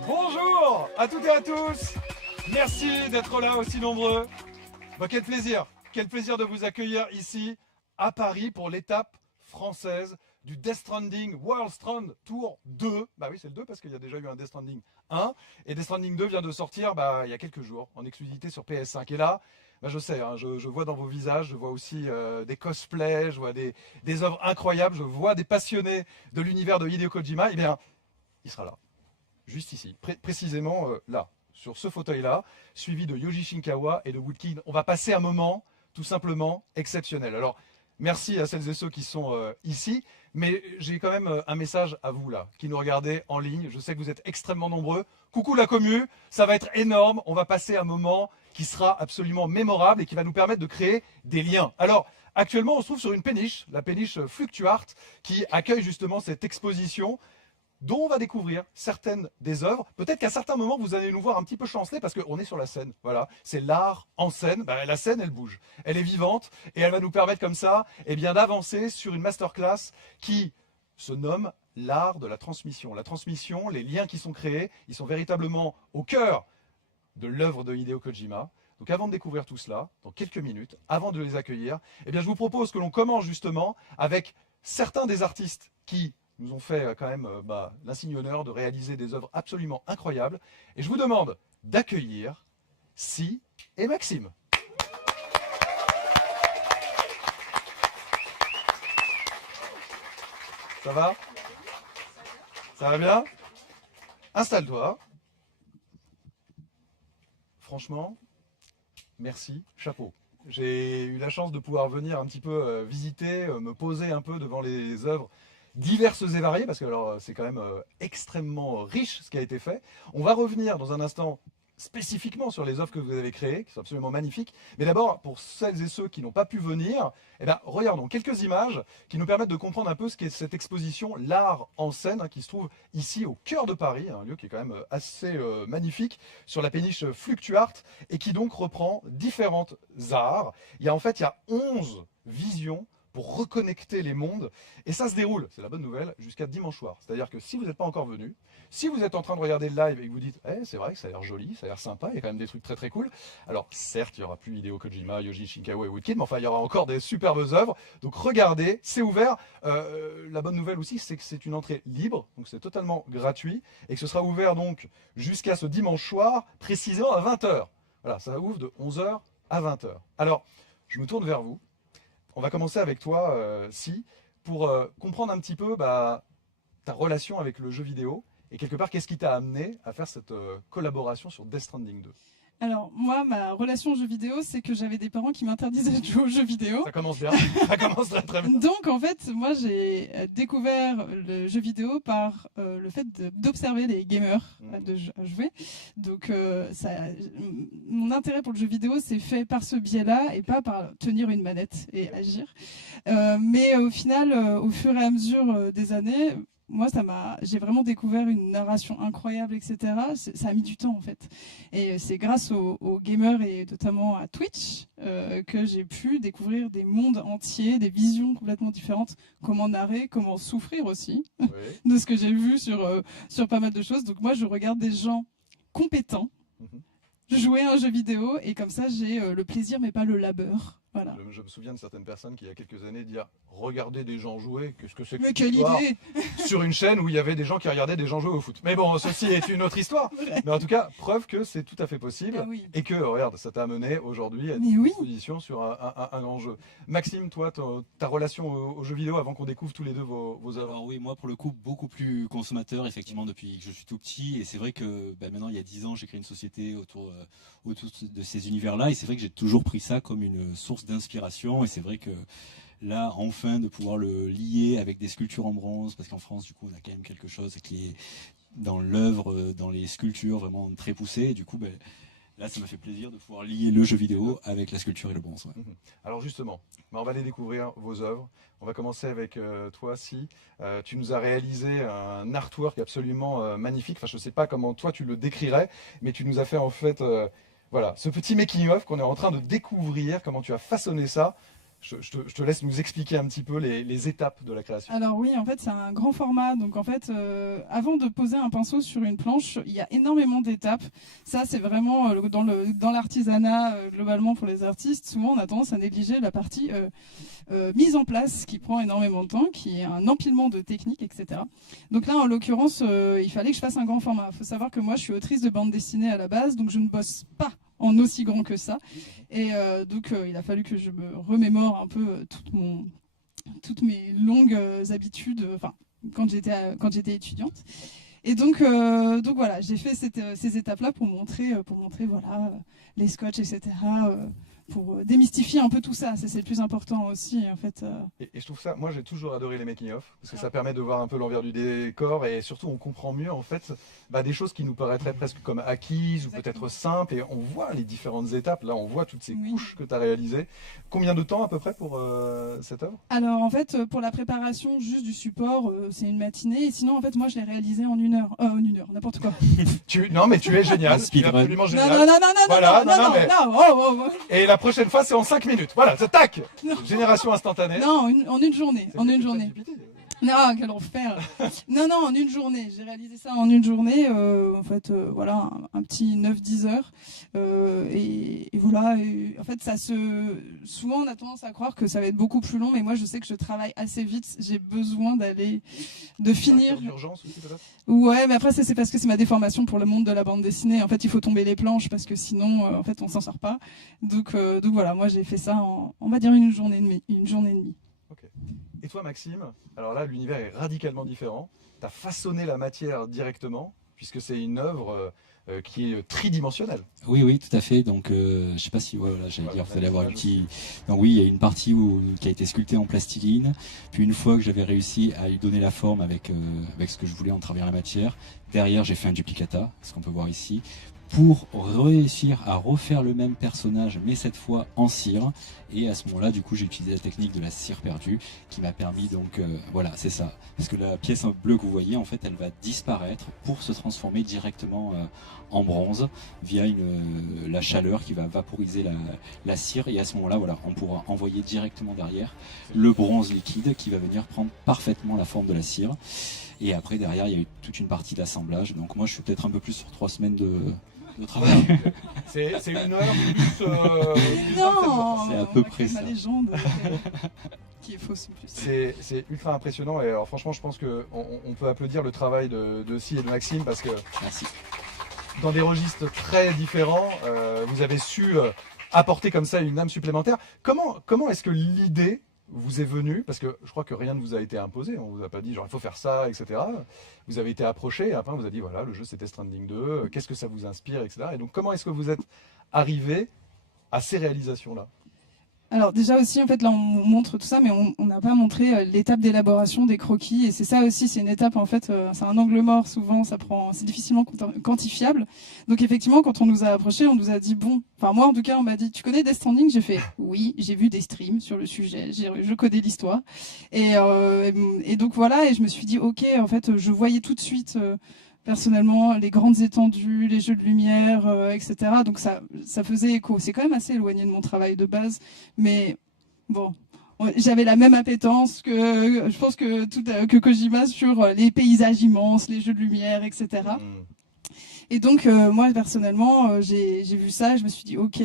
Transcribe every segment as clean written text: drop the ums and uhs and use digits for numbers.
Bonjour à toutes et à tous. Merci d'être là aussi nombreux. Quel plaisir de vous accueillir ici à Paris pour l'étape française du Death Stranding World Strand Tour 2. Bah oui, c'est le 2 parce qu'il y a déjà eu un Death Stranding 1 et Death Stranding 2 vient de sortir il y a quelques jours en exclusivité sur PS5. Et là, je sais, hein, je vois dans vos visages, je vois aussi des cosplays, je vois des œuvres incroyables, je vois des passionnés de l'univers de Hideo Kojima. Eh bien, il sera là. Juste ici, précisément là, sur ce fauteuil-là, suivi de Yoji Shinkawa et de Woodkid. On va passer un moment tout simplement exceptionnel. Alors, merci à celles et ceux qui sont ici, mais j'ai quand même un message à vous là, qui nous regardez en ligne. Je sais que vous êtes extrêmement nombreux. Coucou la commu, ça va être énorme. On va passer un moment qui sera absolument mémorable et qui va nous permettre de créer des liens. Alors, actuellement, on se trouve sur une péniche, la péniche Fluctuart, qui accueille justement cette exposition dont on va découvrir certaines des œuvres. Peut-être qu'à certains moments, vous allez nous voir un petit peu chanceler parce qu'on est sur la scène. Voilà, c'est l'art en scène. La scène, elle bouge, elle est vivante et elle va nous permettre comme ça d'avancer sur une masterclass qui se nomme l'art de la transmission. La transmission, les liens qui sont créés, ils sont véritablement au cœur de l'œuvre de Hideo Kojima. Donc avant de découvrir tout cela, dans quelques minutes, avant de les accueillir, je vous propose que l'on commence justement avec certains des artistes qui nous ont fait quand même l'insigne honneur de réaliser des œuvres absolument incroyables. Et je vous demande d'accueillir Si et Maxime. Ça va? Ça va bien? Installe-toi. Franchement, merci, chapeau. J'ai eu la chance de pouvoir venir un petit peu visiter, me poser un peu devant les œuvres diverses et variées, parce que c'est quand même extrêmement riche ce qui a été fait. On va revenir dans un instant spécifiquement sur les œuvres que vous avez créées, qui sont absolument magnifiques. Mais d'abord, pour celles et ceux qui n'ont pas pu venir, regardons quelques images qui nous permettent de comprendre un peu ce qu'est cette exposition, l'art en scène, qui se trouve ici au cœur de Paris, un lieu qui est quand même assez magnifique, sur la péniche Fluctuart, et qui donc reprend différentes arts. Il y a 11 visions pour reconnecter les mondes. Et ça se déroule, c'est la bonne nouvelle, jusqu'à dimanche soir. C'est-à-dire que si vous n'êtes pas encore venu, si vous êtes en train de regarder le live et que vous dites c'est vrai que ça a l'air joli, ça a l'air sympa, il y a quand même des trucs très très cool. Alors certes, il n'y aura plus Hideo Kojima, Yoji Shinkawa et Woodkid, mais il y aura encore des superbes œuvres. Donc regardez, c'est ouvert. La bonne nouvelle aussi, c'est que c'est une entrée libre, donc c'est totalement gratuit, et que ce sera ouvert donc jusqu'à ce dimanche soir, précisément à 20h. Voilà, ça ouvre de 11h à 20h. Alors, je me tourne vers vous. On va commencer avec toi, Si, pour comprendre un petit peu ta relation avec le jeu vidéo et quelque part, qu'est-ce qui t'a amené à faire cette collaboration sur Death Stranding 2? Alors, moi, ma relation aux jeux vidéo, c'est que j'avais des parents qui m'interdisaient de jouer aux jeux vidéo. Ça commence bien, ça commence très très bien. Donc, en fait, moi, j'ai découvert le jeu vidéo par le fait d'observer les gamers à jouer. Donc, mon intérêt pour le jeu vidéo, c'est fait par ce biais-là et pas par tenir une manette et agir. Mais au final, au fur et à mesure des années, moi, j'ai vraiment découvert une narration incroyable, etc. Ça a mis du temps, en fait. Et c'est grâce aux gamers et notamment à Twitch que j'ai pu découvrir des mondes entiers, des visions complètement différentes, comment narrer, comment souffrir aussi, de ce que j'ai vu sur pas mal de choses. Donc moi, je regarde des gens compétents jouer à un jeu vidéo et comme ça, j'ai le plaisir, mais pas le labeur. Voilà. Je me souviens de certaines personnes qui, il y a quelques années, disaient « Regardez des gens jouer, qu'est-ce que c'est que mais quelle idée !» sur une chaîne où il y avait des gens qui regardaient des gens jouer au foot. Mais bon, ceci est une autre histoire. Mais en tout cas, preuve que c'est tout à fait possible et que, regarde, ça t'a amené aujourd'hui à une exposition sur un grand jeu. Maxime, toi, ta relation aux jeux vidéo avant qu'on découvre tous les deux vos œuvres? Alors oui, moi pour le coup, beaucoup plus consommateur, effectivement, depuis que je suis tout petit. Et c'est vrai que maintenant, il y a 10 ans, j'ai créé une société autour de ces univers-là. Et c'est vrai que j'ai toujours pris ça comme une source d'inspiration. Et c'est vrai que là, enfin, de pouvoir le lier avec des sculptures en bronze, parce qu'en France, du coup, on a quand même quelque chose qui est dans l'œuvre, dans les sculptures vraiment très poussées. Et du coup, là, ça m'a fait plaisir de pouvoir lier le jeu vidéo avec la sculpture et le bronze. Ouais. Alors justement, on va aller découvrir vos œuvres. On va commencer avec toi, Si. Tu nous as réalisé un artwork absolument magnifique. Enfin, je ne sais pas comment toi tu le décrirais, mais tu nous as fait en fait, voilà, ce petit making-of qu'on est en train de découvrir, comment tu as façonné ça. je te laisse nous expliquer un petit peu les étapes de la création. Alors oui, en fait, c'est un grand format. Donc en fait, avant de poser un pinceau sur une planche, il y a énormément d'étapes. Ça, c'est vraiment dans l'artisanat, globalement pour les artistes. Souvent, on a tendance à négliger la partie mise en place qui prend énormément de temps, qui est un empilement de techniques, etc. Donc là, en l'occurrence, il fallait que je fasse un grand format. Il faut savoir que moi, je suis autrice de bande dessinée à la base, donc je ne bosse pas en aussi grand que ça. Et donc, il a fallu que je me remémore un peu toutes mes longues habitudes, quand j'étais étudiante. Et donc voilà, j'ai fait ces étapes-là pour montrer voilà, les scotch, etc., pour démystifier un peu tout ça. C'est le plus important aussi, en fait. Et je trouve ça, moi j'ai toujours adoré les making-of, parce que ça permet de voir un peu l'envers du décor, et surtout on comprend mieux en fait des choses qui nous paraîtraient presque comme acquises, ou peut-être simples, et on voit les différentes étapes. Là on voit toutes ces couches que tu as réalisées. Combien de temps à peu près pour cette œuvre? Alors en fait, pour la préparation juste du support, c'est une matinée, et sinon en fait moi je l'ai réalisé en une heure, n'importe quoi. Non mais tu es génial, tu es absolument génial. Non. Et la prochaine fois c'est en 5 minutes, voilà, tac. Génération instantanée. Non, en une journée, Non, quel enfer. Non, en une journée. J'ai réalisé ça en une journée. En fait, voilà, un petit 9-10 heures. Et voilà. Et en fait, souvent, on a tendance à croire que ça va être beaucoup plus long, mais moi, je sais que je travaille assez vite. J'ai besoin de finir. L'urgence aussi, peut-être. Ouais, mais après, ça, c'est parce que c'est ma déformation pour le monde de la bande dessinée. En fait, il faut tomber les planches parce que sinon, en fait, on s'en sort pas. Donc voilà, moi, j'ai fait ça on va dire une journée et demie. Ok. Et toi Maxime, alors là l'univers est radicalement différent, tu as façonné la matière directement, puisque c'est une œuvre qui est tridimensionnelle. Oui, tout à fait. Donc, je sais pas si j'allais dire, vous allez avoir un petit. Donc oui, il y a une partie qui a été sculptée en plastiline. Puis une fois que j'avais réussi à lui donner la forme avec ce que je voulais en travers la matière, derrière j'ai fait un duplicata, ce qu'on peut voir ici, pour réussir à refaire le même personnage, mais cette fois en cire. Et à ce moment-là, du coup, j'ai utilisé la technique de la cire perdue, qui m'a permis donc, voilà, c'est ça. Parce que la pièce bleue que vous voyez, en fait, elle va disparaître pour se transformer directement en bronze via la chaleur qui va vaporiser la cire. Et à ce moment-là, voilà, on pourra envoyer directement derrière le bronze liquide qui va venir prendre parfaitement la forme de la cire. Et après, derrière, il y a eu toute une partie d'assemblage. Donc moi, je suis peut-être un peu plus sur 3 semaines de travail. C'est une heure plus... non, c'est à peu près ça. Ma légende qui est fausse en plus. C'est ultra impressionnant, et alors franchement je pense qu'on peut applaudir le travail de Si et de Maxime, parce que merci. Dans des registres très différents, vous avez su apporter comme ça une âme supplémentaire. Comment est-ce que l'idée vous est venue? Parce que je crois que rien ne vous a été imposé, on vous a pas dit genre il faut faire ça, etc. Vous avez été approché, et après on vous a dit voilà, le jeu c'était Stranding 2, qu'est-ce que ça vous inspire, etc. Et donc comment est-ce que vous êtes arrivé à ces réalisations-là? Alors déjà aussi, en fait, là, on montre tout ça, mais on n'a pas montré l'étape d'élaboration des croquis. Et c'est ça aussi, c'est une étape, en fait, c'est un angle mort, souvent, c'est difficilement quantifiable. Donc effectivement, quand on nous a approchés, on nous a dit, bon, enfin moi en tout cas, on m'a dit, tu connais Death Stranding? J'ai fait, oui, j'ai vu des streams sur le sujet, je connais l'histoire. Et donc voilà, et je me suis dit, ok, en fait, je voyais tout de suite... personnellement, les grandes étendues, les jeux de lumière, etc. Donc ça faisait écho. C'est quand même assez éloigné de mon travail de base, mais bon, j'avais la même appétence que, je pense que Kojima sur les paysages immenses, les jeux de lumière, etc. Et donc moi personnellement, j'ai vu ça, et je me suis dit ok.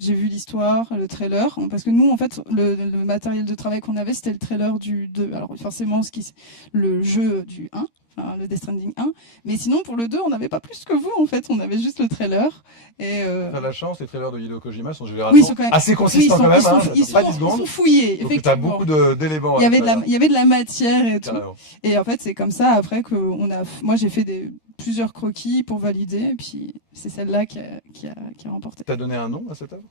J'ai vu l'histoire, le trailer, parce que nous, en fait, le matériel de travail qu'on avait, c'était le trailer du 2. Alors forcément, le jeu du 1. Enfin, le Death Stranding 1, mais sinon pour le 2 on n'avait pas plus que vous en fait, on avait juste le trailer. Et t'as la chance, les trailers de Hideo Kojima sont généralement assez consistants quand même. Ils sont fouillés, donc effectivement. T'as beaucoup d'éléments. Il y avait de la matière et tout. Carrément. Et en fait c'est comme ça après que moi j'ai fait plusieurs croquis pour valider, et puis c'est celle-là qui a remporté. T'as donné un nom à cette œuvre?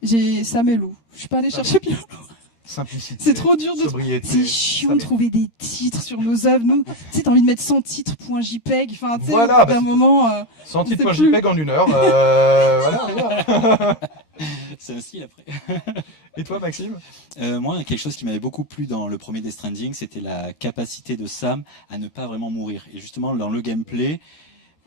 J'ai Sam et Lou. Je suis pas allée chercher bien loin. Simplicité. C'est trop dur c'est chiant de trouver des titres sur nos œuvres. Nous, tu sais, t'as envie de mettre 100 titres.jpg. Enfin, tu sais, voilà, d'un moment. 100 titres.jpg en 1 heure. Voilà. C'est un style après. Et toi, Maxime? Moi, quelque chose qui m'avait beaucoup plu dans le premier Death Stranding, c'était la capacité de Sam à ne pas vraiment mourir. Et justement, dans le gameplay,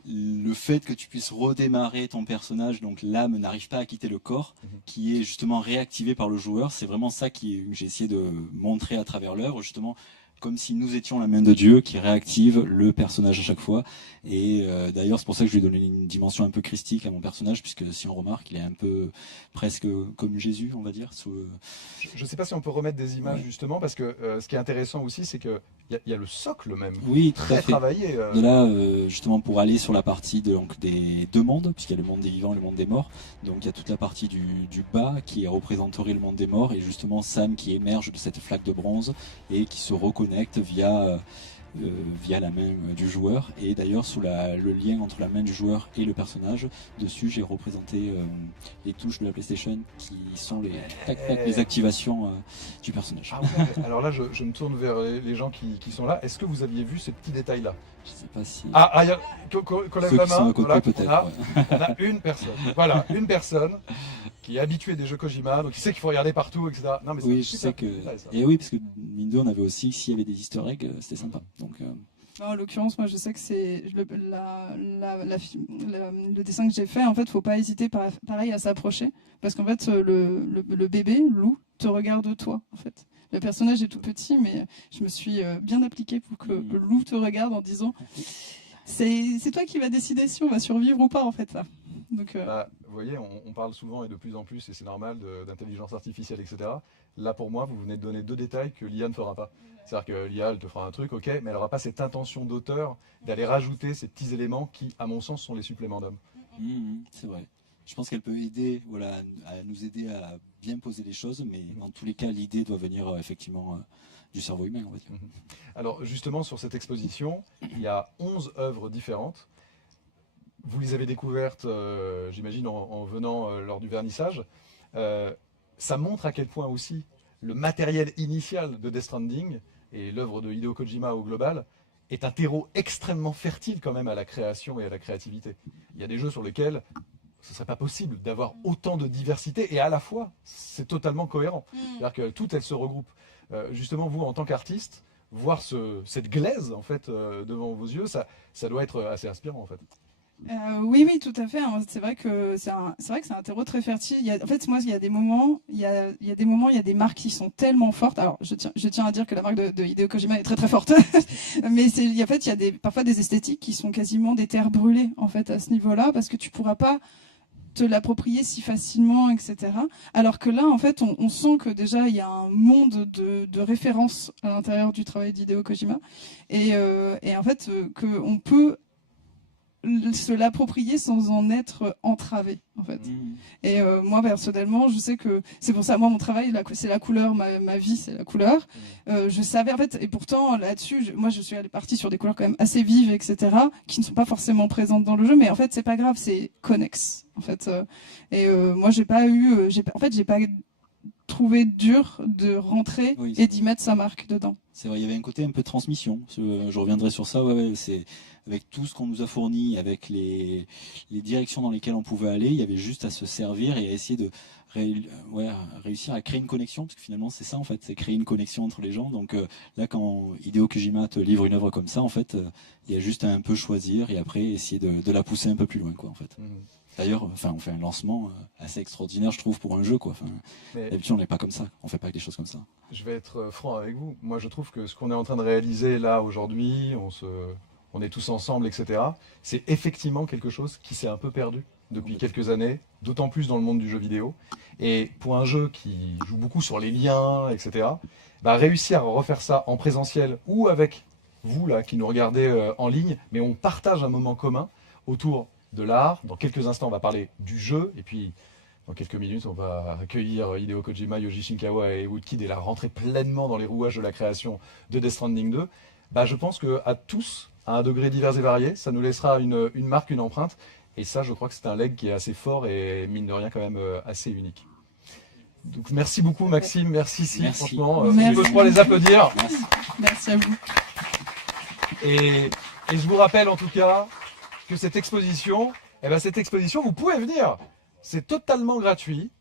le fait que tu puisses redémarrer ton personnage, donc l'âme n'arrive pas à quitter le corps, qui est justement réactivé par le joueur, c'est vraiment ça que j'ai essayé de montrer à travers l'œuvre, justement, comme si nous étions la main de Dieu qui réactive le personnage à chaque fois. Et d'ailleurs, c'est pour ça que je lui ai donné une dimension un peu christique à mon personnage, puisque si on remarque, il est un peu presque comme Jésus, on va dire. Je ne sais pas si on peut remettre des images justement, parce que ce qui est intéressant aussi, c'est qu'il y a le socle même, oui, très travaillé. De là, justement, pour aller sur la partie donc, des deux mondes, puisqu'il y a le monde des vivants et le monde des morts. Donc il y a toute la partie du bas qui représenterait le monde des morts, et justement Sam qui émerge de cette flaque de bronze et qui se reconnecte via la main du joueur. Et d'ailleurs, sous le lien entre la main du joueur et le personnage, dessus j'ai représenté les touches de la PlayStation qui sont les activations du personnage. Ah ouais. Alors là, je me tourne vers les gens qui sont là. Est-ce que vous aviez vu ces petits détails-là? Je sais pas si... Qu'on lève la main. Côté, voilà, on a une personne. Voilà, une personne qui est habituée des jeux Kojima, donc qui sait qu'il faut regarder partout, etc. Non, mais oui, je sais que... Et oui, parce que mine de, on avait aussi, s'il y avait des easter eggs, c'était sympa. Donc, en l'occurrence, moi je sais que c'est le dessin que j'ai fait, en fait, faut pas hésiter pareil à s'approcher, parce qu'en fait, le bébé, Lou, te regarde toi, en fait. Le personnage est tout petit, mais je me suis bien appliquée pour que Lou te regarde en disant c'est toi qui vas décider si on va survivre ou pas, en fait, là. Donc, vous voyez, on parle souvent et de plus en plus, et c'est normal, d'intelligence artificielle, etc. Là, pour moi, vous venez de donner deux détails que l'IA ne fera pas. C'est-à-dire que l'IA, elle te fera un truc, ok, mais elle n'aura pas cette intention d'auteur d'aller rajouter ces petits éléments qui, à mon sens, sont les suppléments d'homme. C'est vrai. Je pense qu'elle peut aider, voilà, à nous aider à bien poser les choses, mais dans tous les cas, l'idée doit venir effectivement du cerveau humain, on va dire. Alors, justement, sur cette exposition, il y a 11 œuvres différentes. Vous les avez découvertes, j'imagine, en venant lors du vernissage. Ça montre à quel point aussi le matériel initial de Death Stranding et l'œuvre de Hideo Kojima au global est un terreau extrêmement fertile quand même à la création et à la créativité. Il y a des jeux sur lesquels ce ne serait pas possible d'avoir autant de diversité et à la fois c'est totalement cohérent. C'est-à-dire que tout elle se regroupe. Justement, vous en tant qu'artiste, voir cette glaise en fait devant vos yeux, ça doit être assez inspirant en fait. Oui, tout à fait. C'est vrai que c'est un terreau très fertile. En fait, moi, il y a des moments, il y a des marques qui sont tellement fortes. Alors, je tiens à dire que la marque de Hideo Kojima est très très forte, mais en fait, il y a parfois des esthétiques qui sont quasiment des terres brûlées en fait à ce niveau-là, parce que tu pourras pas te l'approprier si facilement, etc. Alors que là, en fait, on sent que déjà il y a un monde de références à l'intérieur du travail d'Hideo Kojima, et en fait qu'on peut se l'approprier sans en être entravé en fait. Et moi personnellement je sais que c'est pour ça, moi mon travail c'est la couleur, ma vie c'est la couleur. Je savais en fait, et pourtant là-dessus moi je suis allée partie sur des couleurs quand même assez vives, etc., qui ne sont pas forcément présentes dans le jeu, mais en fait c'est pas grave, c'est connexe en fait. Et moi j'ai pas trouvé dur de rentrer et d'y mettre sa marque dedans. C'est vrai, il y avait un côté un peu transmission. Je reviendrai sur ça. C'est avec tout ce qu'on nous a fourni, avec les directions dans lesquelles on pouvait aller, il y avait juste à se servir et à essayer de réussir à créer une connexion, parce que finalement c'est ça en fait, c'est créer une connexion entre les gens. Donc là, quand Hideo Kojima te livre une œuvre comme ça, en fait, il y a juste à un peu choisir et après essayer de la pousser un peu plus loin, quoi, en fait. D'ailleurs, on fait un lancement assez extraordinaire, je trouve, pour un jeu, quoi. D'habitude, on n'est pas comme ça, on fait pas des choses comme ça. Je vais être franc avec vous. Moi, je trouve que ce qu'on est en train de réaliser là aujourd'hui, on est tous ensemble, etc. C'est effectivement quelque chose qui s'est un peu perdu depuis quelques années, d'autant plus dans le monde du jeu vidéo. Et pour un jeu qui joue beaucoup sur les liens, etc., réussir à refaire ça en présentiel ou avec vous là qui nous regardez en ligne, mais on partage un moment commun autour de l'art. Dans quelques instants, on va parler du jeu, et puis dans quelques minutes, on va accueillir Hideo Kojima, Yoji Shinkawa et Woodkid et la rentrer pleinement dans les rouages de la création de Death Stranding 2. Je pense qu'à tous, à un degré divers et varié, ça nous laissera une marque, une empreinte. Et ça, je crois que c'est un leg qui est assez fort et mine de rien quand même assez unique. Donc merci beaucoup Maxime, merci. Franchement, on peut je crois les applaudir. Merci à vous. Et je vous rappelle en tout cas que cette exposition, vous pouvez venir. C'est totalement gratuit.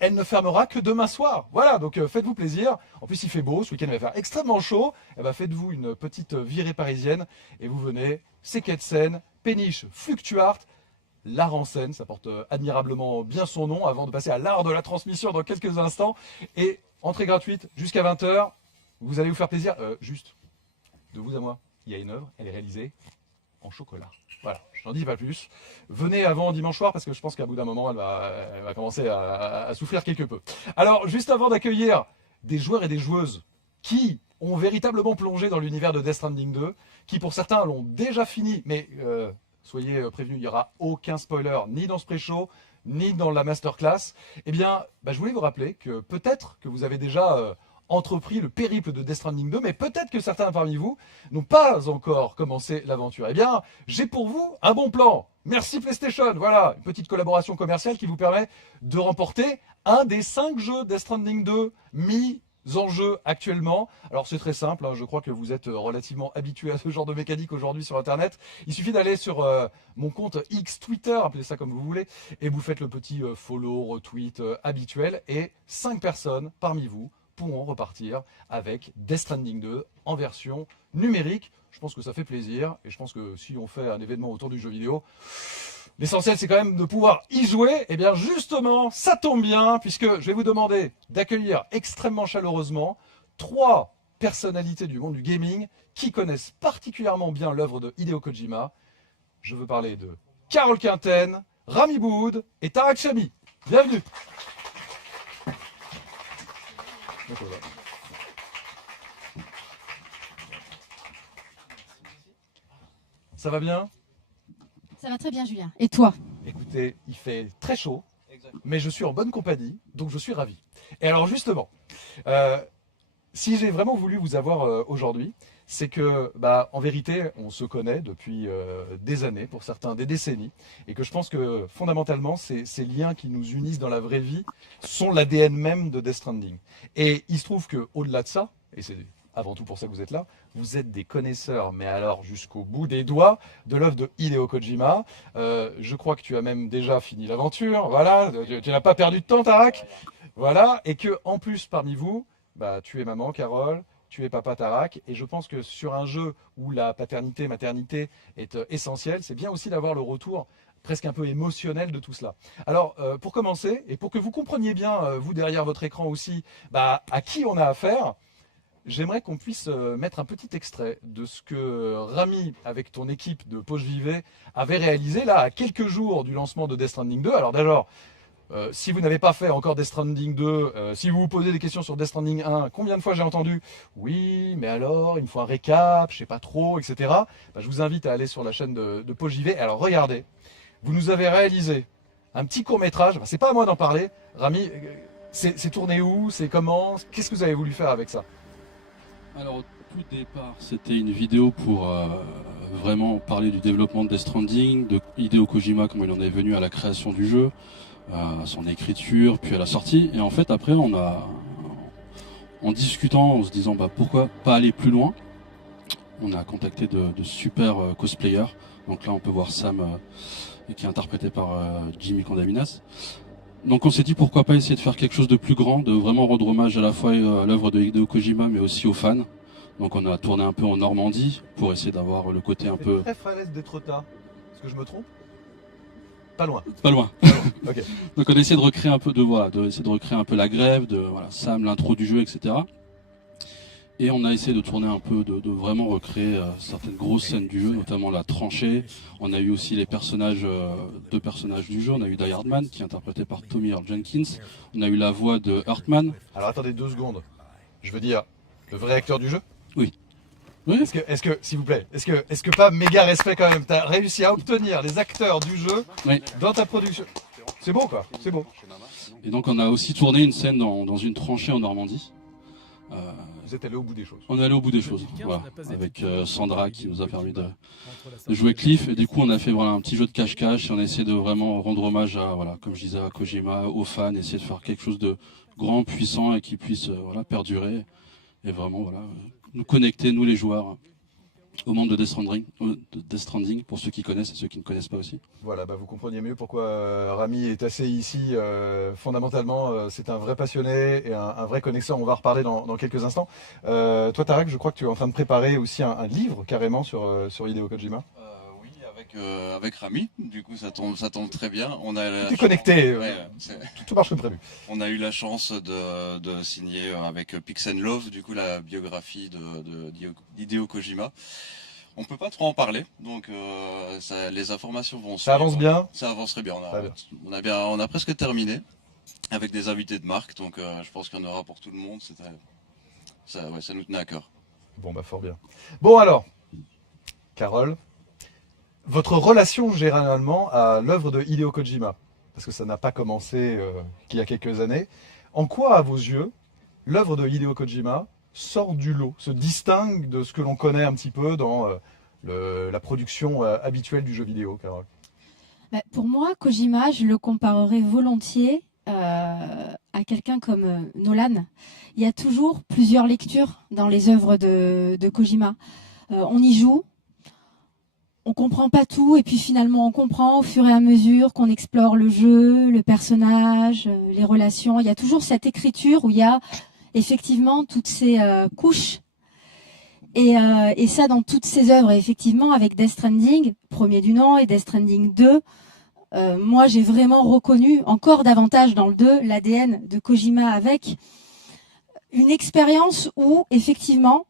elle ne fermera que demain soir. Voilà, donc faites-vous plaisir. En plus, il fait beau, ce week-end il va faire extrêmement chaud. Eh ben, faites-vous une petite virée parisienne et vous venez, c'est quai de Seine, péniche Fluctuart, l'art en scène, ça porte admirablement bien son nom, avant de passer à l'art de la transmission dans quelques instants. Et entrée gratuite jusqu'à 20h, vous allez vous faire plaisir. Juste, de vous à moi, il y a une œuvre, elle est réalisée en chocolat. Voilà, je n'en dis pas plus. Venez avant dimanche soir parce que je pense qu'à bout d'un moment, elle va commencer à souffrir quelque peu. Alors, juste avant d'accueillir des joueurs et des joueuses qui ont véritablement plongé dans l'univers de Death Stranding 2, qui pour certains l'ont déjà fini, mais soyez prévenus, il n'y aura aucun spoiler, ni dans ce pré-show, ni dans la masterclass. Eh bien, je voulais vous rappeler que peut-être que vous avez déjà entrepris le périple de Death Stranding 2, mais peut-être que certains parmi vous n'ont pas encore commencé l'aventure. Eh bien, j'ai pour vous un bon plan. Merci PlayStation. Voilà, une petite collaboration commerciale qui vous permet de remporter un des 5 jeux Death Stranding 2 mis en jeu actuellement. Alors c'est très simple, hein, je crois que vous êtes relativement habitué à ce genre de mécanique aujourd'hui sur internet. Il suffit d'aller sur mon compte X Twitter, appelez ça comme vous voulez, et vous faites le petit follow, retweet habituel, et 5 personnes parmi vous pourront repartir avec Death Stranding 2 en version numérique. Je pense que ça fait plaisir, et je pense que si on fait un événement autour du jeu vidéo, l'essentiel, c'est quand même de pouvoir y jouer. Et bien justement, ça tombe bien, puisque je vais vous demander d'accueillir extrêmement chaleureusement 3 personnalités du monde du gaming qui connaissent particulièrement bien l'œuvre de Hideo Kojima. Je veux parler de Carole Quinten, Rami Boud et Tarak Chami. Bienvenue. Ça va bien ? Ça va très bien, Julien. Et toi ? Écoutez, il fait très chaud, mais je suis en bonne compagnie, donc je suis ravi. Et alors justement, si j'ai vraiment voulu vous avoir aujourd'hui, c'est que, en vérité, on se connaît depuis des années, pour certains des décennies, et que je pense que fondamentalement, ces liens qui nous unissent dans la vraie vie sont l'ADN même de Death Stranding. Et il se trouve qu'au-delà de ça, et c'est avant tout pour ça que vous êtes là, vous êtes des connaisseurs, mais alors jusqu'au bout des doigts, de l'œuvre de Hideo Kojima. Je crois que tu as même déjà fini l'aventure, voilà, tu n'as pas perdu de temps, Tarak, voilà, et que en plus parmi vous, tu es maman, Carole, tu es papa, Tarak, et je pense que sur un jeu où la paternité, maternité est essentielle, c'est bien aussi d'avoir le retour presque un peu émotionnel de tout cela. Alors, pour commencer, et pour que vous compreniez bien, vous derrière votre écran aussi, à qui on a affaire, j'aimerais qu'on puisse mettre un petit extrait de ce que Rami, avec ton équipe de Poche Vivet, avait réalisé là à quelques jours du lancement de Death Stranding 2. Alors d'abord, si vous n'avez pas fait encore Death Stranding 2, si vous vous posez des questions sur Death Stranding 1, combien de fois j'ai entendu « Oui, mais alors, il me faut un récap, je sais pas trop, etc. » Je vous invite à aller sur la chaîne de Poche Vivet. Alors regardez, vous nous avez réalisé un petit court-métrage. C'est pas à moi d'en parler. Rami, c'est tourné où? C'est comment? Qu'est-ce que vous avez voulu faire avec ça? Alors au tout départ, c'était une vidéo pour vraiment parler du développement de Death Stranding, de Hideo Kojima, comment il en est venu à la création du jeu, à son écriture, puis à la sortie. Et en fait, après, en discutant, en se disant pourquoi pas aller plus loin, on a contacté de super cosplayers. Donc là, on peut voir Sam, qui est interprété par Jimmy Condaminas. Donc on s'est dit pourquoi pas essayer de faire quelque chose de plus grand, de vraiment rendre hommage à la fois à l'œuvre de Hideo Kojima mais aussi aux fans. Donc on a tourné un peu en Normandie pour essayer d'avoir le côté un peu... Très falaise d'Étretat, est-ce que je me trompe? Pas loin. Pas loin. Okay. Donc on a essayé de recréer un peu essayer de recréer un peu la grève, Sam, l'intro du jeu, etc. Et on a essayé de tourner un peu, de vraiment recréer certaines grosses scènes du jeu, notamment la tranchée. On a eu aussi les personnages, 2 personnages du jeu. On a eu Die Hardman, qui est interprété par Tommy Earl Jenkins. On a eu la voix de Heartman. Alors attendez 2 secondes. Je veux dire, le vrai acteur du jeu? Oui. Oui. Est-ce que, s'il vous plaît, est-ce que pas méga respect quand même, t'as réussi à obtenir les acteurs du jeu dans ta production? C'est beau quoi, c'est beau. Et donc on a aussi tourné une scène dans une tranchée en Normandie. Vous êtes allé au bout des choses. On est allé au bout des choses, voilà, avec Sandra qui nous a permis de jouer Cliff. Et du coup, on a fait un petit jeu de cache-cache et on a essayé de vraiment rendre hommage à, comme je disais, à Kojima, aux fans, essayer de faire quelque chose de grand, puissant et qui puisse perdurer et vraiment nous connecter, nous les joueurs, au monde de Death Stranding, pour ceux qui connaissent et ceux qui ne connaissent pas aussi. Voilà, bah vous compreniez mieux pourquoi Rami est assis ici. Fondamentalement, c'est un vrai passionné et un vrai connaisseur. On va reparler dans quelques instants. Toi, Tarek, je crois que tu es en train de préparer aussi un livre carrément sur Hideo Kojima. Oui, avec Rami. Du coup, ça tombe très bien. On a Tu es connecté, Ouais, tout marche comme prévu. on a eu la chance de signer avec Pix and Love, du coup, la biographie d'Hideo Kojima. On peut pas trop en parler, donc les informations vont Ça suivre. avance bien. Ça avance très bien. Très bien. On a presque terminé avec des invités de marque, donc je pense qu'il y en aura pour tout le monde. Ça nous tenait à cœur. Bon, bah fort bien. Bon alors, Carole, votre relation généralement à l'œuvre de Hideo Kojima, parce que ça n'a pas commencé qu'il y a quelques années, en quoi, à vos yeux, l'œuvre de Hideo Kojima sort du lot, se distingue de ce que l'on connaît un petit peu dans la production habituelle du jeu vidéo, Carole? Pour moi, Kojima, je le comparerais volontiers à quelqu'un comme Nolan. Il y a toujours plusieurs lectures dans les œuvres de Kojima. On y joue, on comprend pas tout, et puis finalement on comprend au fur et à mesure qu'on explore le jeu, le personnage, les relations. Il y a toujours cette écriture où il y a effectivement toutes ces couches. Et ça dans toutes ses œuvres. Et effectivement, avec Death Stranding, premier du nom, et Death Stranding 2, moi j'ai vraiment reconnu encore davantage dans le 2 l'ADN de Kojima, avec une expérience où effectivement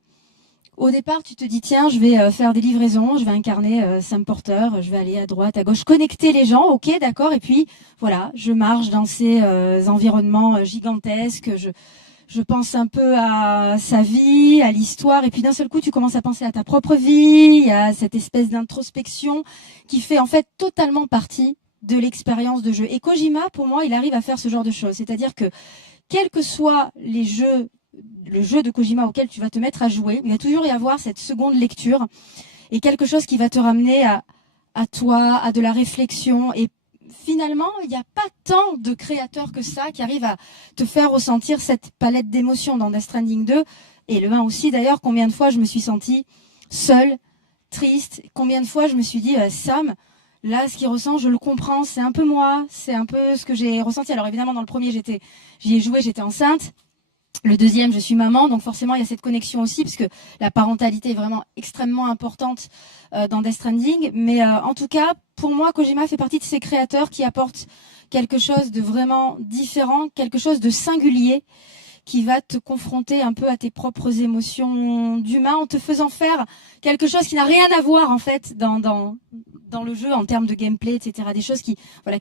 au départ tu te dis tiens, je vais faire des livraisons, je vais incarner Sam Porter, je vais aller à droite, à gauche, connecter les gens, ok d'accord, et puis voilà, je marche dans ces environnements gigantesques, je pense un peu à sa vie, à l'histoire, et puis d'un seul coup, tu commences à penser à ta propre vie, il y a cette espèce d'introspection qui fait en fait totalement partie de l'expérience de jeu. Et Kojima, pour moi, il arrive à faire ce genre de choses. C'est-à-dire que, quels que soient le jeu de Kojima auquel tu vas te mettre à jouer, il va toujours y avoir cette seconde lecture et quelque chose qui va te ramener à toi, à de la réflexion. Et finalement, il n'y a pas tant de créateurs que ça qui arrivent à te faire ressentir cette palette d'émotions dans Death Stranding 2 et le 1 aussi. D'ailleurs, combien de fois je me suis sentie seule, triste, combien de fois je me suis dit Sam, là, ce qu'il ressent, je le comprends, c'est un peu moi, c'est un peu ce que j'ai ressenti. Alors évidemment, dans le premier, j'y ai joué, j'étais enceinte. Le deuxième, je suis maman, donc forcément, il y a cette connexion aussi, parce que la parentalité est vraiment extrêmement importante dans Death Stranding. Mais en tout cas, pour moi, Kojima fait partie de ces créateurs qui apportent quelque chose de vraiment différent, quelque chose de singulier, qui va te confronter un peu à tes propres émotions d'humain, en te faisant faire quelque chose qui n'a rien à voir, en fait, dans le jeu, en termes de gameplay, etc. Des choses qui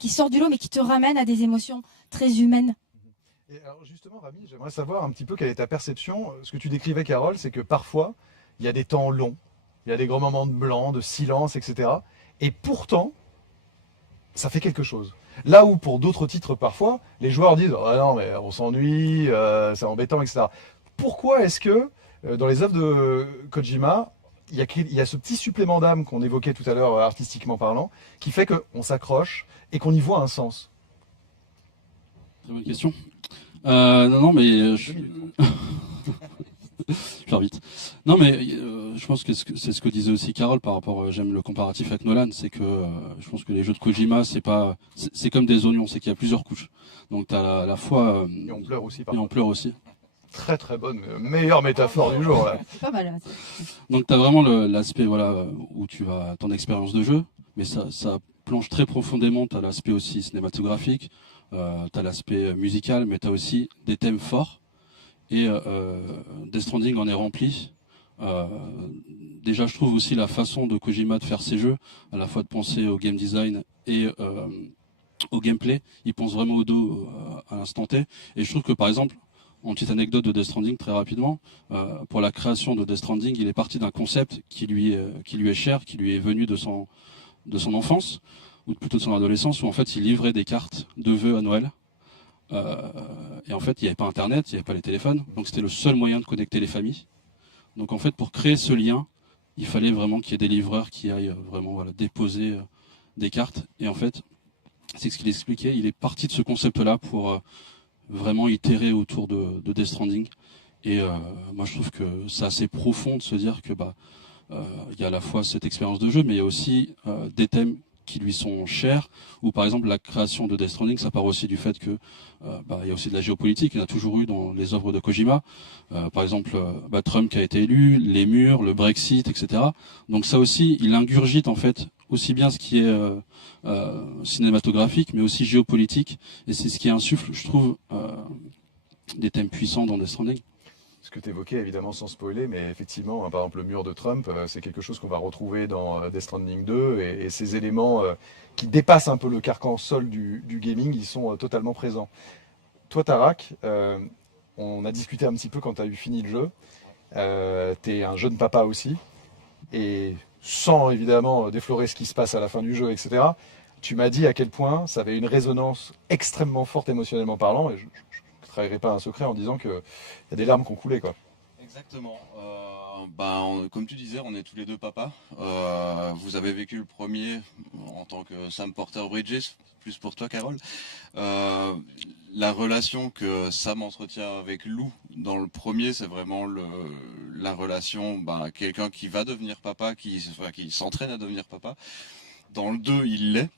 sortent du lot, mais qui te ramènent à des émotions très humaines. Et alors justement, Rami, j'aimerais savoir un petit peu quelle est ta perception. Ce que tu décrivais, Carole, c'est que parfois, il y a des temps longs, il y a des grands moments de blanc, de silence, etc. Et pourtant, ça fait quelque chose. Là où pour d'autres titres, parfois, les joueurs disent « Ah non, mais on s'ennuie, c'est embêtant, etc. » Pourquoi est-ce que dans les œuvres de Kojima, il y a ce petit supplément d'âme qu'on évoquait tout à l'heure, artistiquement parlant, qui fait qu'on s'accroche et qu'on y voit un sens? Très bonne question. Non, mais je vais vite. Non, mais je pense que c'est ce que disait aussi Carole par rapport. J'aime le comparatif avec Nolan, c'est que je pense que les jeux de Kojima, c'est comme des oignons, c'est qu'il y a plusieurs couches. Donc t'as la fois Et on pleure aussi, et on pleure aussi. Très très bonne, meilleure métaphore du jour. Là. C'est pas mal. Donc t'as vraiment l'aspect où tu vas ton expérience de jeu, mais ça plonge très profondément. T'as l'aspect aussi cinématographique, t'as l'aspect musical, mais t'as aussi des thèmes forts. Et Death Stranding en est rempli. Déjà, je trouve aussi la façon de Kojima de faire ses jeux, à la fois de penser au game design et au gameplay. Il pense vraiment au dos à l'instant T. Et je trouve que, par exemple, en petite anecdote de Death Stranding, très rapidement, pour la création de Death Stranding, il est parti d'un concept qui lui est cher, qui lui est venu de son enfance, ou plutôt de son adolescence, où en fait il livrait des cartes de vœux à Noël. Et en fait, il n'y avait pas Internet, il n'y avait pas les téléphones, donc c'était le seul moyen de connecter les familles. Donc en fait, pour créer ce lien, il fallait vraiment qu'il y ait des livreurs qui aillent vraiment déposer des cartes. Et en fait, c'est ce qu'il expliquait, il est parti de ce concept-là pour vraiment itérer autour de Death Stranding. Et moi, je trouve que c'est assez profond de se dire que il y a à la fois cette expérience de jeu, mais il y a aussi des thèmes qui lui sont chers, ou par exemple la création de Death Stranding, ça part aussi du fait que il y a aussi de la géopolitique, il y en a toujours eu dans les œuvres de Kojima, par exemple Trump qui a été élu, les murs, le Brexit, etc. Donc ça aussi, il ingurgite en fait aussi bien ce qui est cinématographique, mais aussi géopolitique, et c'est ce qui insuffle, je trouve, des thèmes puissants dans Death Stranding. Ce que tu évoquais, évidemment sans spoiler, mais effectivement, par exemple le mur de Trump, c'est quelque chose qu'on va retrouver dans Death Stranding 2, et ces éléments qui dépassent un peu le carcan sol du gaming, ils sont totalement présents. Toi, Tarak, on a discuté un petit peu quand tu as eu fini le jeu, tu es un jeune papa aussi, et sans évidemment déflorer ce qui se passe à la fin du jeu, etc., tu m'as dit à quel point ça avait une résonance extrêmement forte émotionnellement parlant, et je ne trahirai pas un secret en disant qu'il y a des larmes qui ont coulé, quoi. Exactement. Comme tu disais, on est tous les deux papas. Vous avez vécu le premier en tant que Sam Porter Bridges, plus pour toi, Carole. La relation que Sam entretient avec Lou dans le premier, c'est vraiment la relation, quelqu'un qui va devenir papa, qui s'entraîne à devenir papa. Dans le 2, il l'est.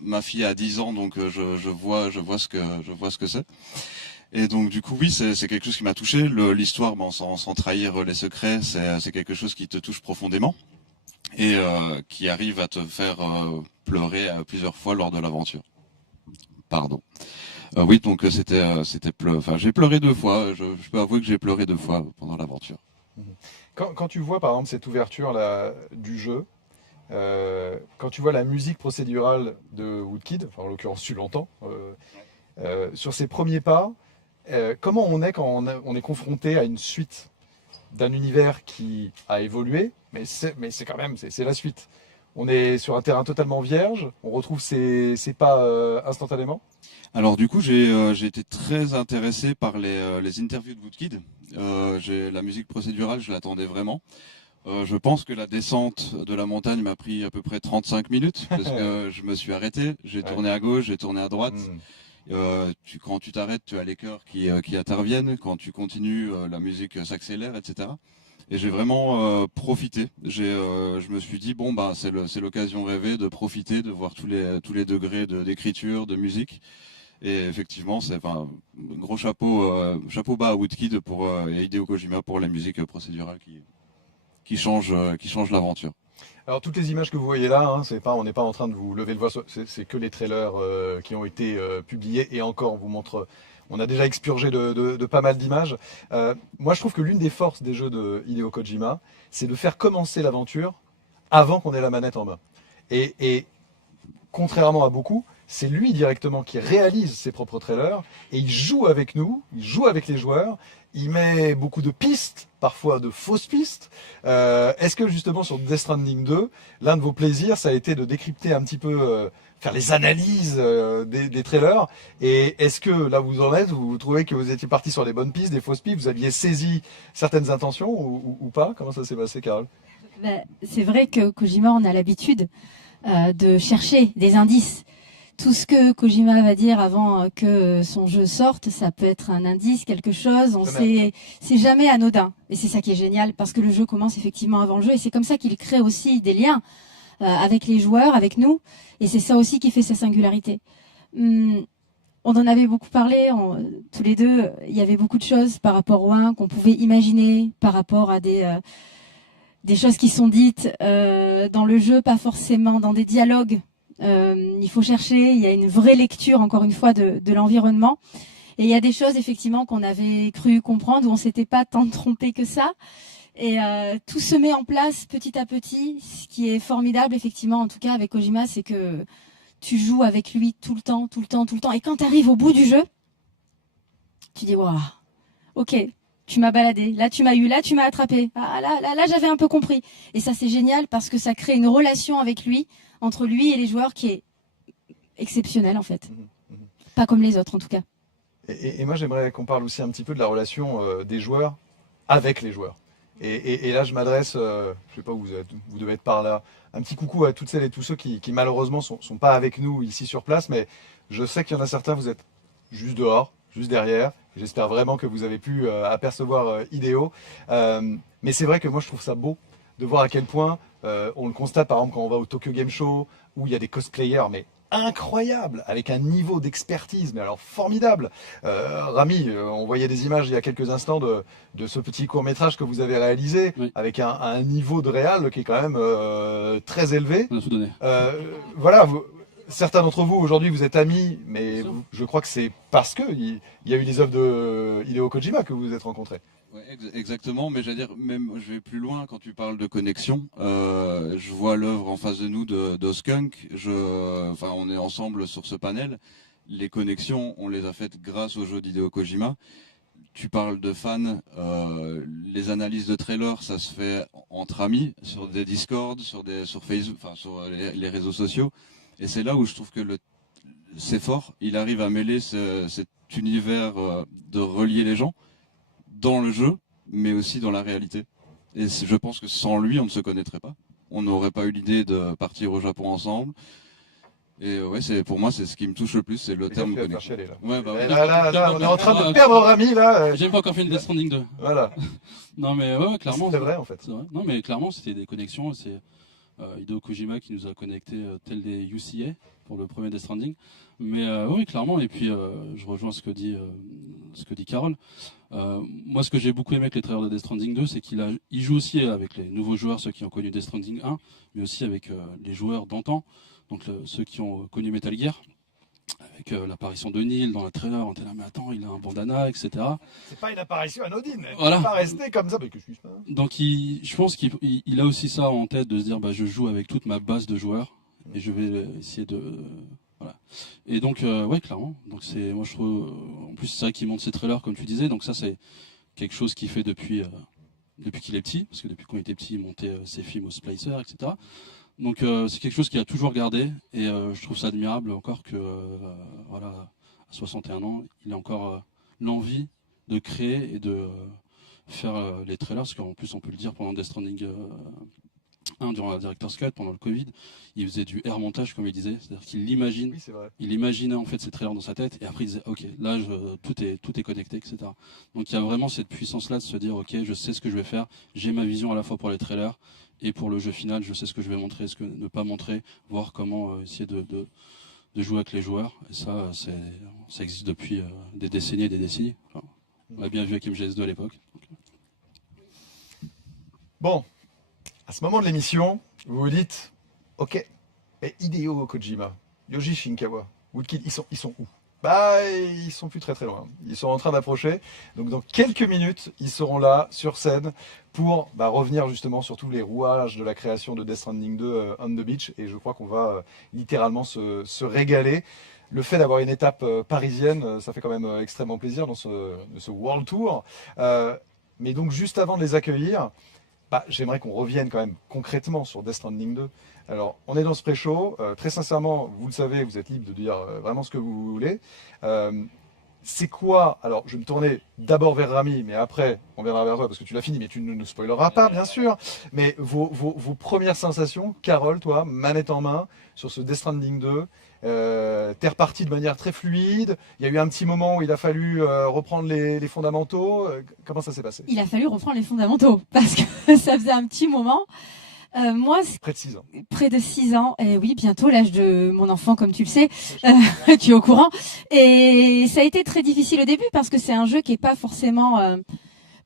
Ma fille a 10 ans, donc je vois ce que c'est. Et donc du coup oui, c'est quelque chose qui m'a touché. L'histoire, sans trahir les secrets, c'est quelque chose qui te touche profondément et qui arrive à te faire pleurer plusieurs fois lors de l'aventure. Pardon. Oui, donc j'ai pleuré 2 fois. Je peux avouer que j'ai pleuré 2 fois pendant l'aventure. Quand tu vois par exemple cette ouverture là du jeu, quand tu vois la musique procédurale de Woodkid, enfin en l'occurrence tu l'entends, sur ses premiers pas, comment on est quand on est confronté à une suite d'un univers qui a évolué, mais c'est quand même, c'est la suite. On est sur un terrain totalement vierge, on retrouve ses pas instantanément. Alors du coup, j'ai été très intéressé par les interviews de Woodkid. La musique procédurale, je l'attendais vraiment. Je pense que la descente de la montagne m'a pris à peu près 35 minutes, parce que je me suis arrêté, j'ai tourné à gauche, j'ai tourné à droite. Quand tu t'arrêtes, tu as les chœurs qui interviennent. Quand tu continues, la musique s'accélère, etc. Et j'ai vraiment profité. Je me suis dit c'est l'occasion rêvée de profiter, de voir tous les degrés d'écriture, de musique. Et effectivement, c'est gros chapeau bas à Woodkid et Hideo Kojima pour la musique procédurale qui change l'aventure. Alors toutes les images que vous voyez là, on n'est pas en train de vous lever le voile, c'est que les trailers qui ont été publiés, et encore on vous montre, on a déjà expurgé de pas mal d'images. Moi je trouve que l'une des forces des jeux de Hideo Kojima, c'est de faire commencer l'aventure avant qu'on ait la manette en main. Et contrairement à beaucoup, c'est lui directement qui réalise ses propres trailers, et il joue avec nous, il joue avec les joueurs. Il met beaucoup de pistes, parfois de fausses pistes. Est-ce que justement sur Death Stranding 2, l'un de vos plaisirs, ça a été de décrypter un petit peu, faire les analyses des trailers? Et est-ce que là vous en êtes, vous trouvez que vous étiez parti sur les bonnes pistes, des fausses pistes, vous aviez saisi certaines intentions ou pas? Comment ça s'est passé, Carole? C'est vrai que Kojima, on a l'habitude de chercher des indices. Tout ce que Kojima va dire avant que son jeu sorte, ça peut être un indice, quelque chose. C'est jamais anodin. Et c'est ça qui est génial, parce que le jeu commence effectivement avant le jeu. Et c'est comme ça qu'il crée aussi des liens avec les joueurs, avec nous. Et c'est ça aussi qui fait sa singularité. On en avait beaucoup parlé, tous les deux. Il y avait beaucoup de choses par rapport au 1 qu'on pouvait imaginer, par rapport à des choses qui sont dites dans le jeu, pas forcément dans des dialogues. Il faut chercher, il y a une vraie lecture encore une fois de l'environnement, et il y a des choses effectivement qu'on avait cru comprendre où on s'était pas tant trompé que ça, et tout se met en place petit à petit. Ce qui est formidable effectivement, en tout cas avec Kojima, c'est que tu joues avec lui tout le temps, et quand tu arrives au bout du jeu, tu dis waouh, ok, tu m'as baladé, là tu m'as eu, là tu m'as attrapé, là j'avais un peu compris, et ça c'est génial parce que ça crée une relation avec lui, entre lui et les joueurs, qui est exceptionnelle en fait. Pas comme les autres en tout cas. Et moi j'aimerais qu'on parle aussi un petit peu de la relation des joueurs avec les joueurs. Et là je m'adresse, je sais pas où vous devez être par là, un petit coucou à toutes celles et tous ceux qui malheureusement sont pas avec nous ici sur place, mais je sais qu'il y en a certains, vous êtes juste dehors, juste derrière. J'espère vraiment que vous avez pu apercevoir Hideo. Mais c'est vrai que moi je trouve ça beau de voir à quel point on le constate par exemple quand on va au Tokyo Game Show où il y a des cosplayers mais incroyables avec un niveau d'expertise mais alors formidable. Rami, on voyait des images il y a quelques instants de ce petit court-métrage que vous avez réalisé Oui. avec un niveau de réal qui est quand même très élevé. On a tout donné. Voilà, certains d'entre vous aujourd'hui vous êtes amis, mais Bien sûr. je crois que c'est parce que il y a eu les œuvres de Hideo Kojima que vous vous êtes rencontrés. Ouais, exactement, mais j'allais dire, même je vais plus loin quand tu parles de connexion. Je vois l'œuvre en face de nous d'Oskunk. Enfin, on est ensemble sur ce panel. Les connexions, on les a faites grâce au jeu d'Hideo Kojima. Tu parles de fans, les analyses de trailers, ça se fait entre amis, sur des Discord, sur Facebook, enfin sur les réseaux sociaux. Et c'est là où je trouve que c'est fort. Il arrive à mêler cet univers de relier les gens dans le jeu, mais aussi dans la réalité. Et je pense que sans lui, on ne se connaîtrait pas. On n'aurait pas eu l'idée de partir au Japon ensemble. Et ouais, pour moi, c'est ce qui me touche le plus, c'est le terme Tu vas te faire connexion. chialer, là. Ouais, bah, ouais. Là, on est en train de perdre Rami là. J'ai pas encore fait une Death Stranding 2. Voilà. Non mais ouais, clairement. C'est vrai en fait. C'est vrai. Non mais clairement, c'était des connexions. C'est Hideo Kojima qui nous a connectés tel des UCA pour le premier Death Stranding. Mais oui, clairement. Et puis je rejoins ce que dit Carole. Moi, ce que j'ai beaucoup aimé avec les trailers de Death Stranding 2, c'est qu'il joue aussi avec les nouveaux joueurs, ceux qui ont connu Death Stranding 1, mais aussi avec les joueurs d'antan, donc ceux qui ont connu Metal Gear, avec l'apparition de Neil dans le trailer. On était là, mais attends, il a un bandana, etc. C'est pas une apparition anodine. Voilà. Il peut pas rester comme ça. Mais que je suis pas. Donc je pense qu'il a aussi ça en tête de se dire, bah, je joue avec toute ma base de joueurs et je vais essayer de voilà. Et donc ouais, clairement. Donc moi je trouve, en plus c'est vrai qu'il monte ses trailers comme tu disais, donc ça c'est quelque chose qu'il fait depuis qu'il est petit, parce que depuis qu'on était petit il montait ses films au Splicer, etc. Donc c'est quelque chose qu'il a toujours gardé et je trouve ça admirable encore que voilà, à 61 ans il a encore l'envie de créer et de faire les trailers, parce qu'en plus on peut le dire, pendant Death Stranding 1, durant la Director's Cut, pendant le Covid, il faisait du air montage comme il disait, c'est-à-dire qu'il imagine, Oui, c'est vrai. il imaginait en fait ces trailers dans sa tête et après il disait ok, là tout est connecté, etc. Donc il y a vraiment cette puissance là de se dire ok, je sais ce que je vais faire, j'ai ma vision à la fois pour les trailers et pour le jeu final, je sais ce que je vais montrer, ce que ne pas montrer, voir comment essayer de jouer avec les joueurs, et ça existe depuis des décennies et des décennies. Enfin, on l'a bien vu avec MGS2 à l'époque. Bon, à ce moment de l'émission, vous vous dites, ok, mais Hideo Kojima, Yoji Shinkawa, Woodkid, ils sont où? Bah, ils sont plus très très loin. Ils sont en train d'approcher. Donc dans quelques minutes, ils seront là sur scène pour revenir justement sur tous les rouages de la création de Death Stranding 2 on the beach. Et je crois qu'on va littéralement se régaler. Le fait d'avoir une étape parisienne, ça fait quand même extrêmement plaisir dans ce World Tour. Mais donc juste avant de les accueillir, j'aimerais qu'on revienne quand même concrètement sur Death Stranding 2. Alors, on est dans ce pré-show. Très sincèrement, vous le savez, vous êtes libre de dire vraiment ce que vous voulez. C'est quoi? Alors, je vais me tourner d'abord vers Rami, mais après, on viendra vers toi parce que tu l'as fini, mais tu ne nous spoileras pas, bien sûr. Mais vos premières sensations, Carole, toi, manette en main, sur ce Death Stranding 2. T'es reparti de manière très fluide. Il y a eu un petit moment où il a fallu reprendre les fondamentaux. Comment ça s'est passé? Il a fallu reprendre les fondamentaux parce que ça faisait un petit moment. Moi, Près de 6 ans. Près de 6 ans, et oui, bientôt l'âge de mon enfant, comme tu le sais, tu es au courant. Et ça a été très difficile au début parce que c'est un jeu qui est pas forcément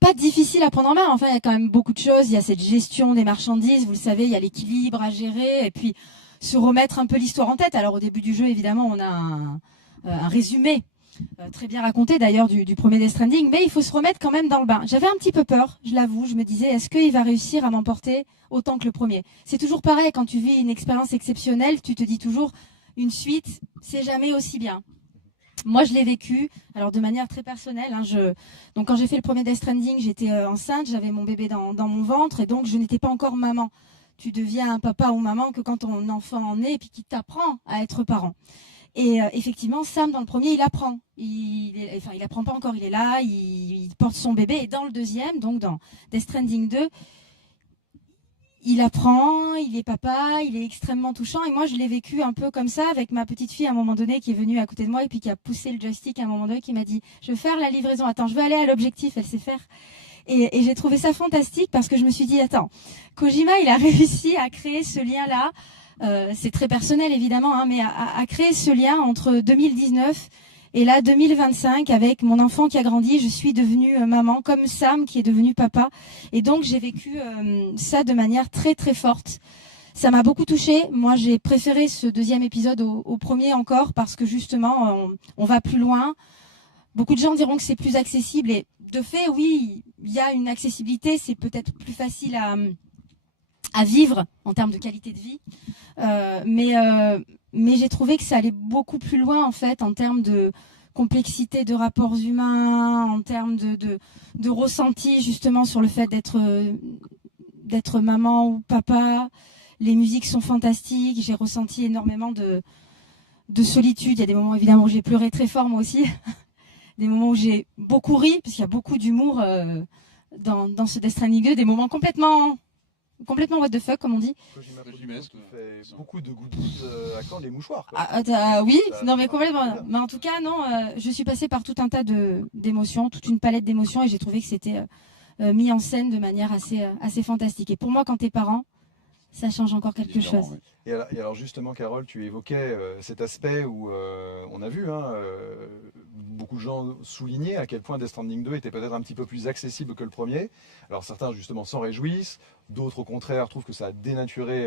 pas difficile à prendre en main. Enfin, il y a quand même beaucoup de choses. Il y a cette gestion des marchandises, vous le savez, il y a l'équilibre à gérer, et puis se remettre un peu l'histoire en tête. Alors au début du jeu, évidemment, on a un résumé très bien raconté d'ailleurs du premier Death Stranding, mais il faut se remettre quand même dans le bain. J'avais un petit peu peur, je l'avoue, je me disais, est-ce qu'il va réussir à m'emporter autant que le premier? C'est toujours pareil, quand tu vis une expérience exceptionnelle, tu te dis toujours, une suite, c'est jamais aussi bien. Moi, je l'ai vécu, alors de manière très personnelle. Donc quand j'ai fait le premier Death Stranding, j'étais enceinte, j'avais mon bébé dans mon ventre, et donc je n'étais pas encore maman. Tu deviens un papa ou maman que quand ton enfant en est, et puis qui t'apprend à être parent. Et effectivement, Sam, dans le premier, il apprend. Il apprend pas encore, il est là, il porte son bébé. Et dans le deuxième, donc dans Death Stranding 2, il apprend, il est papa, il est extrêmement touchant. Et moi, je l'ai vécu un peu comme ça avec ma petite fille à un moment donné qui est venue à côté de moi et puis qui a poussé le joystick à un moment donné, qui m'a dit « Je veux faire la livraison. Attends, je veux aller à l'objectif. » Elle sait faire. Et j'ai trouvé ça fantastique parce que je me suis dit, attends, Kojima, il a réussi à créer ce lien-là. C'est très personnel évidemment, hein, mais à créer ce lien entre 2019 et là 2025 avec mon enfant qui a grandi. Je suis devenue maman, comme Sam qui est devenu papa. Et donc j'ai vécu ça de manière très très forte. Ça m'a beaucoup touchée. Moi, j'ai préféré ce deuxième épisode au premier encore parce que justement, on va plus loin. Beaucoup de gens diront que c'est plus accessible et de fait, oui, il y a une accessibilité. C'est peut-être plus facile à vivre en termes de qualité de vie. Mais j'ai trouvé que ça allait beaucoup plus loin en fait en termes de complexité de rapports humains, en termes de ressenti justement sur le fait d'être maman ou papa. Les musiques sont fantastiques, j'ai ressenti énormément de solitude. Il y a des moments évidemment où j'ai pleuré très fort moi aussi, des moments où j'ai beaucoup ri, parce qu'il y a beaucoup d'humour dans ce Death Stranding 2, des moments complètement what the fuck comme on dit. Kojima fait beaucoup de gouttes à quand les mouchoirs. Quoi. Oui, non mais complètement. Mais en tout cas non, je suis passée par tout un tas d'émotions, toute une palette d'émotions et j'ai trouvé que c'était mis en scène de manière assez fantastique. Et pour moi, quand t'es parent, ça change encore quelque chose. Oui. Et alors justement, Carole, tu évoquais cet aspect où on a vu beaucoup de gens souligner à quel point Death Stranding 2 était peut-être un petit peu plus accessible que le premier. Alors certains justement s'en réjouissent, d'autres au contraire trouvent que ça a dénaturé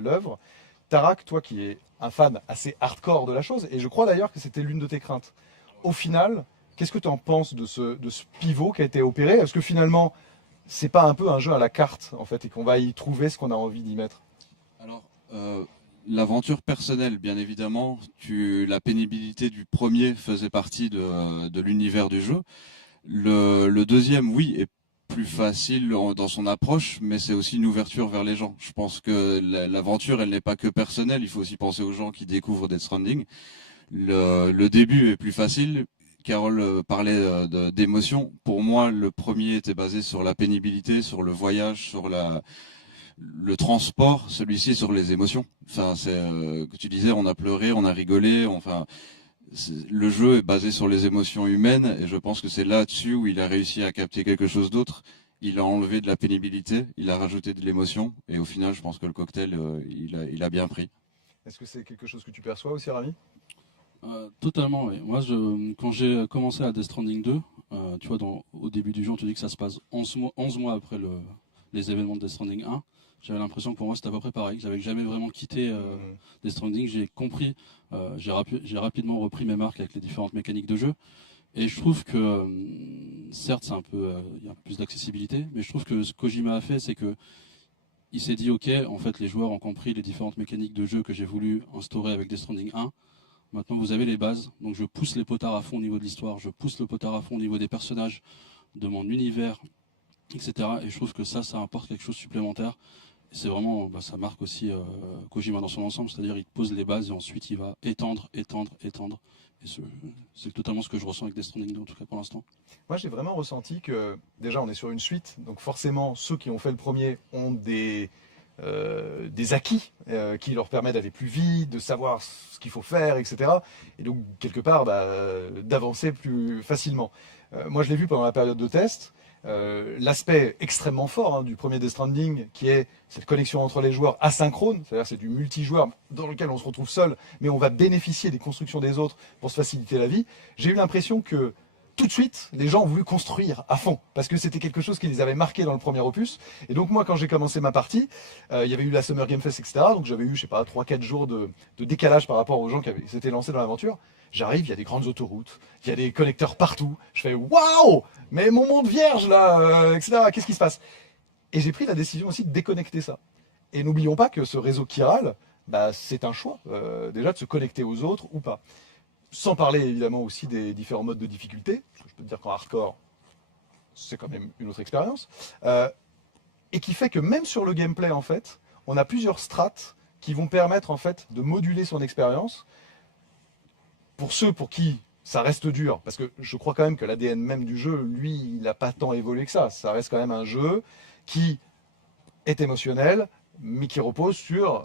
l'œuvre. Tarak, toi qui es un fan assez hardcore de la chose, et je crois d'ailleurs que c'était l'une de tes craintes. Au final, qu'est-ce que tu en penses de ce pivot qui a été opéré? Est-ce que finalement, c'est pas un peu un jeu à la carte en fait et qu'on va y trouver ce qu'on a envie d'y mettre? Alors, l'aventure personnelle, bien évidemment, la pénibilité du premier faisait partie de l'univers du jeu. Le deuxième, oui, est plus facile dans son approche, mais c'est aussi une ouverture vers les gens. Je pense que l'aventure, elle n'est pas que personnelle, il faut aussi penser aux gens qui découvrent Death Stranding. Le début est plus facile. Carole parlait d'émotion. Pour moi, le premier était basé sur la pénibilité, sur le voyage, sur le transport. Celui-ci sur les émotions. Enfin, que tu disais, on a pleuré, on a rigolé. Enfin, le jeu est basé sur les émotions humaines, et je pense que c'est là-dessus où il a réussi à capter quelque chose d'autre. Il a enlevé de la pénibilité, il a rajouté de l'émotion, et au final, je pense que le cocktail, il a bien pris. Est-ce que c'est quelque chose que tu perçois aussi, Rami? Totalement, oui. Moi, quand j'ai commencé à Death Stranding 2, tu vois, au début du jeu, on te dit que ça se passe 11 mois après les événements de Death Stranding 1. J'avais l'impression que pour moi, c'était à peu près pareil. J'avais jamais vraiment quitté Death Stranding. J'ai compris, j'ai rapidement repris mes marques avec les différentes mécaniques de jeu. Et je trouve que, certes, il y a un peu plus d'accessibilité, mais je trouve que ce que Kojima a fait, c'est que il s'est dit, ok, en fait, les joueurs ont compris les différentes mécaniques de jeu que j'ai voulu instaurer avec Death Stranding 1. Maintenant, vous avez les bases, donc je pousse les potards à fond au niveau de l'histoire, je pousse le potard à fond au niveau des personnages, de mon univers, etc. Et je trouve que ça apporte quelque chose de supplémentaire. Et c'est vraiment, ça marque aussi Kojima dans son ensemble, c'est-à-dire il pose les bases et ensuite il va étendre. Et c'est totalement ce que je ressens avec Death Stranding 2, en tout cas pour l'instant. Moi, j'ai vraiment ressenti que, déjà, on est sur une suite, donc forcément, ceux qui ont fait le premier ont des acquis qui leur permettent d'aller plus vite, de savoir ce qu'il faut faire, etc. Et donc, quelque part, d'avancer plus facilement. Moi, je l'ai vu pendant la période de test. L'aspect extrêmement fort du premier Death Stranding, qui est cette connexion entre les joueurs asynchrone, c'est-à-dire c'est du multijoueur dans lequel on se retrouve seul, mais on va bénéficier des constructions des autres pour se faciliter la vie. J'ai eu l'impression que tout de suite, les gens ont voulu construire à fond, parce que c'était quelque chose qui les avait marqués dans le premier opus. Et donc moi, quand j'ai commencé ma partie, il y avait eu la Summer Game Fest, etc. Donc j'avais eu, je sais pas, 3-4 jours de décalage par rapport aux gens qui s'étaient lancés dans l'aventure. J'arrive, il y a des grandes autoroutes, il y a des connecteurs partout. Je fais waouh, mais mon monde vierge là, etc. Qu'est-ce qui se passe? Et j'ai pris la décision aussi de déconnecter ça. Et n'oublions pas que ce réseau chiral, c'est un choix, déjà de se connecter aux autres ou pas. Sans parler évidemment aussi des différents modes de difficulté, parce que je peux te dire qu'en hardcore, c'est quand même une autre expérience, et qui fait que même sur le gameplay en fait, on a plusieurs strates qui vont permettre en fait de moduler son expérience. Pour ceux pour qui ça reste dur, parce que je crois quand même que l'ADN même du jeu, lui, il n'a pas tant évolué que ça. Ça reste quand même un jeu qui est émotionnel, mais qui repose sur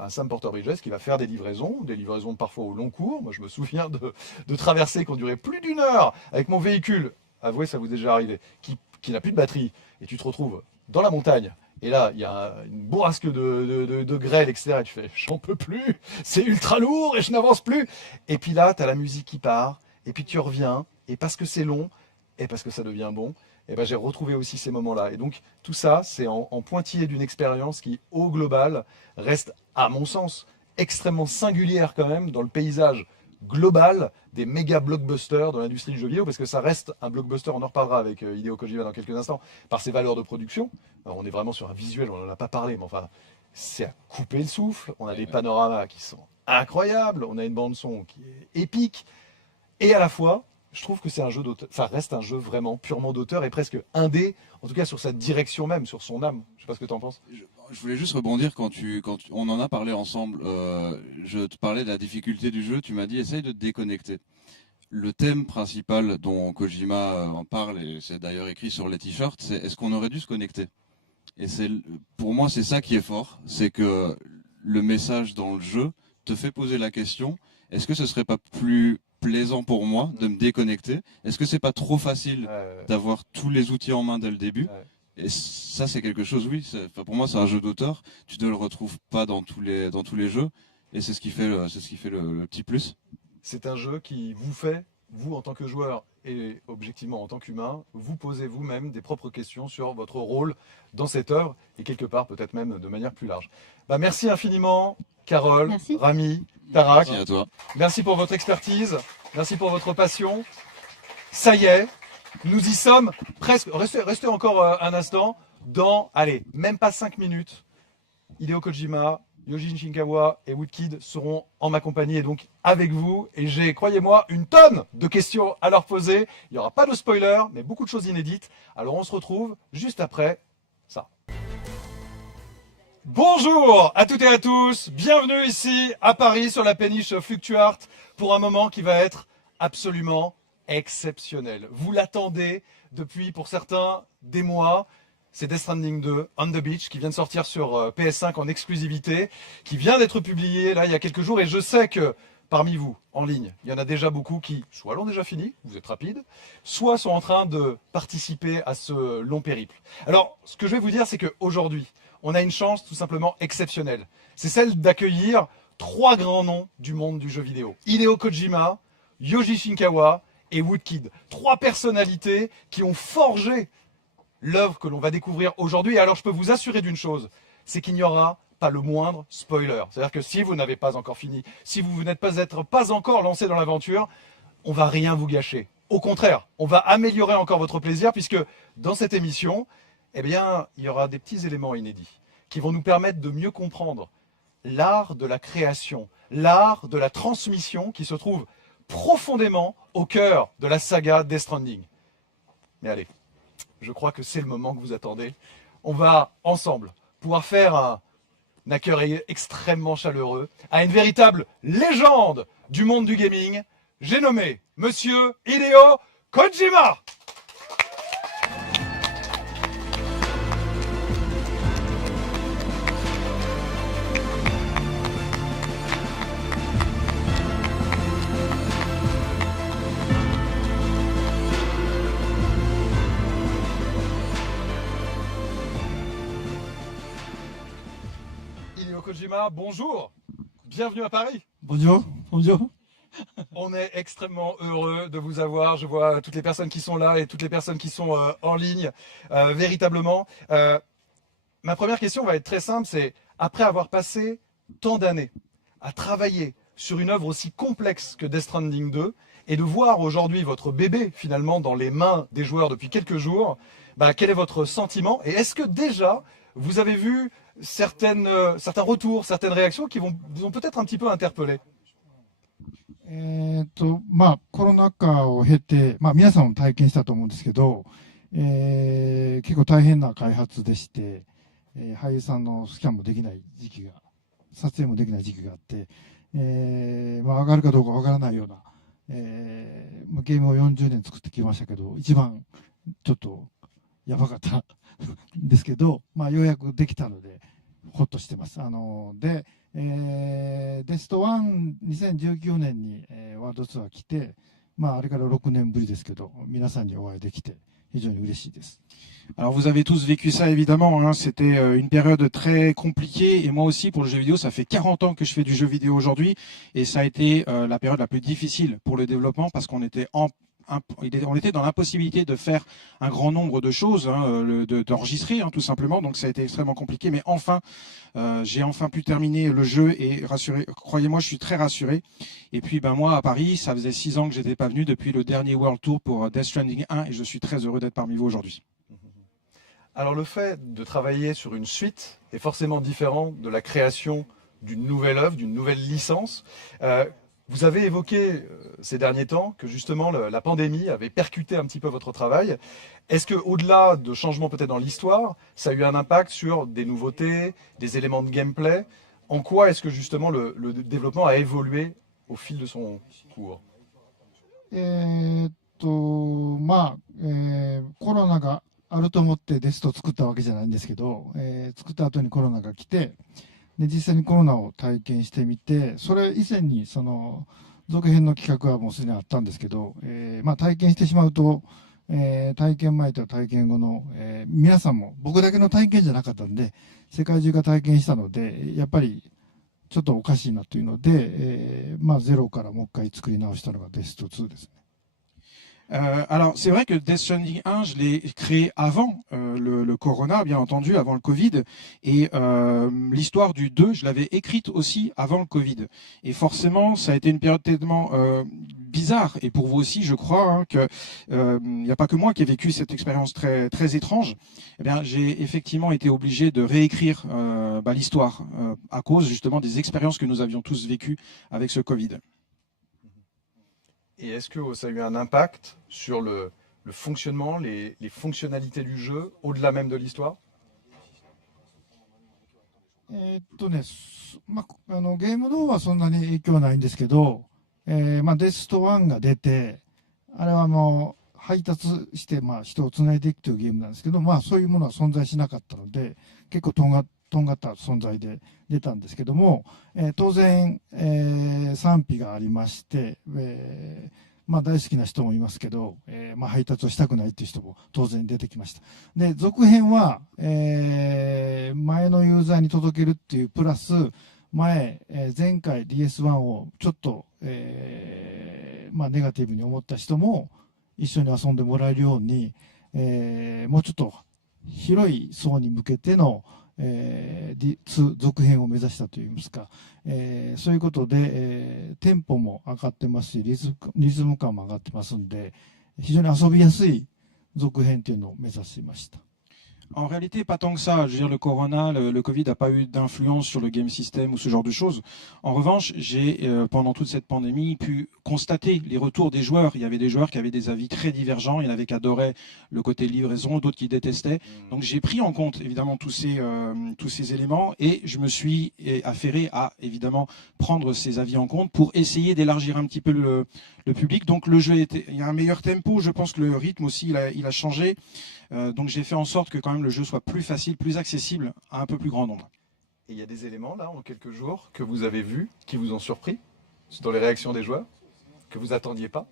un Sam Porter-Bridges qui va faire des livraisons parfois au long cours. Moi, je me souviens de traversées qui ont duré plus d'1 heure avec mon véhicule, avouez, ça vous est déjà arrivé, qui qui n'a plus de batterie, et tu te retrouves dans la montagne, et là, il y a une bourrasque de grêle, etc. Et tu fais, j'en peux plus, c'est ultra lourd et je n'avance plus. Et puis là, tu as la musique qui part, et puis tu reviens, et parce que c'est long, et parce que ça devient bon, et ben j'ai retrouvé aussi ces moments-là. Et donc, tout ça, c'est en pointillé d'une expérience qui, au global, reste, à mon sens, extrêmement singulière quand même dans le paysage global des méga blockbusters de l'industrie du jeu vidéo, parce que ça reste un blockbuster, on en reparlera avec Hideo Kojima dans quelques instants, par ses valeurs de production. Alors, on est vraiment sur un visuel, on n'en a pas parlé, mais enfin, c'est à couper le souffle, on a des panoramas qui sont incroyables, on a une bande son qui est épique, et à la fois, je trouve que c'est un jeu d'auteur, enfin reste un jeu vraiment purement d'auteur et presque indé, en tout cas sur sa direction même, sur son âme. Je sais pas ce que tu en penses. Je voulais juste rebondir on en a parlé ensemble. Je te parlais de la difficulté du jeu. Tu m'as dit essaye de te déconnecter. Le thème principal dont Kojima en parle, et c'est d'ailleurs écrit sur les t-shirts, c'est est-ce qu'on aurait dû se connecter? Et pour moi, c'est ça qui est fort, c'est que le message dans le jeu te fait poser la question, est-ce que ce serait pas plus plaisant pour moi de me déconnecter? Est-ce que c'est pas trop facile d'avoir tous les outils en main dès le début? Et ça, c'est quelque chose, oui. Pour moi, c'est un jeu d'auteur. Tu ne le retrouves pas dans tous les jeux, et c'est ce qui fait le petit plus. C'est un jeu qui vous fait, vous en tant que joueur et objectivement en tant qu'humain, vous posez vous-même des propres questions sur votre rôle dans cette œuvre et quelque part peut-être même de manière plus large. Bah, merci infiniment, Carole, Merci. Rami, Tarak. Merci à toi. Merci pour votre expertise, merci pour votre passion. Ça y est, nous y sommes presque. Restez encore un instant. Dans, allez, même pas 5 minutes, Hideo Kojima, Yoji Shinkawa et Woodkid seront en ma compagnie et donc avec vous. Et j'ai, croyez-moi, une tonne de questions à leur poser. Il n'y aura pas de spoiler, mais beaucoup de choses inédites. Alors on se retrouve juste après ça. Bonjour à toutes et à tous. Bienvenue ici à Paris sur la péniche Fluctuart pour un moment qui va être absolument exceptionnel. Vous l'attendez depuis, pour certains, des mois. C'est Death Stranding 2, On the Beach, qui vient de sortir sur PS5 en exclusivité, qui vient d'être publié là il y a quelques jours. Et je sais que parmi vous, en ligne, il y en a déjà beaucoup qui soit l'ont déjà fini, vous êtes rapide, soit sont en train de participer à ce long périple. Alors, ce que je vais vous dire, c'est qu'aujourd'hui, on a une chance tout simplement exceptionnelle. C'est celle d'accueillir 3 grands noms du monde du jeu vidéo. Hideo Kojima, Yoji Shinkawa et Woodkid. 3 personnalités qui ont forgé l'œuvre que l'on va découvrir aujourd'hui. Et alors je peux vous assurer d'une chose, c'est qu'il n'y aura pas le moindre spoiler. C'est-à-dire que si vous n'avez pas encore fini, si vous n'êtes pas encore lancé dans l'aventure, on va rien vous gâcher. Au contraire, on va améliorer encore votre plaisir puisque dans cette émission, eh bien, il y aura des petits éléments inédits qui vont nous permettre de mieux comprendre l'art de la création, l'art de la transmission qui se trouve profondément au cœur de la saga Death Stranding. Mais allez, je crois que c'est le moment que vous attendez. On va ensemble pouvoir faire un accueil extrêmement chaleureux à une véritable légende du monde du gaming. J'ai nommé Monsieur Hideo Kojima. Kojima, bonjour, bienvenue à Paris. Bonjour, bonjour. On est extrêmement heureux de vous avoir. Je vois toutes les personnes qui sont là et toutes les personnes qui sont en ligne, véritablement. Ma première question va être très simple, c'est après avoir passé tant d'années à travailler sur une œuvre aussi complexe que Death Stranding 2 et de voir aujourd'hui votre bébé finalement dans les mains des joueurs depuis quelques jours, quel est votre sentiment? Et est-ce que déjà vous avez vu certains retours, certaines réactions qui vous ont peut-être un petit peu interpellé? コロナ禍を経て、皆さんも体験したと思うんですけど、結構大変な開発でして、俳優さんのスキャンもできない時期が、撮影もできない時期があって、上がるかどうかわからないような、ゲームを40年作ってきましたけど、一番ちょっとやばかったんですけど、ようやくできたので、ほっとしてます。デスト1、2019年にワールドツアー来て、あれから6年ぶりですけど、皆さんにお会いできて、非常に嬉しいです。Alors vous avez tous vécu ça évidemment, hein. C'était une période très compliquée et moi aussi pour le jeu vidéo, ça fait 40 ans que je fais du jeu vidéo aujourd'hui et ça a été la période la plus difficile pour le développement parce qu'on était on était dans l'impossibilité de faire un grand nombre de choses, hein, d'enregistrer tout simplement, donc ça a été extrêmement compliqué, mais enfin, j'ai enfin pu terminer le jeu et rassuré, croyez-moi, je suis très rassuré. Et puis moi à Paris, ça faisait 6 ans que j'étais pas venu depuis le dernier World Tour pour Death Stranding 1 et je suis très heureux d'être parmi vous aujourd'hui. Alors le fait de travailler sur une suite est forcément différent de la création d'une nouvelle œuvre, d'une nouvelle licence. Vous avez évoqué ces derniers temps que justement la pandémie avait percuté un petit peu votre travail. Est-ce qu'au-delà de changements peut-être dans l'histoire, ça a eu un impact sur des nouveautés, des éléments de gameplay? En quoi est-ce que justement le développement a évolué au fil de son cours? コロナがあると思ってデストを作ったわけじゃないんですけど、作った後にコロナが来て、で実際にコロナを体験してみて、それ以前にその続編の企画はもうすでにあったんですけど、体験してしまうと、体験前と体験後の、皆さんも僕だけの体験じゃなかったんで、世界中が体験したので、やっぱりちょっとおかしいなというので、ゼロからもう一回作り直したのがデスト2ですね。Alors c'est vrai que Death Stranding 1, je l'ai créé avant le Corona, bien entendu, avant le Covid, et l'histoire du 2, je l'avais écrite aussi avant le Covid. Et forcément, ça a été une période tellement bizarre, et pour vous aussi, je crois, que n'y a pas que moi qui ai vécu cette expérience très très étrange. Eh bien, j'ai effectivement été obligé de réécrire l'histoire à cause justement des expériences que nous avions tous vécues avec ce Covid. Et est-ce que ça a eu un impact sur le fonctionnement, les fonctionnalités du jeu, au-delà même de l'histoire? ゲームの方はそんなに影響はないんですけど、デスト1が出て、あれは配達して、人をつないでいくというゲームなんですけど、そういうものは存在しなかったので、結構とんがった存在で出たんですけども、当然、賛否がありまして、大好きな人もいますけど、配達をしたくないっていう人も当然出てきました。で、続編は、前のユーザーに届けるっていうプラス、前回 DS1 をちょっと、ネガティブに思った人も一緒に遊んでもらえるように、もうちょっと広い層に向けての続編を目指したといいますか、そういうことで、テンポも上がってますし、リズム感も上がってますんで、非常に遊びやすい続編というのを目指しました。En réalité, pas tant que ça. Je veux dire, le Corona, le Covid n'a pas eu d'influence sur le game system ou ce genre de choses. En revanche, j'ai, pendant toute cette pandémie, pu constater les retours des joueurs. Il y avait des joueurs qui avaient des avis très divergents. Il y en avait qui adoraient le côté livraison, d'autres qui détestaient. Donc j'ai pris en compte, évidemment, tous ces éléments et je me suis affairé à, évidemment, prendre ces avis en compte pour essayer d'élargir un petit peu le public. Donc le jeu il y a un meilleur tempo. Je pense que le rythme aussi, il a changé. Donc j'ai fait en sorte que quand même le jeu soit plus facile, plus accessible à un peu plus grand nombre. Et il y a des éléments là en quelques jours que vous avez vus, qui vous ont surpris dans les réactions des joueurs, que vous attendiez pas?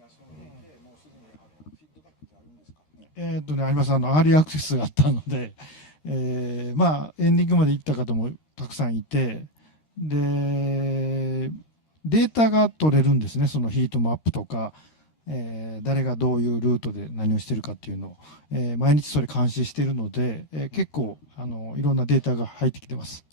あります。アーリーアクセスがあったので、エンディングまで行った方もたくさんいて、で、データが取れるんですね。そのヒートマップとか、誰がどういうルートで何をしてるかっていうのを、毎日それ監視しているので、結構いろんなデータが入ってきてます。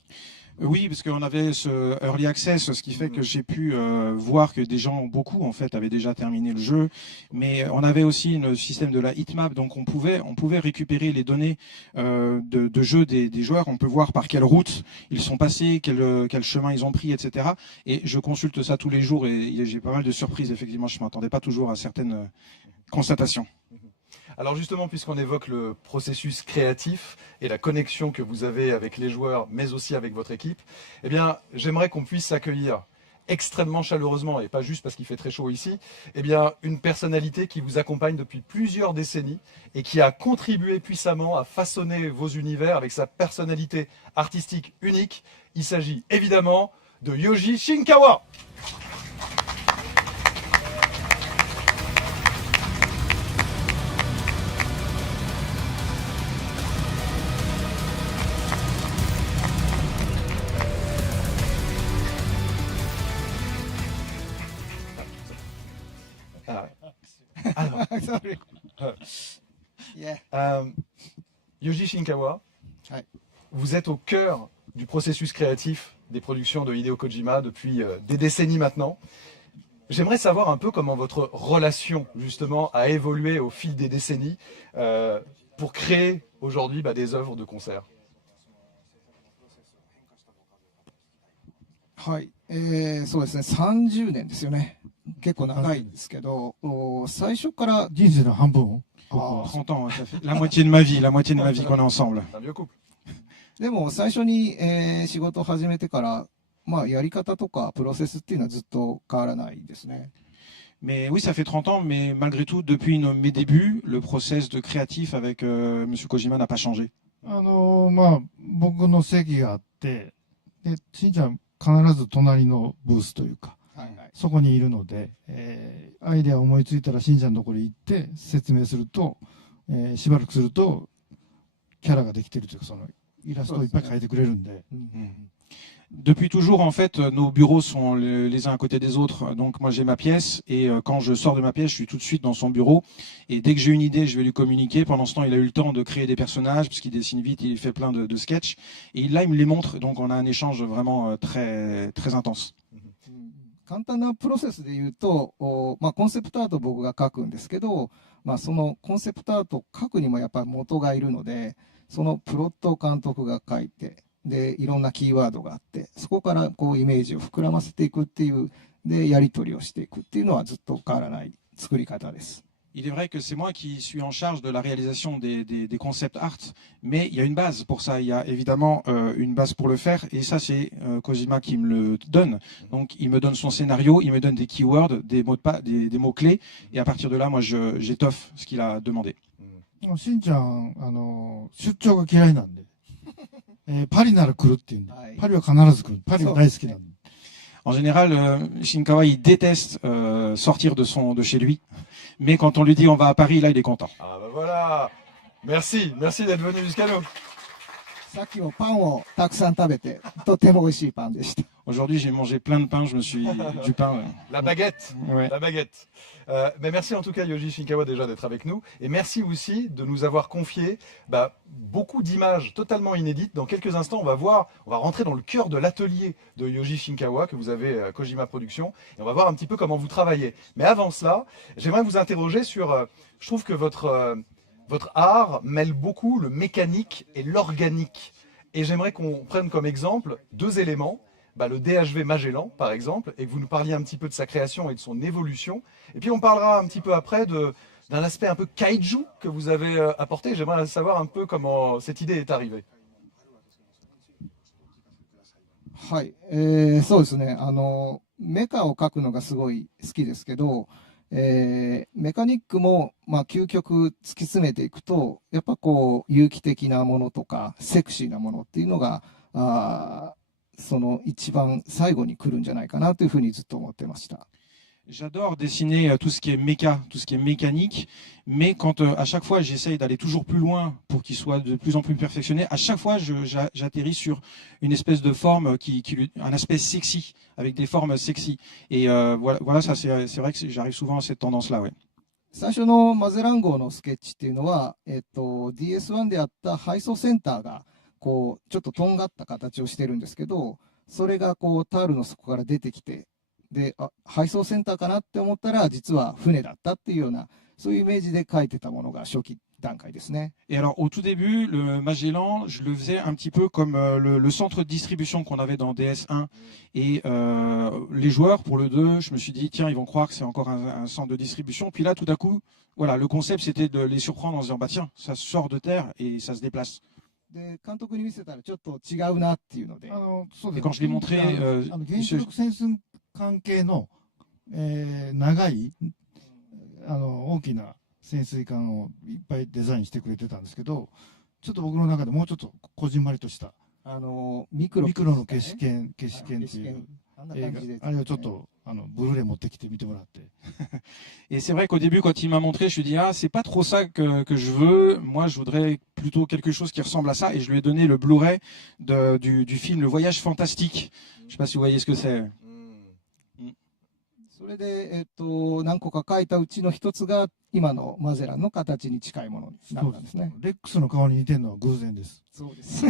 Oui, parce qu'on avait ce early access, ce qui fait que j'ai pu voir que des gens, beaucoup en fait, avaient déjà terminé le jeu. Mais on avait aussi le système de la heatmap, donc on pouvait récupérer les données de jeu des joueurs. On peut voir par quelle route ils sont passés, quel chemin ils ont pris, etc. Et je consulte ça tous les jours et j'ai pas mal de surprises. Effectivement, je m'attendais pas toujours à certaines constatations. Alors justement, puisqu'on évoque le processus créatif et la connexion que vous avez avec les joueurs, mais aussi avec votre équipe, eh bien, j'aimerais qu'on puisse accueillir extrêmement chaleureusement, et pas juste parce qu'il fait très chaud ici, eh bien, une personnalité qui vous accompagne depuis plusieurs décennies et qui a contribué puissamment à façonner vos univers avec sa personnalité artistique unique. Il s'agit évidemment de Yoji Shinkawa. Alors, Sorry. Euh. Yeah. Yoji Shinkawa, Ouais. vous êtes au cœur du processus créatif des productions de Hideo Kojima depuis des décennies maintenant. J'aimerais savoir un peu comment votre relation justement a évolué au fil des décennies pour créer aujourd'hui des œuvres de concert. はい、そうですね、30年ですよね。結構長いですけど、最初から人生の半分をあー30 ans, ça fait la moitié de ma vie, la moitié de ma vie qu'on est ensemble. C'est un vieux couple. でも最初に、仕事を始めてから、まあ、やり方とかプロセスっていうのはずっと変わらないですね。 Mais oui, ça fait 30 ans, mais malgré tout, depuis mes débuts, le process de créatif avec Monsieur Kojima n'a pas changé. 僕の席があって、で、しんちゃん必ず隣のブースというか、はいはい、そこにいるので、アイデア思いついたらしんちゃんのところに行って説明すると、しばらくするとキャラができてるというか、そのイラストをいっぱい描いてくれるんで。Depuis toujours, en fait, nos bureaux sont les uns à côté des autres. Donc moi j'ai ma pièce et quand je sors de ma pièce, je suis tout de suite dans son bureau. Et dès que j'ai une idée, je vais lui communiquer. Pendant ce temps, il a eu le temps de créer des personnages parce qu'il dessine vite, il fait plein de sketchs. Et là, il me les montre. Donc on a un échange vraiment très très intense. 簡単なプロセスで言うと、まあ、コンセプトアートを僕が描くんですけど、まあ、そのコンセプトアートを描くにもやっぱり元がいるので、そのプロットを監督が書いて、でいろんなキーワードがあって、そこからこうイメージを膨らませていくっていう、でやり取りをしていくっていうのはずっと変わらない作り方です。 Il est vrai que c'est moi qui suis en charge de la réalisation des concept art, mais il y a une base pour ça. Il y a évidemment une base pour le faire, et ça c'est Kojima qui me le donne. Donc il me donne son scénario, il me donne des keywords, des mots des mots clés, et à partir de là, moi j'étoffe ce qu'il a demandé. しんちゃん出張が嫌いなんで、パリなら来るっていうんで、パリは必ず来る。パリが大好きなんで。En général, Shinkawa il déteste sortir de chez lui, mais quand on lui dit on va à Paris, là il est content. Ah bah voilà. Merci d'être venu jusqu'à nous. さっきもパンをたくさん食べて、とても美味しいパンでした。 Aujourd'hui, j'ai mangé plein de pain, je me suis du pain. La baguette, Ouais. la baguette. Mais merci en tout cas Yoji Shinkawa déjà d'être avec nous, et merci aussi de nous avoir confié beaucoup d'images totalement inédites. Dans quelques instants, on va rentrer dans le cœur de l'atelier de Yoji Shinkawa que vous avez à Kojima Productions, et on va voir un petit peu comment vous travaillez. Mais avant cela, j'aimerais vous interroger sur, je trouve que votre art mêle beaucoup le mécanique et l'organique, et j'aimerais qu'on prenne comme exemple deux éléments. Le DHV Magellan, par exemple, et que vous nous parliez un petit peu de sa création et de son évolution. Et puis on parlera un petit peu après d'un aspect un peu kaiju que vous avez apporté. J'aimerais savoir un peu comment cette idée est arrivée. はい、そうですね。メカを描くのがすごい好きですけど、メカニックも究極突き詰めていくと、やっぱこう有機的なものとかセクシーなものっていうのがその一番最後に来るんじゃないかなというふうにずっと思ってました。 J'adore dessiner tout ce qui est méca, tout ce qui est mécanique, mais quand à chaque fois j'essaye d'aller toujours plus loin pour qu'il soit de plus en plus perfectionné, à chaque fois j'atterris sur une espèce de forme un aspect sexy, avec des formes sexy. Et voilà, ça c'est vrai que j'arrive souvent à cette tendance-là, ouais. 最初のマゼラン号のスケッチっていうのは、DS1 であった配送センターがこうちょっととんがった形をしてるんですけど、それがこうタールの底から出てきて、で配送センターかなって思ったら実は船だったっていうような、そういうイメージで描いてたものが初期段階ですね。 Et alors au tout début, le Magellan, je le faisais un petit peu comme le centre de distribution qu'on avait dans DS1, et les joueurs pour le 2, je me suis dit tiens, ils vont croire que c'est encore un centre de distribution. Puis là tout à coup, voilà, le concept c'était de les surprendre en se disant bah tiens, ça sort de terre et ça se déplace. で監督に見せたらちょっと違うなっていうので、そうです Et quand je l'ai montré, 原子力潜水関係の、長い大きな潜水艦をいっぱいデザインしてくれてたんですけど、ちょっと僕の中でもうちょっとこじんまりとしたミクロの消し剣っていう映画、あれをちょっとブルーレイ持ってきて見てもらって。 Et c'est vrai qu'au début, quand il m'a montré, je lui ai dit ah c'est pas trop ça que je veux. Moi, je voudrais plutôt quelque chose qui ressemble à ça. Et je lui ai donné le Blu-ray du film Le Voyage Fantastique. Je sais pas si vous voyez ce que c'est. それで、何個か書いたうちの一つが、今のマゼランの形に近いものになったんですね。レックスの顔に似てるのは偶然です。そうです。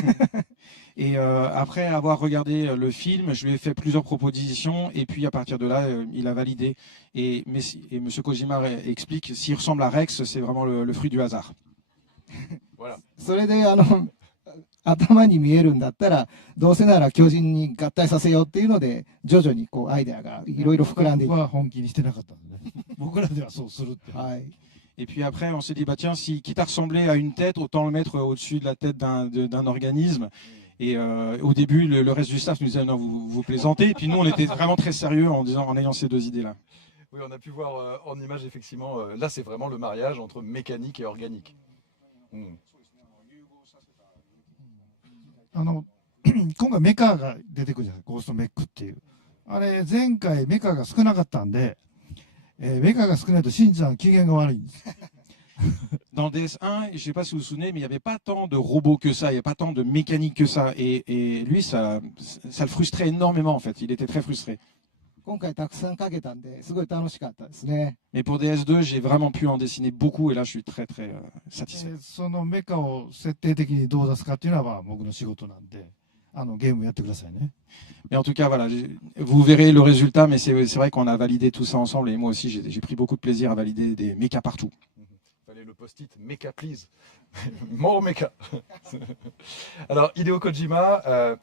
Et après avoir regardé le film, je lui ai fait plusieurs propositions et puis à partir de là, il a validé. Et M. Kojima explique, s'il ressemble à Rex, c'est vraiment le fruit du hasard. Voilà. それで、頭に見えるんだったら、どうせなら巨人に合体させようっていうので、徐々にこうアイデアがいろいろ膨らんでいく。は本気にしてなかったんでね。僕らではそうするって。はい。Et puis après, on s'est dit, bah tiens, si quitte à ressembler à une tête, autant le mettre au-dessus de la tête d'un organisme. Et au début, le reste du staff nous disait, non, vous plaisantez. Et puis nous, on était vraiment très sérieux en ayant ces deux idées-là. Oui, on a pu voir en image, effectivement, là c'est vraiment le mariage entre mécanique et organique. 今回メカが出てくるじゃない、ゴーストメックっていう。あれ、前回メカが少なかったんで、メカが少ないとしんちゃん機嫌が悪いんです。Dans DS1, je ne sais pas si vous vous souvenez, mais il n'y avait pas tant de robots que ça, il n'y a pas tant de mécanique que ça. Et lui, ça le frustrait énormément en fait, il était très frustré. 今回たくさん書けたんで、すごい楽しかったですね。Mais pour DS2, j'ai vraiment pu en dessiner beaucoup et là, je suis très très satisfait. そのメカを設定的にどう出すかっていうのは僕の仕事なんで、ゲームやってくださいね。Mais en tout cas, voilà, vous verrez le résultat, mais c'est vrai qu'on a validé tout ça ensemble et moi aussi, j'ai pris beaucoup de plaisir à valider des mechas partout. Fallait le post-it mecha please. More mecha. Alors, Hideo Kojima,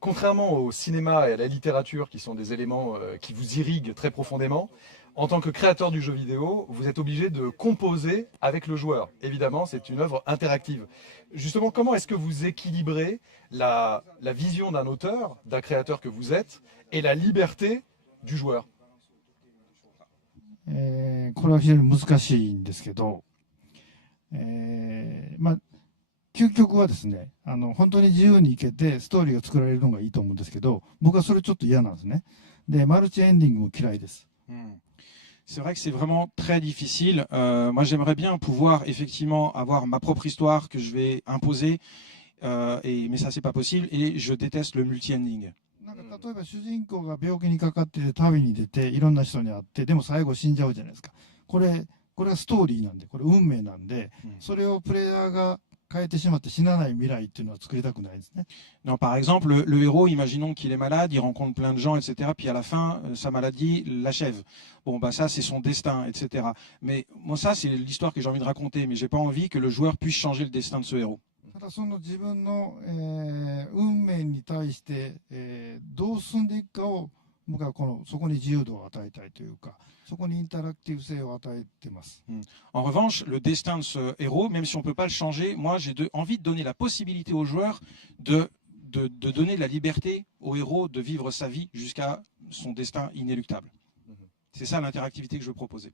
contrairement au cinéma et à la littérature, qui sont des éléments qui vous irriguent très profondément, en tant que créateur du jeu vidéo, vous êtes obligé de composer avec le joueur. Évidemment, c'est une œuvre interactive. Justement, comment est-ce que vous équilibrez la vision d'un auteur, d'un créateur que vous êtes, et la liberté du joueur? これは非常に難しいんですけど、究極はですね、本当に自由に行けてストーリーを作られるのがいいと思うんですけど、僕はそれちょっと嫌なんですね。で、マルチエンディングも嫌いです。C'est vrai que c'est vraiment très difficile. Moi, j'aimerais bien pouvoir effectivement avoir ma propre histoire que je vais imposer, mais ça, c'est pas possible. Et je déteste le multi-ending. なんか例えば主人公が病気にかかって旅に出ていろんな人に会ってでも最後死んじゃうじゃないですか。これはストーリーなんで、これ運命なんで、それをプレイヤーが変えてしまって死なない未来っていうのは作りたくないですね。Non, par exemple, le héros, imaginons qu'il est malade, il rencontre plein de gens, etc. Puis à la fin, sa maladie l'achève. Bon, bah ça, c'est son destin, etc. Mais moi, ça, c'est l'histoire que j'ai envie de raconter. Mais j'ai pas envie que le joueur puisse changer le destin de ce héros. ただその自分の、運命に対して、どう進んでいくかを僕はそこに自由度を与えたいというか、そこにインタラクティブ性を与えてます。En revanche, le destin de ce héros, même si on ne peut pas le changer, moi j'ai envie de donner la possibilité aux joueurs de donner la liberté au héros de vivre sa vie jusqu'à son destin inéluctable. C'est ça l'interactivité que je veux proposer.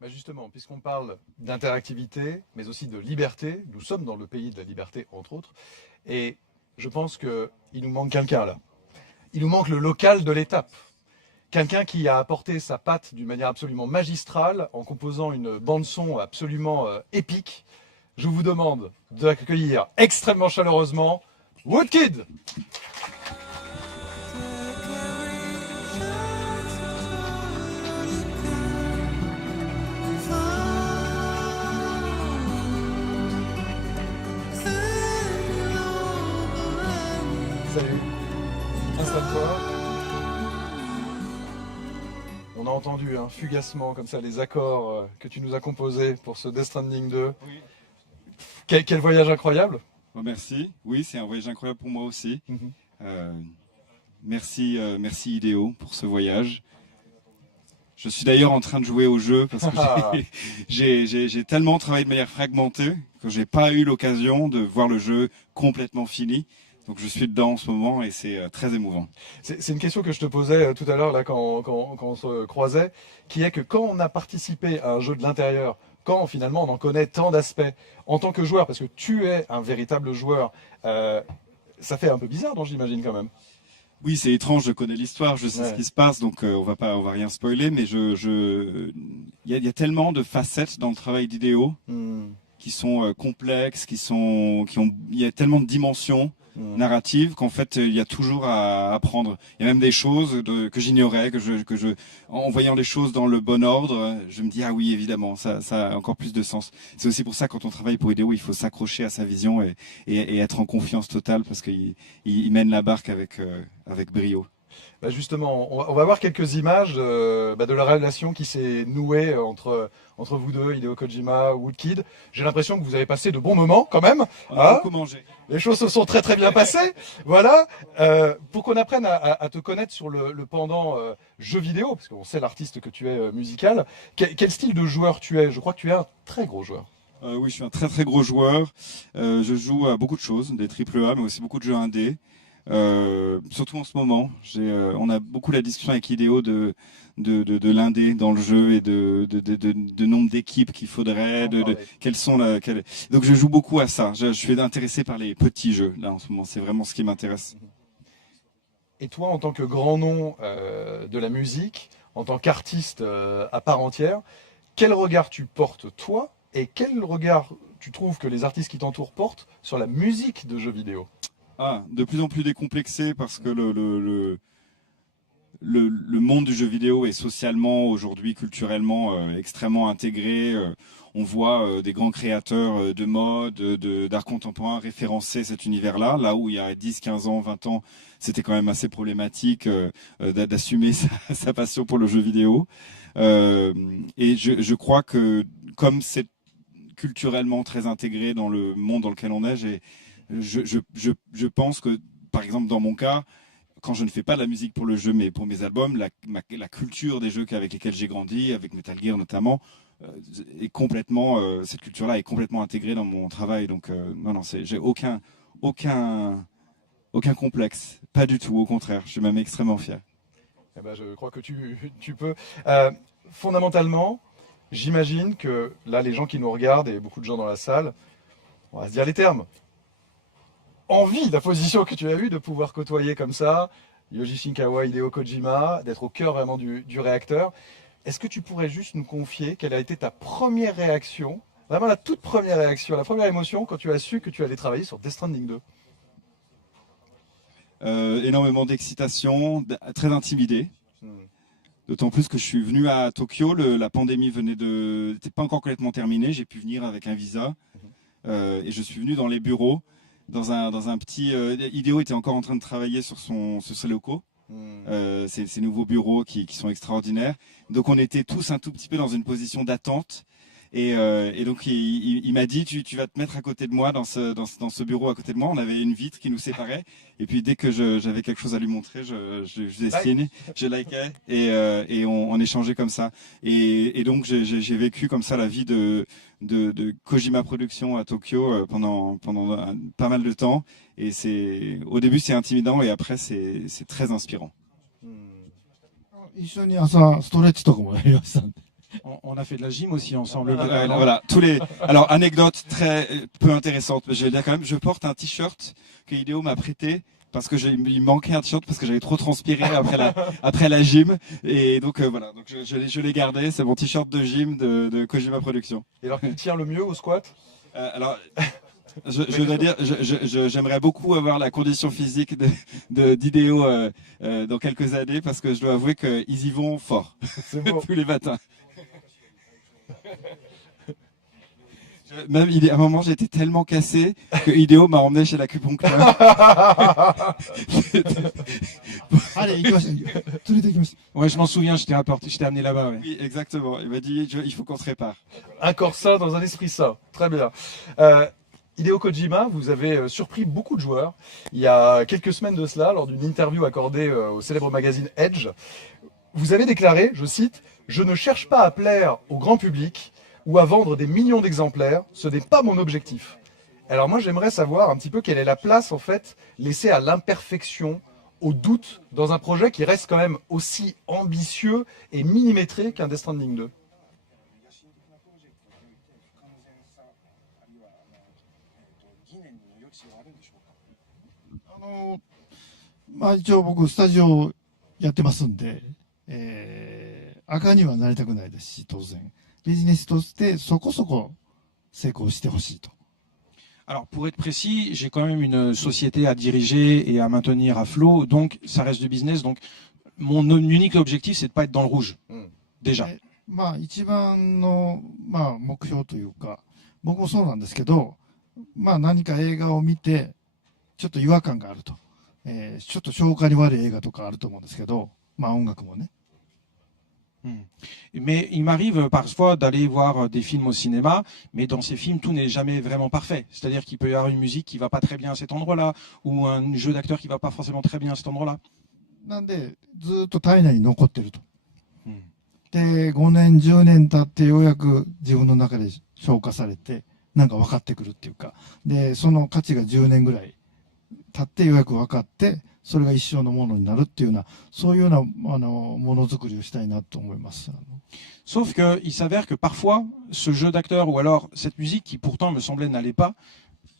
Bah justement, puisqu'on parle d'interactivité, mais aussi de liberté, nous sommes dans le pays de la liberté, entre autres, et je pense qu'il nous manque quelqu'un là. Il nous manque le local de l'étape. Quelqu'un qui a apporté sa patte d'une manière absolument magistrale en composant une bande-son absolument épique. Je vous demande d'accueillir extrêmement chaleureusement Woodkid. Salut, installe-toi. On a entendu fugacement comme ça les accords que tu nous as composés pour ce Death Stranding 2. Oui. Quel voyage incroyable. Oh, merci, oui c'est un voyage incroyable pour moi aussi. Merci Hideo pour ce voyage. Je suis d'ailleurs en train de jouer au jeu parce que j'ai tellement travaillé de manière fragmentée que j'ai pas eu l'occasion de voir le jeu complètement fini. Donc je suis dedans en ce moment et c'est très émouvant. C'est une question que je te posais tout à l'heure là quand on se croisait, qui est que quand on a participé à un jeu de l'intérieur, quand finalement on en connaît tant d'aspects, en tant que joueur, parce que tu es un véritable joueur, ça fait un peu bizarre, donc j'imagine quand même. Oui, c'est étrange, je connais l'histoire, je sais ce qui se passe, donc on va rien spoiler, mais il y a tellement de facettes dans le travail d'Hideo qui sont complexes, il y a tellement de dimensions. narrative qu'en fait il y a toujours à apprendre. Il y a même des choses que j'ignorais, en voyant les choses dans le bon ordre, je me dis ah oui évidemment ça a encore plus de sens. C'est aussi pour ça quand on travaille pour Idéo, il faut s'accrocher à sa vision et être en confiance totale parce qu'il mène la barque avec brio. Bah justement, on va voir quelques images de la relation qui s'est nouée entre vous deux, Hideo Kojima, Woodkid. J'ai l'impression que vous avez passé de bons moments quand même. On a beaucoup mangé. Les choses se sont très très bien passées. Voilà. Pour qu'on apprenne à te connaître sur le pendant jeu vidéo, parce qu'on sait l'artiste que tu es musical, quel style de joueur tu es? Je crois que tu es un très gros joueur. Oui, je suis un très très gros joueur. Je joue à beaucoup de choses, des AAA, mais aussi beaucoup de jeux indés. Surtout en ce moment, on a beaucoup la discussion avec Hideo de l'indé dans le jeu et de nombre d'équipes qu'il faudrait, quelles sont donc je joue beaucoup à ça. Je suis intéressé par les petits jeux là en ce moment. C'est vraiment ce qui m'intéresse. Et toi, en tant que grand nom de la musique, en tant qu'artiste à part entière, quel regard tu portes toi et quel regard tu trouves que les artistes qui t'entourent portent sur la musique de jeux vidéo? De plus en plus décomplexé parce que le monde du jeu vidéo est socialement, aujourd'hui, culturellement, extrêmement intégré. On voit des grands créateurs de mode, d'art contemporain référencer cet univers-là, là où il y a 10, 15 ans, 20 ans, c'était quand même assez problématique d'assumer sa passion pour le jeu vidéo. Et je crois que comme c'est culturellement très intégré dans le monde dans lequel on est, je pense que, par exemple, dans mon cas, quand je ne fais pas de la musique pour le jeu, mais pour mes albums, la culture des jeux avec lesquels j'ai grandi, avec Metal Gear notamment, est complètement, cette culture-là est complètement intégrée dans mon travail. Donc, non, j'ai aucun complexe, pas du tout. Au contraire, je suis même extrêmement fier. Eh ben, je crois que tu peux. Fondamentalement, j'imagine que là, les gens qui nous regardent et beaucoup de gens dans la salle, on va se dire les termes. Envie, la position que tu as eue de pouvoir côtoyer comme ça Yoji Shinkawa, Hideo Kojima, d'être au cœur vraiment du réacteur. Est-ce que tu pourrais juste nous confier quelle a été ta première réaction, vraiment la toute première réaction, la première émotion quand tu as su que tu allais travailler sur Death Stranding 2? Énormément d'excitation, très intimidé. D'autant plus que je suis venu à Tokyo, la pandémie n'était pas encore complètement terminée, j'ai pu venir avec un visa et je suis venu dans les bureaux. Dans un petit... Hideo était encore en train de travailler sur ses locaux, ces nouveaux bureaux qui sont extraordinaires. Donc on était tous un tout petit peu dans une position d'attente. Et donc il m'a dit tu vas te mettre à côté de moi dans ce bureau à côté de moi. On avait une vitre qui nous séparait. Et puis dès que j'avais quelque chose à lui montrer, je faisais signe, je likais et on échangeait comme ça. Et donc j'ai vécu comme ça la vie de Kojima Productions à Tokyo pendant pas mal de temps. Et au début c'est intimidant et après c'est très inspirant. On a fait de la gym aussi ensemble. Voilà, alors, anecdote très peu intéressante, mais je vais dire quand même, je porte un t-shirt que Hideo m'a prêté parce que il manquait un t-shirt parce que j'avais trop transpiré après la gym. Et donc voilà, donc je l'ai gardé, c'est mon t-shirt de gym de Kojima Productions. Et alors, qui tient le mieux au squat? Alors, je dois dire, j'aimerais beaucoup avoir la condition physique d'Hideo dans quelques années parce que je dois avouer qu'ils y vont fort tous les matins. Même à un moment j'étais tellement cassé que Hideo m'a emmené chez l'acupuncteur. Ouais, je m'en souviens, je t'ai amené là-bas. Ouais. Oui, exactement. Il m'a dit il faut qu'on se répare. Un corps sain dans un esprit sain. Très bien. Hideo Kojima, vous avez surpris beaucoup de joueurs. Il y a quelques semaines de cela, lors d'une interview accordée au célèbre magazine Edge, vous avez déclaré, je cite, « Je ne cherche pas à plaire au grand public ou à vendre des millions d'exemplaires, ce n'est pas mon objectif. » Alors moi, j'aimerais savoir un petit peu quelle est la place, en fait, laissée à l'imperfection, au doute, dans un projet qui reste quand même aussi ambitieux et millimétré qu'un Death Stranding 2. Alors, pour être précis, j'ai quand même une société à diriger et à maintenir à flot, donc ça reste du business. Donc, mon unique objectif, c'est de pas être dans le rouge, déjà. まあ一番の、まあ、目標というか、僕もそうなんですけど、まあ何か映画を見て、ちょっと違和感があると。ちょっと消化に悪い映画とかあると思うんですけど、まあ音楽もね。Mais il m'arrive parfois d'aller voir des films au cinéma, mais dans ces films, tout n'est jamais vraiment parfait. C'est-à-dire qu'il peut y avoir une musique qui va pas très bien à cet endroit-là, ou un jeu d'acteur qui va pas forcément très bien à cet endroit-là. なんで、ずっと体内に残ってると。で、5年、10年経ってようやく自分の中で消化されて、なんか分かってくるっていうか、で、その価値が10年ぐらい経ってようやく分かって、それが一生のものになるっていうような、そういうようなものづくりをしたいなと思います。Sauf que il s'avère que parfois, ce jeu d'acteur ou alors cette musique qui pourtant me semblait n'allait pas,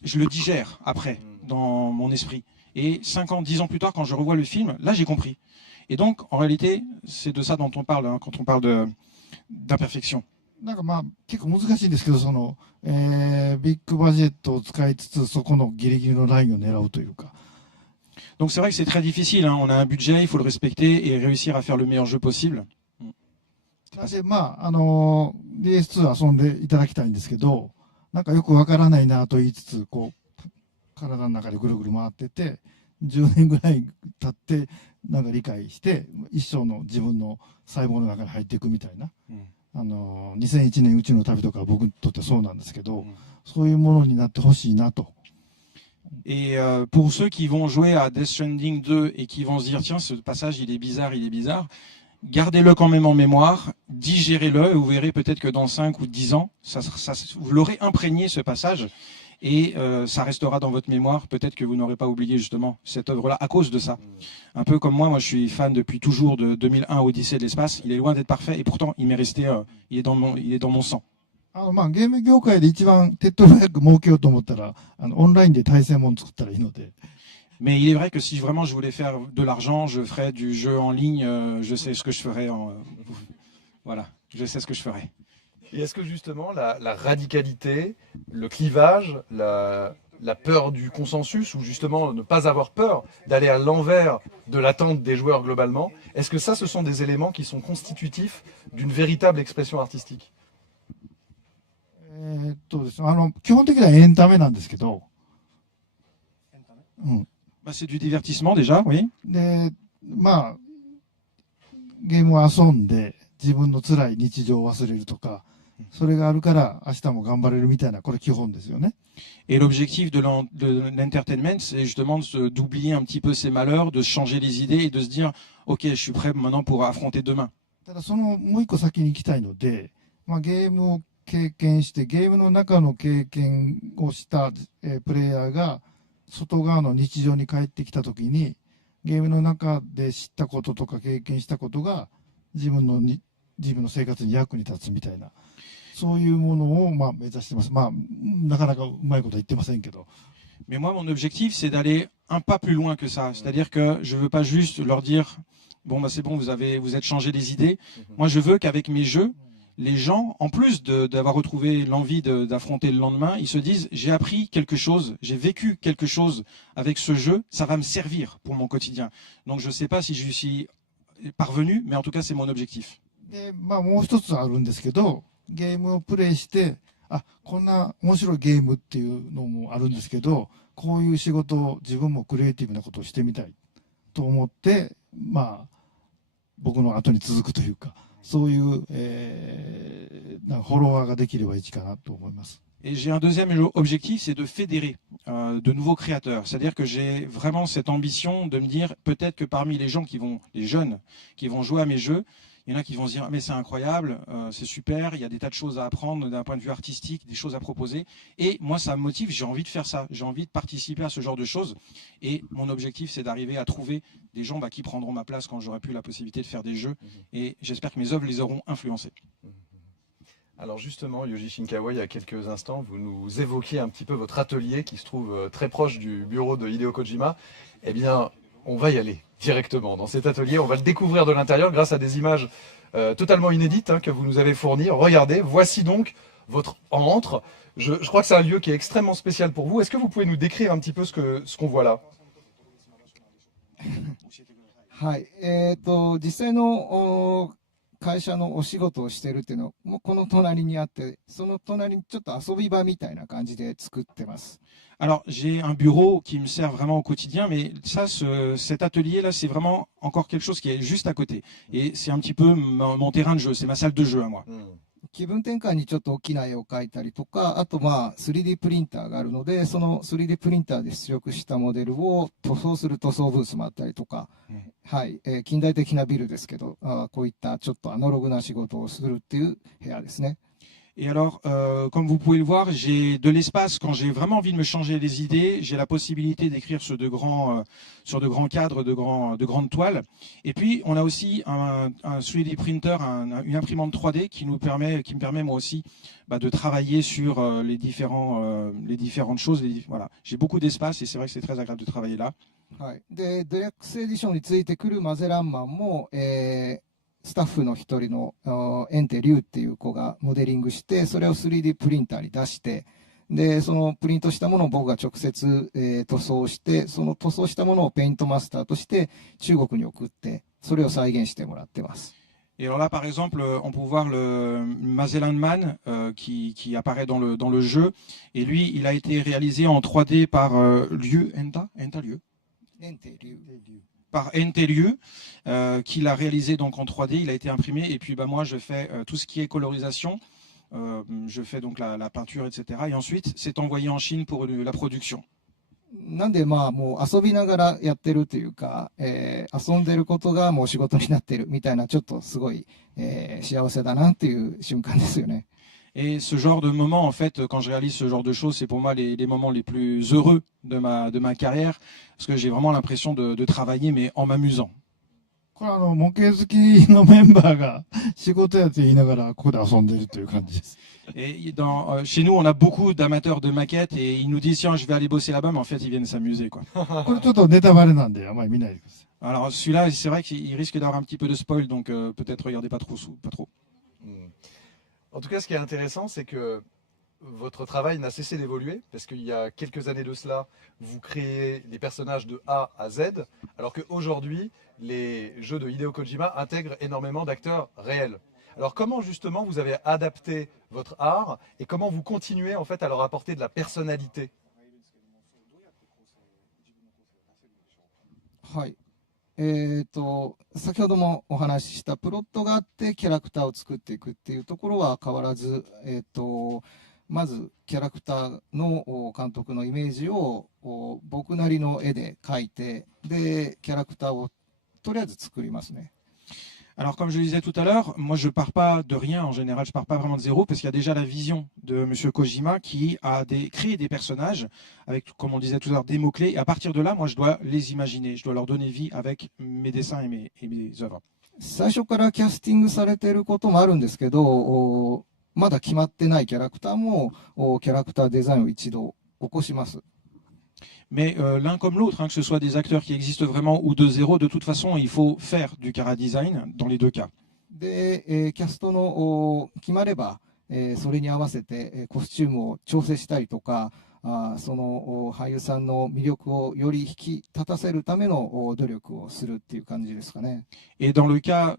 je le digère après dans mon esprit. Et 5 ans, 10 ans plus tard, quand je revois le film, là j'ai compris. Et donc, en réalité, c'est de ça dont on parle quand on parle d'imperfection. なんかまあ結構難しいんですけど、その、ビッグバジェットを使いつつ、そこのギリギリのラインを狙うというか。Donc c'est vrai que c'est très difficile, hein. On a un budget, il faut le respecter et réussir à faire le meilleur jeu possible. で、まあ、DS2 遊んでいただきたいんですけど、なんかよくわからないなと言いつつ、こう、体の中でぐるぐる回ってて、10年ぐらい経って、なんか理解して、一生の自分の細胞の中に入っていくみたいな。2001年宇宙の旅とか僕にとってそうなんですけど、そういうものになってほしいなと。Et pour ceux qui vont jouer à Death Stranding 2 et qui vont se dire tiens ce passage il est bizarre, gardez-le quand même en mémoire, digérez-le et vous verrez peut-être que dans 5 ou 10 ans, vous l'aurez imprégné ce passage et ça restera dans votre mémoire. Peut-être que vous n'aurez pas oublié justement cette œuvre-là à cause de ça. Un peu comme moi je suis fan depuis toujours de 2001 Odyssée de l'espace. Il est loin d'être parfait et pourtant il m'est resté, il est dans mon sang. まあゲーム業界で一番手っ取り早く儲けようと思ったら、オンラインで対戦もの作ったらいいので。Mais il est vrai que si vraiment je voulais faire de l'argent, je ferais du jeu en ligne. Je sais ce que je ferais. Voilà, je sais ce que je ferais. Et est-ce que justement la radicalité, le clivage, la peur du consensus, ou justement ne pas avoir peur d'aller à l'envers de l'attente des joueurs globalement, est-ce que ça, ce sont des éléments qui sont constitutifs d'une véritable expression artistique? ですね、基本的にはエンタメなんですけど。C'est du divertissement déjà, oui. で、まあ、ゲームを遊んで自分の辛い日常を忘れるとか、それがあるから明日も頑張れるみたいな、これ基本ですよね。Et l'objectif de l'entertainment, c'est justement d'oublier un petit peu ses malheurs, de changer les idées et de se dire, ok, je suis prêt maintenant pour affronter demain. ただそのもう一個先に行きたいので、まあ、ゲームを経験して、ゲームの中の経験をした、プレイヤーが外側の日常に帰ってきたときに、ゲームの中で知ったこととか経験したことが自分の生活に役に立つみたいな、そういうものをまあ目指してます。まあ、なかなかうまいことは言ってませんけど。Mais moi, mon objectif, c'est d'aller un pas plus loin que ça. C'est-à-dire que je veux pas juste leur dire, bon, bah c'est bon, vous êtes changé les idées. Moi, je veux qu'avec mes jeux, les gens, en plus d'avoir retrouvé l'envie d'affronter le lendemain, ils se disent j'ai appris quelque chose, j'ai vécu quelque chose avec ce jeu, ça va me servir pour mon quotidien. Donc je ne sais pas si je suis parvenu, mais en tout cas c'est mon objectif. で、まあもう一つあるんですけど、ゲームをプレイして、こんな面白いゲームっていうのもあるんですけど、こういう仕事を自分もクリエイティブなことをしてみたいと思って、まあ僕の後に続くというか。そういう、フォロワーができればいいかなと思います。Et j'ai un deuxième objectif, c'est de fédérer de nouveaux créateurs. C'est-à-dire que j'ai vraiment cette ambition de me dire peut-être que parmi les jeunes qui vont jouer à mes jeux, il y en a qui vont se dire mais c'est incroyable, c'est super, il y a des tas de choses à apprendre d'un point de vue artistique, des choses à proposer. Et moi ça me motive, j'ai envie de faire ça, j'ai envie de participer à ce genre de choses. Et mon objectif c'est d'arriver à trouver des gens qui prendront ma place quand j'aurai plus la possibilité de faire des jeux. Et j'espère que mes œuvres les auront influencés. Alors justement, Yoji Shinkawa, il y a quelques instants, vous nous évoquiez un petit peu votre atelier qui se trouve très proche du bureau de Hideo Kojima. Eh bien, on va y aller directement dans cet atelier. On va le découvrir de l'intérieur grâce à des images totalement inédites que vous nous avez fournies. Regardez, voici donc votre antre. Je crois que c'est un lieu qui est extrêmement spécial pour vous. Est-ce que vous pouvez nous décrire un petit peu ce qu'on voit là? はい、実際の会社のお仕事をしてるっていうのは、もうこの隣にあって、その隣にちょっと遊び場みたいな感じで作ってます。Alors, j'ai un bureau qui me sert vraiment au quotidien, mais ça, cet atelier-là, c'est vraiment encore quelque chose qui est juste à côté. Et c'est un petit peu mon terrain de jeu, c'est ma salle de jeu à moi. 気分転換にちょっと大きな絵を描いたりとか、あと3D プリンターがあるので、その 3D プリンターで出力したモデルを塗装する塗装ブースもあったりとか、はい、近代的なビルですけど、こういったちょっとアナログな仕事をするっていう部屋ですね。Et alors, comme vous pouvez le voir, j'ai de l'espace quand j'ai vraiment envie de me changer les idées. J'ai la possibilité d'écrire sur de grands cadres, de grandes toiles. Et puis, on a aussi un 3D printer, une imprimante 3D qui me permet moi aussi de travailler sur les différentes choses. Voilà, j'ai beaucoup d'espace et c'est vrai que c'est très agréable de travailler là. はい、でデラックスエディションについてくるマゼランマンも、スタッフの一人のエンテ・リュウっていう子がモデリングして、それを 3D プリンターに出して、でそのプリントしたものを僕が直接、塗装して、その塗装したものをペイントマスターとして中国に送って、それを再現してもらってます。Et alors là, par exemple, on peut voir le Mazellan Man qui apparaît dans le jeu. Et lui, il a été réalisé en 3D par Liu Liu. Par Ente Liu, qui l'a réalisé donc en 3D, il a été imprimé, et puis moi je fais tout ce qui est colorisation, je fais donc la peinture, etc. Et ensuite c'est envoyé en Chine pour la production. なんでもう遊びながらやってるというか、遊んでることがもう仕事になってるみたいな、ちょっとすごい、幸せだなっていう瞬間ですよね。Et ce genre de moment, en fait, quand je réalise ce genre de choses, c'est pour moi les moments les plus heureux de ma carrière, parce que j'ai vraiment l'impression de travailler, mais en m'amusant. これ模型好きのメンバーが仕事やって言いながらここで遊んでるという感じです。Et chez nous, on a beaucoup d'amateurs de maquettes et ils nous disent tiens, je vais aller bosser là-bas, mais en fait, ils viennent s'amuser, quoi. これちょっとネタバレなんであまり見ないでください。Alors celui-là, c'est vrai qu'il risque d'avoir un petit peu de spoil, donc peut-être regardez pas trop. En tout cas, ce qui est intéressant, c'est que votre travail n'a cessé d'évoluer, parce qu'il y a quelques années de cela, vous créez les personnages de A à Z, alors qu'aujourd'hui, les jeux de Hideo Kojima intègrent énormément d'acteurs réels. Alors comment justement vous avez adapté votre art et comment vous continuez en fait à leur apporter de la personnalité? はい。先ほどもお話ししたプロットがあってキャラクターを作っていくっていうところは変わらず、まずキャラクターの監督のイメージを僕なりの絵で描いて、でキャラクターをとりあえず作りますね。Alors comme je le disais tout à l'heure, moi je pars pas de rien en général, je pars pas vraiment de zéro parce qu'il y a déjà la vision de Monsieur Kojima qui a créé des personnages avec, comme on disait tout à l'heure, des mots-clés. Et à partir de là, moi je dois les imaginer, je dois leur donner vie avec mes dessins et mes œuvres. 最初からキャスティングされていることもあるんですけど、まだ決まってないキャラクターもキャラクターデザインを一度起こします。Mais l'un comme l'autre, que ce soit des acteurs qui existent vraiment ou de zéro, de toute façon, il faut faire du chara design dans les deux cas. で、キャストの決まれば、それに合わせてコスチュームを調整したりとか、その俳優さんの魅力をより引き立たせるための努力をするっていう感じですかね。Et dans le cas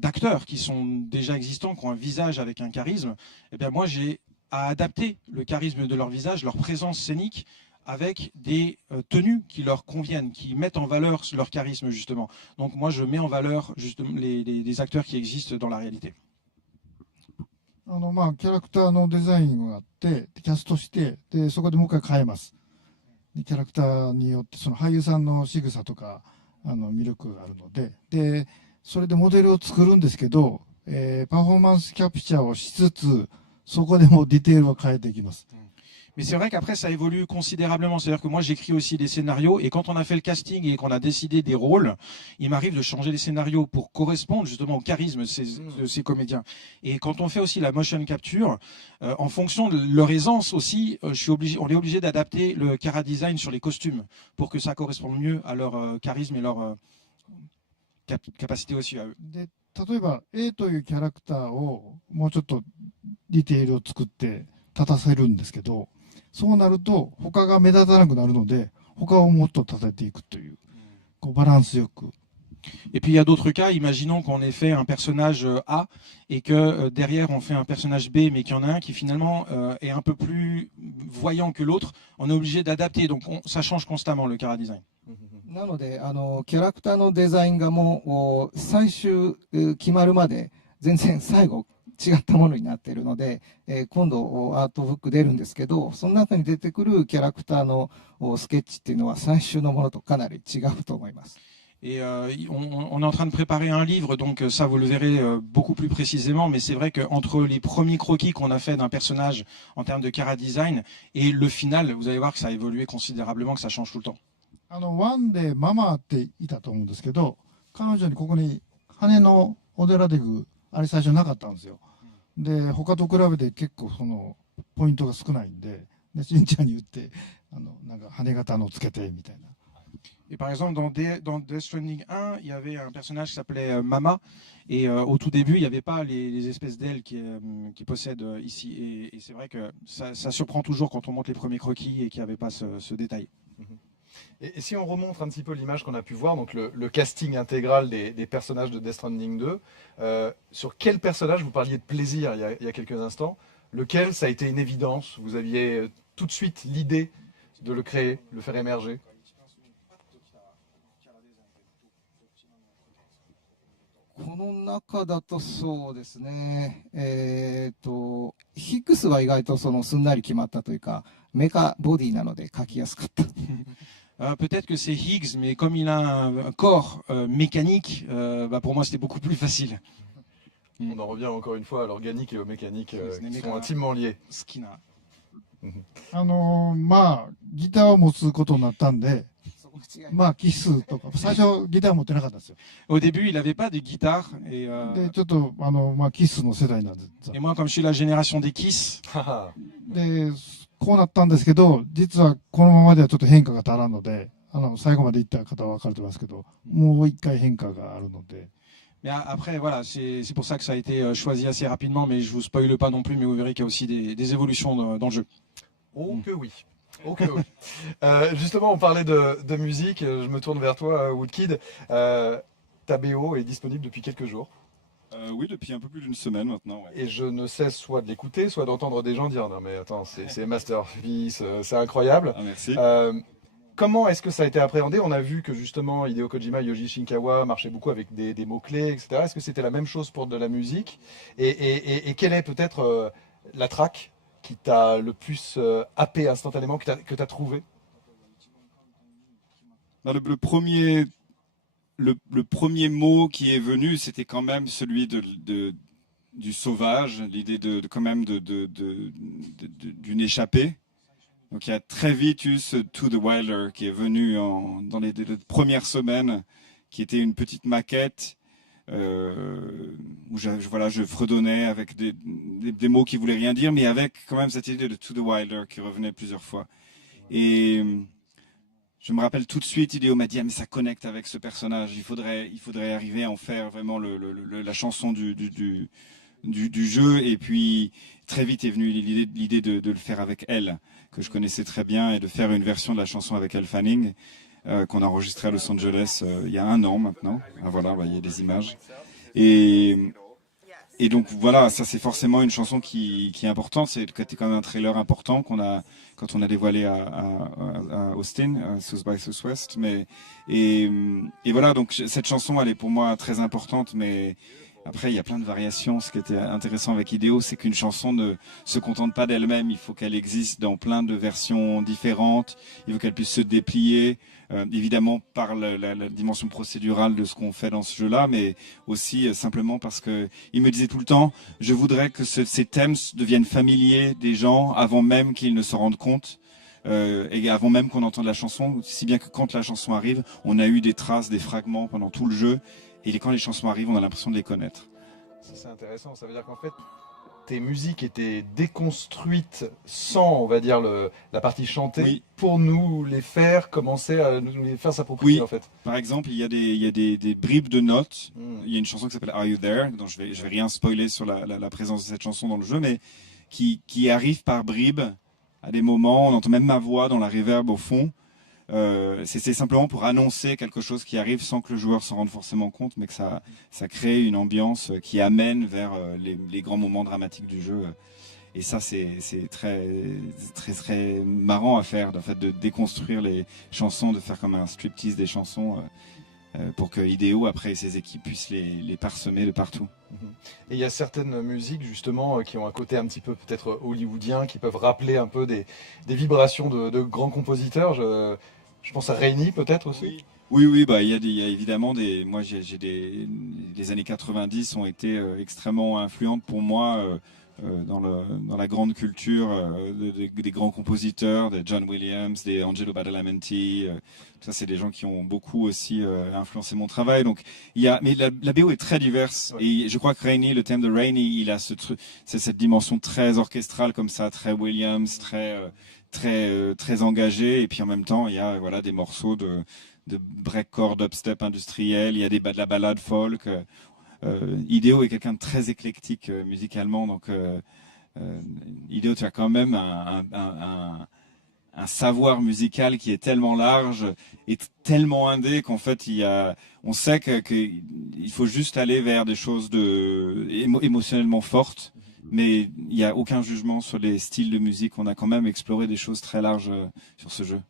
d'acteurs qui sont déjà existants, qui ont un visage avec un charisme, eh bien moi j'ai à adapter le charisme de leur visage, leur présence scénique, avec des tenues qui leur conviennent, qui mettent en valeur leur charisme justement. Donc moi je mets en valeur justement les acteurs qui existent dans la réalité. キャラクターのデザインがあってキャストしてでそこでもう一回変えます。でキャラクターによってその俳優さんの仕草とか魅力があるので、それでモデルを作るんですけど、パフォーマンスキャプチャーをしつつそこでもディテールを変えていきます。Mais c'est vrai qu'après, ça évolue considérablement. C'est-à-dire que moi, j'écris aussi des scénarios et quand on a fait le casting et qu'on a décidé des rôles, il m'arrive de changer les scénarios pour correspondre justement au charisme de ces comédiens. Et quand on fait aussi la motion capture, en fonction de leur aisance aussi, on est obligé d'adapter le chara design sur les costumes pour que ça corresponde mieux à leur charisme et leur capacité aussi à eux. 例えば A というキャラクターをもうちょっとディテールを作って立たせるんですけど、そうなると他が目立たなくなるので、他をもっと立てていくという、こうバランスよく。Et puis il y a d'autres cas, imaginons qu'on ait fait un personnage A et que derrière on fait un personnage B, mais qu'il y en a un qui finalement est un peu plus voyant que l'autre, on est obligé d'adapter, donc ça change constamment le chara design. なのでキャラクターのデザインがもう最終決まるまで全然最後違ったものになっているので、今度アートブック出るんですけど、その中に出てくるキャラクターのスケッチっていうのは最終のものとかなり違うと思います。Et on est en train de préparer un livre, donc ça vous le verrez beaucoup plus précisément, mais c'est vrai qu'entre les premiers croquis qu'on a fait d'un personnage en termes de chara design et le final, vous allez voir que ça a évolué considérablement, que ça change tout le temps. ワンでママっていたと思うんですけど、彼女にここに羽のオデラデグ、あれ最初なかったんですよ。で、他と比べて結構そのポイントが少ないんで、しんちゃんに言って、なんか羽型のつけてみたいな。Et par exemple, dans Death Stranding 1, il y avait un personnage qui s'appelait Mama, et au tout début, il n'y avait pas les espèces d'ailes qui possèdent ici. Et c'est vrai que ça surprend toujours quand on monte les premiers croquis et qu'il n'y avait pas ce détail. Et si on remonte un petit peu l'image qu'on a pu voir, donc le casting intégral des personnages de Death Stranding 2, sur quel personnage vous parliez de plaisir il y a quelques instants, lequel ça a été une évidence, vous aviez tout de suite l'idée de le créer, le faire émerger? この中だとそうですね、ヒックスは意外とそのすんなり決まったというか、メカボディなので描きやすかった。Peut-être que c'est Higgs, mais comme il a un corps mécanique, pour moi c'était beaucoup plus facile. On en revient encore une fois à l'organique et au mécanique qui sont intimement liés. 好きな。まあギターを持つことになったんで、まあキスとか最初ギター持ってなかったんですよ。Au début, il n'avait pas de guitare et でちょっとまあキスの世代なんで。Et moi, comme je suis la génération des Kiss. でこうなったんですけど、実はこのままではちょっと変化が足らんので、最後まで行った方は分かると思いますけど、もう一回変化があるので。Mais après, voilà, c'est pour ça que ça a été choisi assez rapidement, mais je vous spoile pas non plus, mais vous verrez qu'il y a aussi des évolutions dans le jeu. Oh que oui. Oh que oui. Justement, on parlait de musique, je me tourne vers toi, Woodkid. Ta BO est disponible depuis quelques jours. Oui, depuis un peu plus d'une semaine maintenant. Ouais. Et je ne cesse soit de l'écouter, soit d'entendre des gens dire « Non mais attends, c'est masterpiece, c'est incroyable Ah, merci. » Comment est-ce que ça a été appréhendé? On a vu que justement Hideo Kojima et Yoji Shinkawa marchaient beaucoup avec des mots-clés, etc. Est-ce que c'était la même chose pour de la musique? Et quelle est peut-être la track qui t'a le plus happé instantanément, que tu as trouvé? Le premier mot qui est venu, c'était quand même celui du sauvage, l'idée quand même d'une échappée. Donc il y a très vite eu ce To the Wilder qui est venu dans les premières semaines, qui était une petite maquette où je fredonnais avec des mots qui voulaient rien dire, mais avec quand même cette idée de To the Wilder qui revenait plusieurs fois. Et je me rappelle tout de suite, Hideo m'a dit ah, mais ça connecte avec ce personnage, il faudrait arriver à en faire vraiment la chanson du jeu. Et puis très vite est venue l'idée de le faire avec elle, que je connaissais très bien, et de faire une version de la chanson avec Elle Fanning qu'on a enregistrée à Los Angeles il y a 1 an maintenant. Ah, voilà, il y a des images. Et donc voilà, ça c'est forcément une chanson qui est importante. C'était quand même un trailer important quand on a dévoilé à Austin, à South by Southwest. Et voilà, donc cette chanson elle est pour moi très importante, mais après il y a plein de variations. Ce qui était intéressant avec Hideo, c'est qu'une chanson ne se contente pas d'elle-même, il faut qu'elle existe dans plein de versions différentes, il faut qu'elle puisse se déplier, évidemment par la dimension procédurale de ce qu'on fait dans ce jeu-là, mais aussi simplement parce que il me disait tout le temps, je voudrais que ces thèmes deviennent familiers des gens avant même qu'ils ne se rendent compte. Et avant même qu'on entende la chanson, si bien que quand la chanson arrive, on a eu des traces, des fragments pendant tout le jeu, et quand les chansons arrivent, on a l'impression de les connaître. C'est intéressant, ça veut dire qu'en fait, tes musiques étaient déconstruites sans, on va dire, la partie chantée, Oui. pour nous les faire commencer à nous les faire s'approprier Oui. en fait. Par exemple, il y a des bribes de notes. Mm. Il y a une chanson qui s'appelle Are You There, dont je vais rien spoiler sur la présence de cette chanson dans le jeu, mais qui arrive par bribes à des moments. On entend même ma voix dans la reverb au fond. C'est simplement pour annoncer quelque chose qui arrive sans que le joueur s'en rende forcément compte, mais que ça crée une ambiance qui amène vers les grands moments dramatiques du jeu. Et ça, c'est très marrant à faire, en fait, de déconstruire les chansons, de faire comme un striptease des chansons pour que Hideo, après, et ses équipes puissent les parsemer de partout. Et il y a certaines musiques justement qui ont un côté un petit peu peut-être hollywoodien, qui peuvent rappeler un peu des vibrations de grands compositeurs. Je pense à Rainy peut-être aussi. Oui, bah il y a évidemment moi les années 90 ont été extrêmement influentes pour moi dans la grande culture des grands compositeurs, des John Williams, des Angelo Badalamenti. Ça, c'est des gens qui ont beaucoup aussi influencé mon travail. Donc mais la BO est très diverse. Ouais. Et je crois que Rainy, le thème de Rainy, il a c'est cette dimension très orchestrale comme ça, très Williams, très engagé. Et puis en même temps, il y a des morceaux de breakcore, dubstep industriel. Il y a de la ballade folk. Hideo est quelqu'un de très éclectique musicalement, donc Hideo, tu as quand même un savoir musical qui est tellement large et tellement indé qu'en fait on sait qu'il faut juste aller vers des choses émotionnellement fortes, mais il n'y a aucun jugement sur les styles de musique. On a quand même exploré des choses très larges sur ce jeu.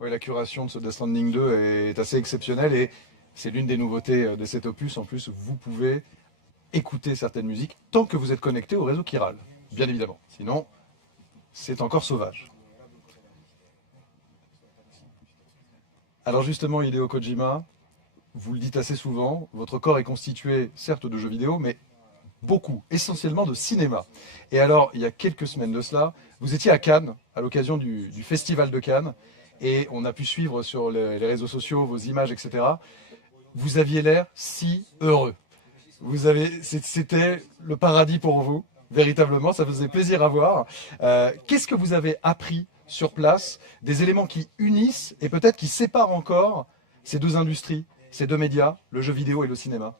Oui, la curation de ce Death Stranding 2 est assez exceptionnelle et c'est l'une des nouveautés de cet opus. En plus, vous pouvez écouter certaines musiques tant que vous êtes connecté au réseau Chiral, bien évidemment. Sinon, c'est encore sauvage. Alors justement, Hideo Kojima, vous le dites assez souvent, votre corps est constitué certes de jeux vidéo, mais beaucoup, essentiellement de cinéma. Et alors, il y a quelques semaines de cela, vous étiez à Cannes, à l'occasion du Festival de Cannes, et on a pu suivre sur les réseaux sociaux vos images, etc. Vous aviez l'air si heureux. C'était le paradis pour vous, véritablement, ça faisait plaisir à voir. Qu'est-ce que vous avez appris sur place, des éléments qui unissent et peut-être qui séparent encore ces deux industries, ces deux médias, le jeu vidéo et le cinéma?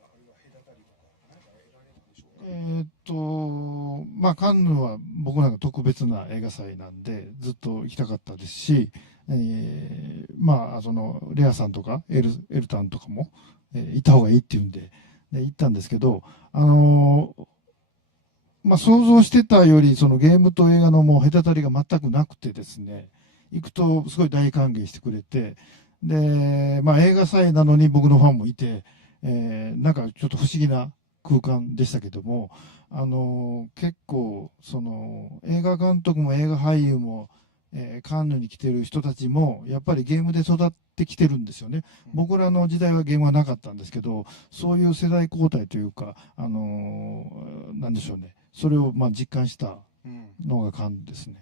カンヌは僕なんか特別な映画祭なんでずっと行きたかったですし、そのレアさんとかエルタンとかも、行った方がいいっていうんで、行ったんですけど、想像してたよりそのゲームと映画のもう隔たりが全くなくてですね、行くとすごい大歓迎してくれて、で、映画祭なのに僕のファンもいて、なんかちょっと不思議な空間でしたけども、結構その映画監督も映画俳優も、カンヌに来てる人たちもやっぱりゲームで育ってきてるんですよね。僕らの時代はゲームはなかったんですけど、そういう世代交代というか、なんでしょうね、それを実感したのがカンヌですね。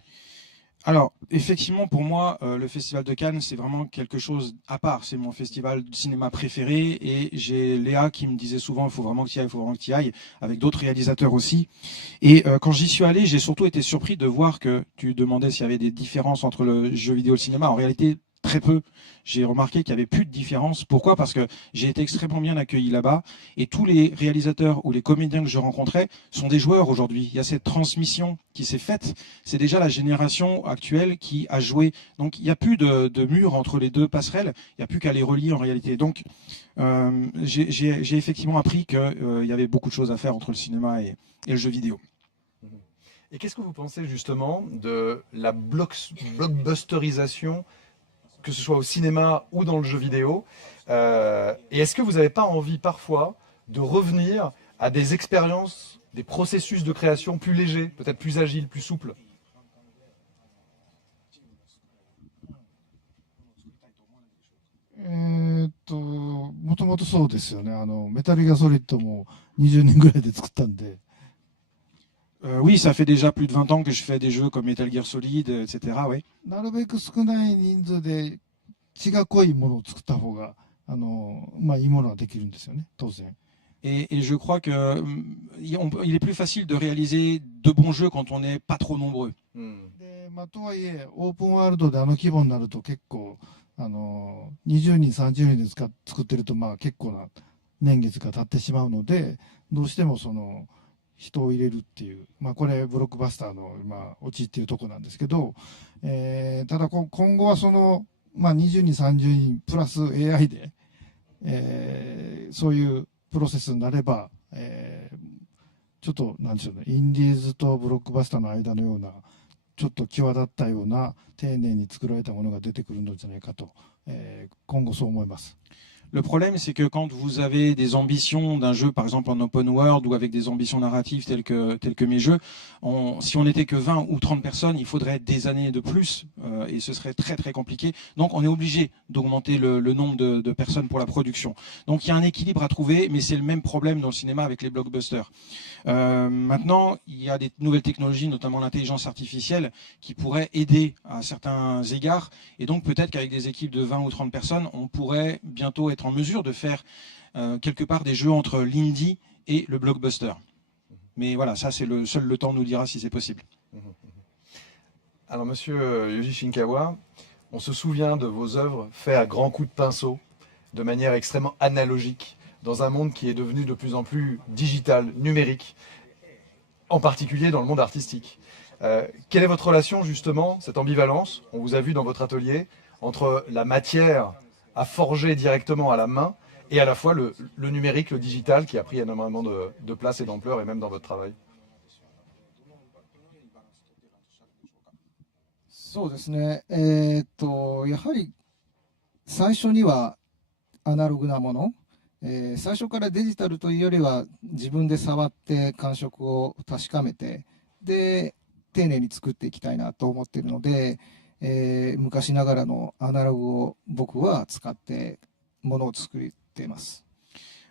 Alors, effectivement, pour moi, le Festival de Cannes, c'est vraiment quelque chose à part. C'est mon festival de cinéma préféré et j'ai Léa qui me disait souvent, il faut vraiment que tu y ailles, il faut vraiment que tu y ailles, avec d'autres réalisateurs aussi. Et quand j'y suis allé, j'ai surtout été surpris de voir que tu demandais s'il y avait des différences entre le jeu vidéo et le cinéma. En réalité, très peu. J'ai remarqué qu'il n'y avait plus de différence. Pourquoi? Parce que j'ai été extrêmement bien accueilli là-bas et tous les réalisateurs ou les comédiens que je rencontrais sont des joueurs aujourd'hui. Il y a cette transmission qui s'est faite. C'est déjà la génération actuelle qui a joué. Donc il n'y a plus de mur entre les deux passerelles. Il n'y a plus qu'à les relier en réalité. Donc j'ai effectivement appris qu'il y avait beaucoup de choses à faire entre le cinéma et le jeu vidéo. Et qu'est-ce que vous pensez justement de la blockbusterisation, que ce soit au cinéma ou dans le jeu vidéo, et est-ce que vous n'avez pas envie parfois de revenir à des expériences, des processus de création plus légers, peut-être plus agiles, plus souples? もともとそうですよね。メタルギアソリッドも20年ぐらいで作ったんで。Oui, ça fait déjà plus de 20 ans que je fais des jeux comme Metal Gear Solid, etc. Oui. なるべく少ない人数で血が濃いものを作った方がいいものはできるんですよね、当然。Et je crois que il est plus facile de réaliser de bons jeux quand on n'est pas trop nombreux. でとはいえ、オープンワールドで規模になると結構、20人、30人で作ってると、結構な年月が経ってしまうので、どうしても人を入れるっていう、これブロックバスターの今陥っているところなんですけど、ただ今後は20人、30人プラス AI で、そういうプロセスになれば、ちょっとなんでしょうね、インディーズとブロックバスターの間のようなちょっと際立ったような丁寧に作られたものが出てくるのじゃないかと、今後そう思います。Le problème, c'est que quand vous avez des ambitions d'un jeu, par exemple en open world ou avec des ambitions narratives telles que mes jeux, si on n'était que 20 ou 30 personnes, il faudrait des années de plus et ce serait très très compliqué. Donc on est obligé d'augmenter le nombre de personnes pour la production. Donc il y a un équilibre à trouver, mais c'est le même problème dans le cinéma avec les blockbusters. Maintenant, il y a des nouvelles technologies, notamment l'intelligence artificielle, qui pourraient aider à certains égards. Et donc peut-être qu'avec des équipes de 20 ou 30 personnes, on pourrait bientôt être en mesure de faire quelque part des jeux entre l'indie et le blockbuster. Mais voilà, ça c'est seul le temps nous dira si c'est possible. Alors monsieur Yoji Shinkawa, on se souvient de vos œuvres faites à grands coups de pinceau, de manière extrêmement analogique, dans un monde qui est devenu de plus en plus digital, numérique, en particulier dans le monde artistique. Quelle est votre relation justement, cette ambivalence, on vous a vu dans votre atelier, entre la matière à forger directement à la main et à la fois le numérique, le digital qui a pris énormément de place et d'ampleur et même dans votre travail? そうですね。やはり最初にはアナログなもの、最初からデジタルというよりは自分で触って感触を確かめて、で丁寧に作っていきたいなと思っているので、昔ながらのアナログを僕は使ってものを作っています。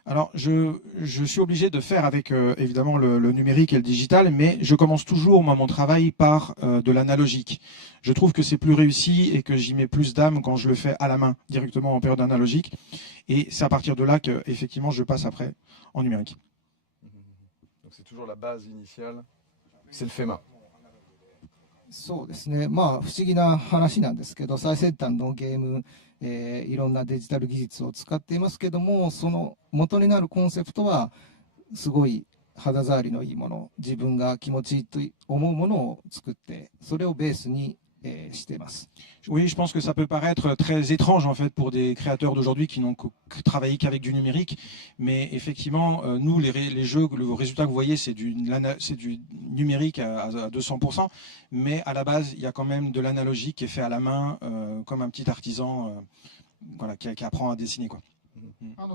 Alors, je suis obligé de faire avec évidemment le numérique et le digital, mais je commence toujours mon travail par de l'analogique. Je trouve que c'est plus réussi et que j'y mets plus d'âme quand je le fais à la main, directement en période analogique. Et c'est à partir de là que effectivement je passe après en numérique. Donc c'est toujours la base initiale, c'est le fait main. そうですね。不思議な話なんですけど、最先端のゲーム、いろんなデジタル技術を使っていますけども、その元になるコンセプトはすごい肌触りのいいもの、自分が気持ちいいと思うものを作って、それをベースにしています。Oui, je pense que ça peut paraître très étrange en fait pour des créateurs d'aujourd'hui qui n'ont travaillé qu'avec du numérique, mais effectivement, nous les jeux, le résultat que vous voyez, c'est du numérique à 200%, mais à la base, il y a quand même de l'analogique qui est fait à la main, comme un petit artisan, voilà, qui apprend à dessiner quoi.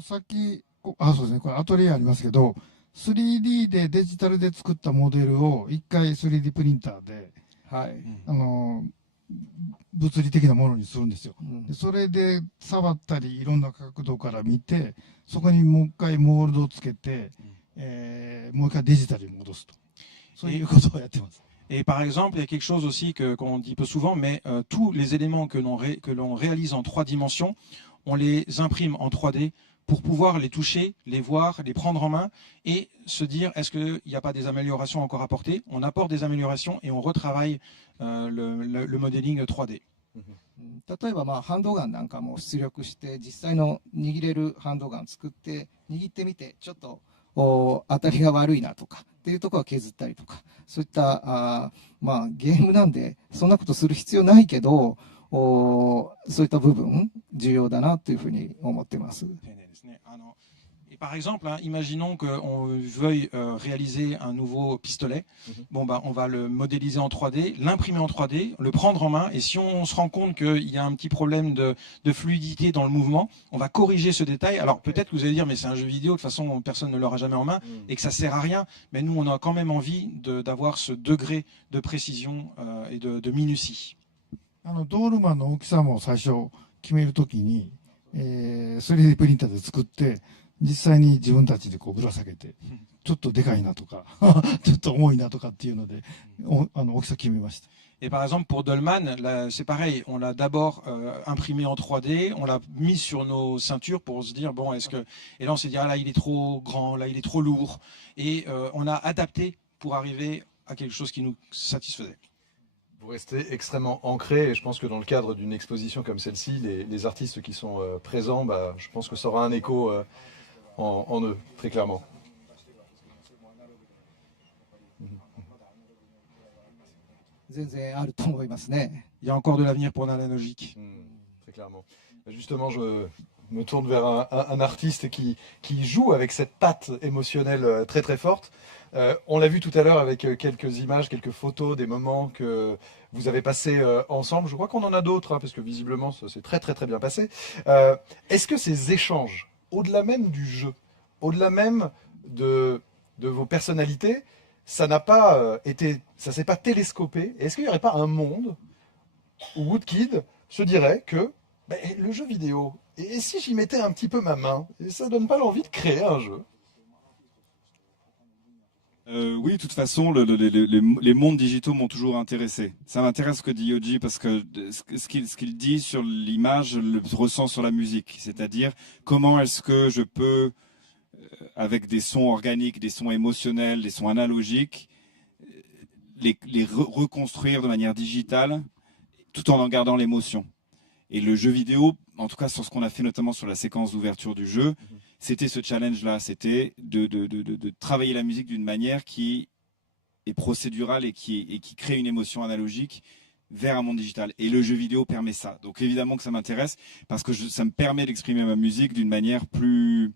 さっきそうですね、これアトリエありますけど、3D でデジタルで作ったモデルを一回 3D プリンターで、はい、物理的なものにするんですよ。でそれで触ったりいろんな角度から見て、そこにもう一回モールドをつけて、もう一回デジタルに戻すと。そういうことをやってます。Et par exemple, il y a quelque chose aussi qu'on dit peu souvent, mais tous les éléments que l'on réalise en 3 dimensions, on les imprime en 3D pour pouvoir les toucher, les voir, les prendre en main et se dire est-ce qu'il n'y a pas des améliorations encore à apporter. On apporte des améliorations et on retravaille le modeling 3D. 例えばハンドガンなんかも出力して実際の握れるハンドガン作って握ってみてちょっと当たりが悪いなとかっていうところは削ったりとか、そういったゲームなんでそんなことする必要ないけど、そういった部分重要だなというふうに思っています。Par exemple, imaginons qu'on veuille réaliser un nouveau pistolet. Bon, on va le modéliser en 3D, l'imprimer en 3D, le prendre en main. Et si on se rend compte qu'il y a un petit problème de fluidité dans le mouvement, on va corriger ce détail. Alors peut-être que vous allez dire, mais c'est un jeu vidéo, de toute façon personne ne l'aura jamais en main et que ça sert à rien. Mais nous, on a quand même envie d'avoir ce degré de précision et de minutie. ドールマンの大きさも最初決めるときに、3D プリンターで作って実際に自分たちでぶら下げてちょっとでかいなとかちょっと重いなとかっていうので大きさ決めました。 Et par exemple, pour Dolman, c'est pareil. On l'a d'abord imprimé en 3D, on l'a mis sur nos ceintures pour se dire, bon, est-ce que... Et là, on s'est dit, ah là, il est trop grand, là, il est trop lourd. Et on a adapté pour arriver à quelque chose qui nous satisfaisait. Vous restez extrêmement ancré et je pense que dans le cadre d'une exposition comme celle-ci, les artistes qui sont présents, bah, je pense que ça aura un écho en eux, très clairement. Il y a encore de l'avenir pour l'analogique. Très clairement. Justement, je me tourne vers un artiste qui joue avec cette patte émotionnelle très très forte. On l'a vu tout à l'heure avec quelques images, quelques photos, des moments que vous avez passés ensemble. Je crois qu'on en a d'autres, hein, parce que visiblement ça s'est très très très bien passé. Est-ce que ces échanges, au-delà même du jeu, au-delà même de vos personnalités, ça n'a pas ça s'est pas télescopé? Est-ce qu'il n'y aurait pas un monde où Woodkid se dirait que ben, le jeu vidéo, et si j'y mettais un petit peu ma main, et ça donne pas l'envie de créer un jeu? Oui, de toute façon, les mondes digitaux m'ont toujours intéressé. Ça m'intéresse ce que dit Yoji parce que ce qu'il dit sur l'image, je le ressens sur la musique. C'est-à-dire, comment est-ce que je peux, avec des sons organiques, des sons émotionnels, des sons analogiques, les reconstruire de manière digitale, tout en gardant l'émotion. Et le jeu vidéo, en tout cas sur ce qu'on a fait notamment sur la séquence d'ouverture du jeu, c'était ce challenge-là, c'était de travailler la musique d'une manière qui est procédurale et qui crée une émotion analogique vers un monde digital. Et le jeu vidéo permet ça. Donc évidemment que ça m'intéresse parce que ça me permet d'exprimer ma musique d'une manière plus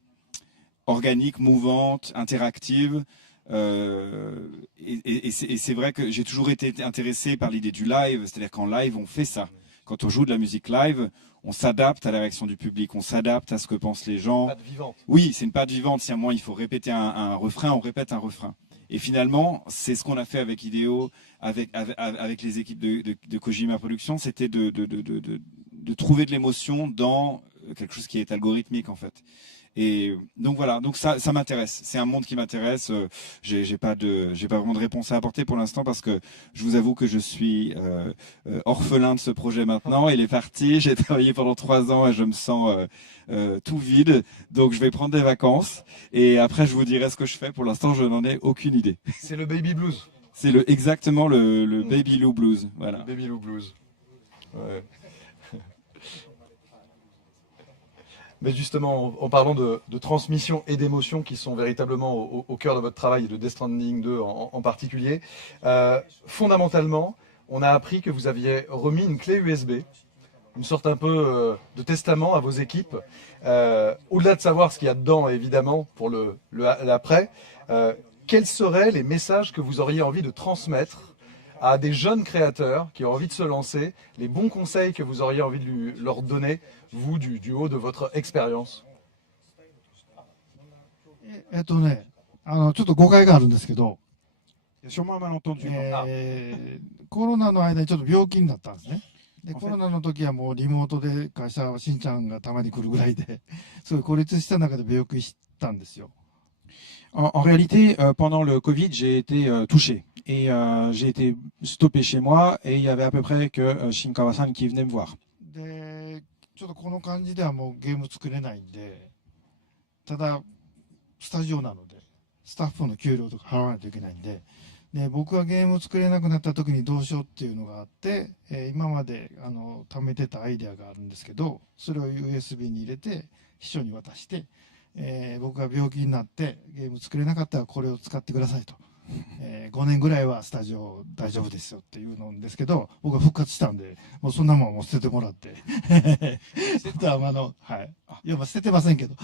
organique, mouvante, interactive. Et c'est vrai que j'ai toujours été intéressé par l'idée du live, c'est-à-dire qu'en live on fait ça. Quand on joue de la musique live, on s'adapte à la réaction du public, on s'adapte à ce que pensent les gens. Patte vivante. Oui, c'est une patte vivante. Si à un moment il faut répéter un refrain, on répète un refrain. Et finalement, c'est ce qu'on a fait avec Hideo, avec les équipes de Kojima Productions, c'était de trouver de l'émotion dans quelque chose qui est algorithmique en fait. Et donc voilà, donc ça m'intéresse. C'est un monde qui m'intéresse. J'ai pas vraiment de réponse à apporter pour l'instant parce que je vous avoue que je suis orphelin de ce projet maintenant. Il est parti. J'ai travaillé pendant 3 ans et je me sens tout vide. Donc je vais prendre des vacances et après je vous dirai ce que je fais. Pour l'instant, je n'en ai aucune idée. C'est le baby blues. C'est exactement le baby Lou blues. Voilà. Baby Lou blues. Ouais. Mais justement, en parlant de transmission et d'émotions qui sont véritablement au cœur de votre travail et de Death Stranding 2 en particulier, fondamentalement, on a appris que vous aviez remis une clé USB, une sorte un peu de testament à vos équipes. Au-delà de savoir ce qu'il y a dedans, évidemment, pour l'après, quels seraient les messages que vous auriez envie de transmettre à des jeunes créateurs qui ont envie de se lancer, les bons conseils que vous auriez envie de leur donner, vous, du haut de votre expérience? ちょっと誤解があるんですけど、sûrement un malentendu. コロナの間にちょっと病気になったんですね。で、コロナの時はもうリモートで会社はしんちゃんがたまに来るぐらいで、すごい孤立した中で病気したんですよ。En réalité, pendant le Covid, j'ai été touché et j'ai été stoppé chez moi et il y avait à peu près que Shinkawa-san qui venait me voir. で、ちょっとこの感じではもうゲーム作れないんで、ただスタジオなのでスタッフの給料とか払わないといけないんで、で僕がゲーム作れなくなった時にどうしようっていうのがあって、今まで貯めてたアイデアがあるんですけど、それを USB に入れて秘書に渡して。僕が病気になってゲーム作れなかったらこれを使ってくださいと、5年ぐらいはスタジオ大丈夫ですよっていうのですけど、僕は復活したんでもうそんなもんも捨ててもらってはいいや捨ててませんけど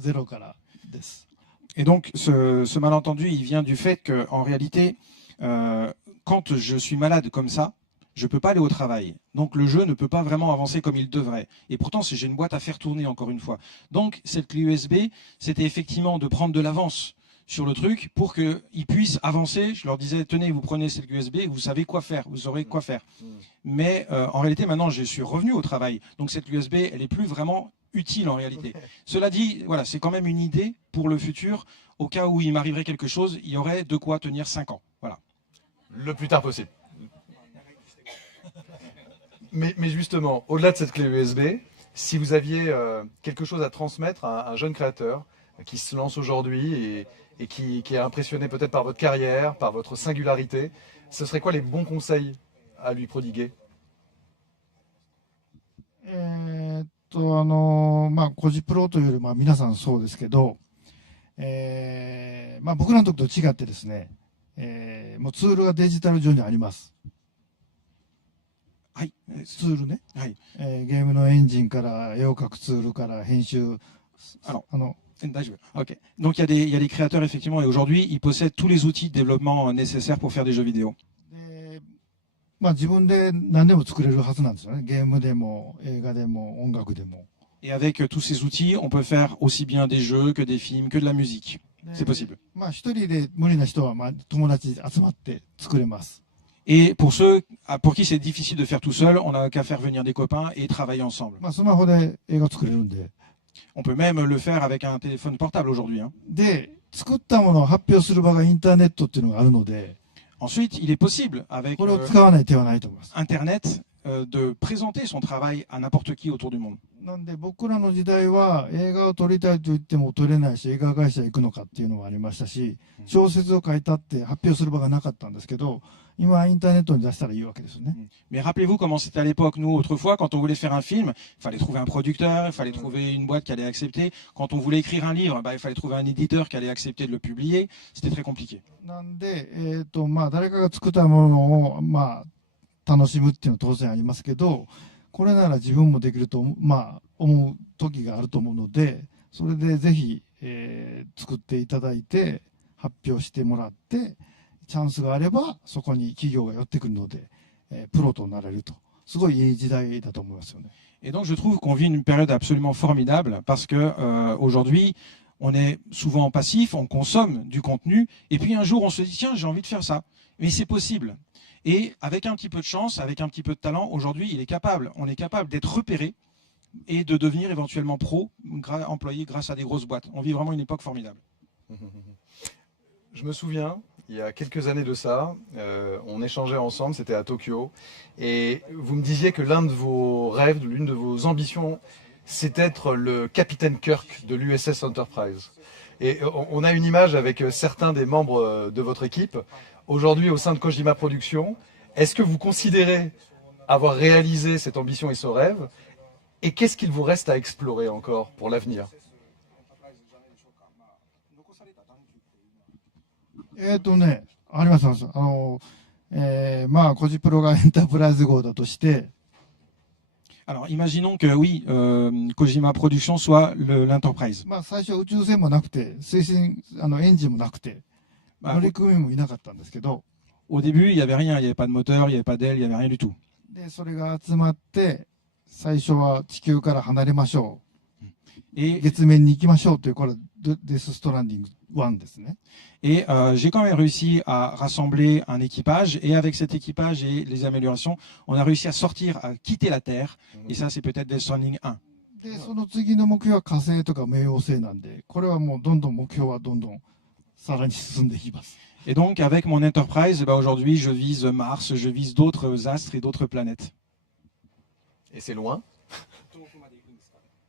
ゼロからです。Et donc ce malentendu il vient du fait que en réalité quand je suis malade comme ça, je ne peux pas aller au travail. Donc le jeu ne peut pas vraiment avancer comme il devrait. Et pourtant, j'ai une boîte à faire tourner encore une fois. Donc cette clé USB, c'était effectivement de prendre de l'avance sur le truc pour qu'ils puissent avancer. Je leur disais, tenez, vous prenez cette clé USB, vous savez quoi faire, vous saurez quoi faire. Mais en réalité, maintenant, je suis revenu au travail. Donc cette clé USB, elle n'est plus vraiment utile en réalité. Cela dit, voilà, c'est quand même une idée pour le futur. Au cas où il m'arriverait quelque chose, il y aurait de quoi tenir 5 ans. Voilà. Le plus tard possible. Mais justement, au-delà de cette clé USB, si vous aviez quelque chose à transmettre à un jeune créateur qui se lance aujourd'hui et qui est impressionné peut-être par votre carrière, par votre singularité, ce serait quoi les bons conseils à lui prodiguer? コジプロというより、皆さんそうですけど、僕らの時と違ってですね、もうツールがデジタル上にあります。はい。ツールね。はい。ゲームのエンジンから絵を描くツールから編集。Ok. Donc il y a des créateurs effectivement et aujourd'hui ils possèdent tous les outils de développement nécessaires pour faire des jeux vidéo. 自分で何でも作れるはずなんですよね。ゲームでも映画でも音楽でも。Et avec tous ces outils, on peut faire aussi bien des jeux que des films, que de la musique. C'est possible. 一人で無理な人は友達集まって作れます。Et pour ceux pour qui c'est difficile de faire tout seul, on n'a qu'à faire venir des copains et travailler ensemble. スマホで映画作れるんで。On peut même le faire avec un téléphone portable aujourd'hui. で、作ったものを発表する場がインターネットっていうのがあるので。Ensuite, il est possible avec Internet de présenter son travail à n'importe qui autour du monde. なんで僕らの時代は映画を撮りたいと言っても撮れないし、映画会社行くのかっていうのがありましたし、小説を書いたって発表する場がなかったんですけど、今インターネットに出したらいいわけですよね。Mais rappelez-vous comment c'était à l'époque, nous autrefois, quand on voulait faire un film, il fallait trouver un producteur, il fallait trouver une boîte qui allait accepter. Quand on voulait écrire un livre, il fallait trouver un éditeur qui allait accepter de le publier. C'était très compliqué. なんで、誰かが作ったものを楽しむっていうのは当然ありますけど、これなら自分もできると思う時があると思うので、それでぜひ、作っていただいて発表してもらって、チャンスがあればそこに企業が寄ってくるので、プロとなれると。すごいいい時代だと思いますよね。Et donc je trouve qu'on vit une période absolument formidable parce que aujourd'hui on est souvent passif, on consomme du contenu et puis un jour on se dit tiens j'ai envie de faire ça. Mais c'est possible. Et avec un petit peu de chance, avec un petit peu de talent, aujourd'hui, on est capable d'être repéré et de devenir éventuellement pro, employé grâce à des grosses boîtes. On vit vraiment une époque formidable. Je me souviens, il y a quelques années de ça, on échangeait ensemble, c'était à Tokyo, et vous me disiez que l'un de vos rêves, l'une de vos ambitions, c'est d'être le capitaine Kirk de l'USS Enterprise. Et on a une image avec certains des membres de votre équipe. Aujourd'hui, au sein de Kojima Productions, est-ce que vous considérez avoir réalisé cette ambition et ce rêve? Et qu'est-ce qu'il vous reste à explorer encore pour l'avenir? あります。コジプロがエンタープライズ号だとして、Alors, imaginons que oui, Kojima Productions soit l'entreprise. 最初宇宙船もなくて、推進エンジンもなくて、乗組員もいなかったんですけど、au début, il n'y avait rien, il n'y avait pas de moteur, il n'y avait pas d'aile, il n'y avait rien du tout. で、それが集まって、最初は地球から離れましょう。月面に行きましょうという、これ、デス・ストランディング1ですね。Et j'ai quand même réussi à rassembler un équipage et avec cet équipage et les améliorations, on a réussi à sortir, à quitter la Terre. Et ça, c'est peut-être Death Stranding 1. で、その次の目標は火星とか冥王星なんで、これはもうどんどん目標はどんどんさらに進んでいきます。Et donc, avec mon Enterprise, aujourd'hui, je vise Mars, je vise d'autres astres et d'autres planètes. Et c'est loin?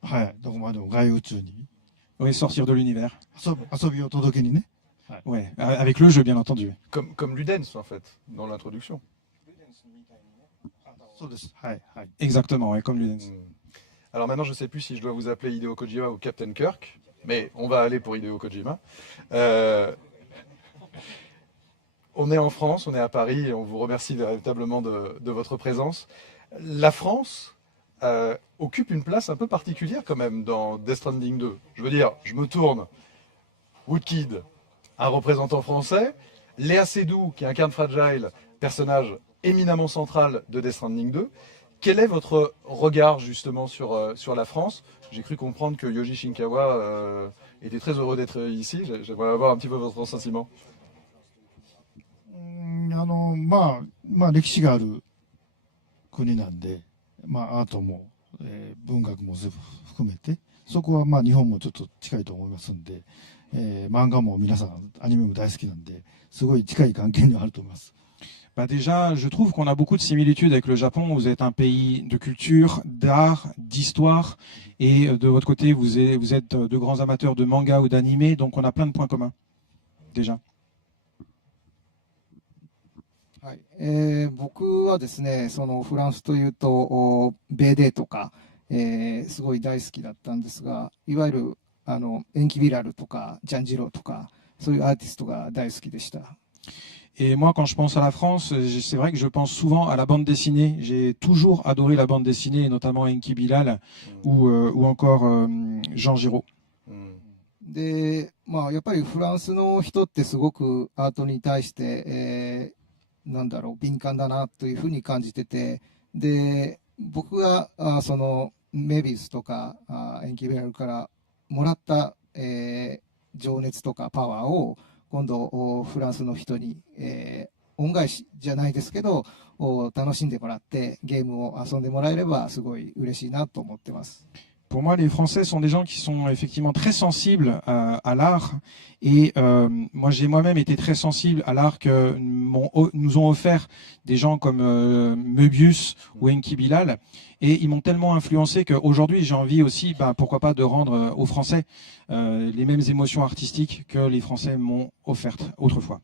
はい、どこまでも外宇宙に。Oui, sortir de l'univers. 遊びを届けにね。Ouais, avec le jeu, bien entendu. Comme Ludens, en fait, dans l'introduction. Exactement, ouais, comme Ludens. Alors maintenant, je ne sais plus si je dois vous appeler Hideo Kojima ou Captain Kirk, mais on va aller pour Hideo Kojima. On est en France, on est à Paris, et on vous remercie véritablement de votre présence. La France occupe une place un peu particulière quand même dans Death Stranding 2. Je veux dire, je me tourne, Woodkid, un représentant français, Léa Seydoux qui incarne Fragile, personnage éminemment central de Death Stranding 2. Quel est votre regard justement sur la France? J'ai cru comprendre que Yoji Shinkawa était très heureux d'être ici. J'aimerais avoir un petit peu votre sentiment. 歴史がある国なんで、アートも文学も全部含めて、そこはまあ日本もちょっと近いと思いますんで、漫画も皆さん、アニメも大好きなんで、すごい近い関係にはあると思います。Bah déjà, je trouve qu'on a beaucoup de similitudes avec le Japon. Vous êtes un pays de culture, d'art, d'histoire, et de votre côté, vous êtes de grands amateurs de manga ou d'anime, donc on a plein de points communs. Déjà. はい僕はですね、そのフランスというと、ベーデーとか、すごい大好きだったんですが、いわゆるエンキビラルとか、ジャンジローとか、そういうアーティストが大好きでした。Et moi, quand je pense à la France, c'est vrai que je pense souvent à la bande dessinée. J'ai toujours adoré la bande dessinée, et notamment Enki Bilal ou encore Jean Giraud. で、まあ、やっぱりフランスの人ってすごくアートに対して、なんだろう、敏感だなというふうに感じてて、で、僕がそのメビウスとかエンキビラルからもらった、情熱とかパワーを今度フランスの人に、恩返しじゃないですけど楽しんでもらってゲームを遊んでもらえればすごい嬉しいなと思ってます。Pour moi, les Français sont des gens qui sont effectivement très sensibles à l'art. Et moi, j'ai moi-même été très sensible à l'art que nous ont offert des gens comme Möbius ou Enki Bilal. Et ils m'ont tellement influencé qu'aujourd'hui, j'ai envie aussi, pourquoi pas, de rendre aux Français les mêmes émotions artistiques que les Français m'ont offertes autrefois.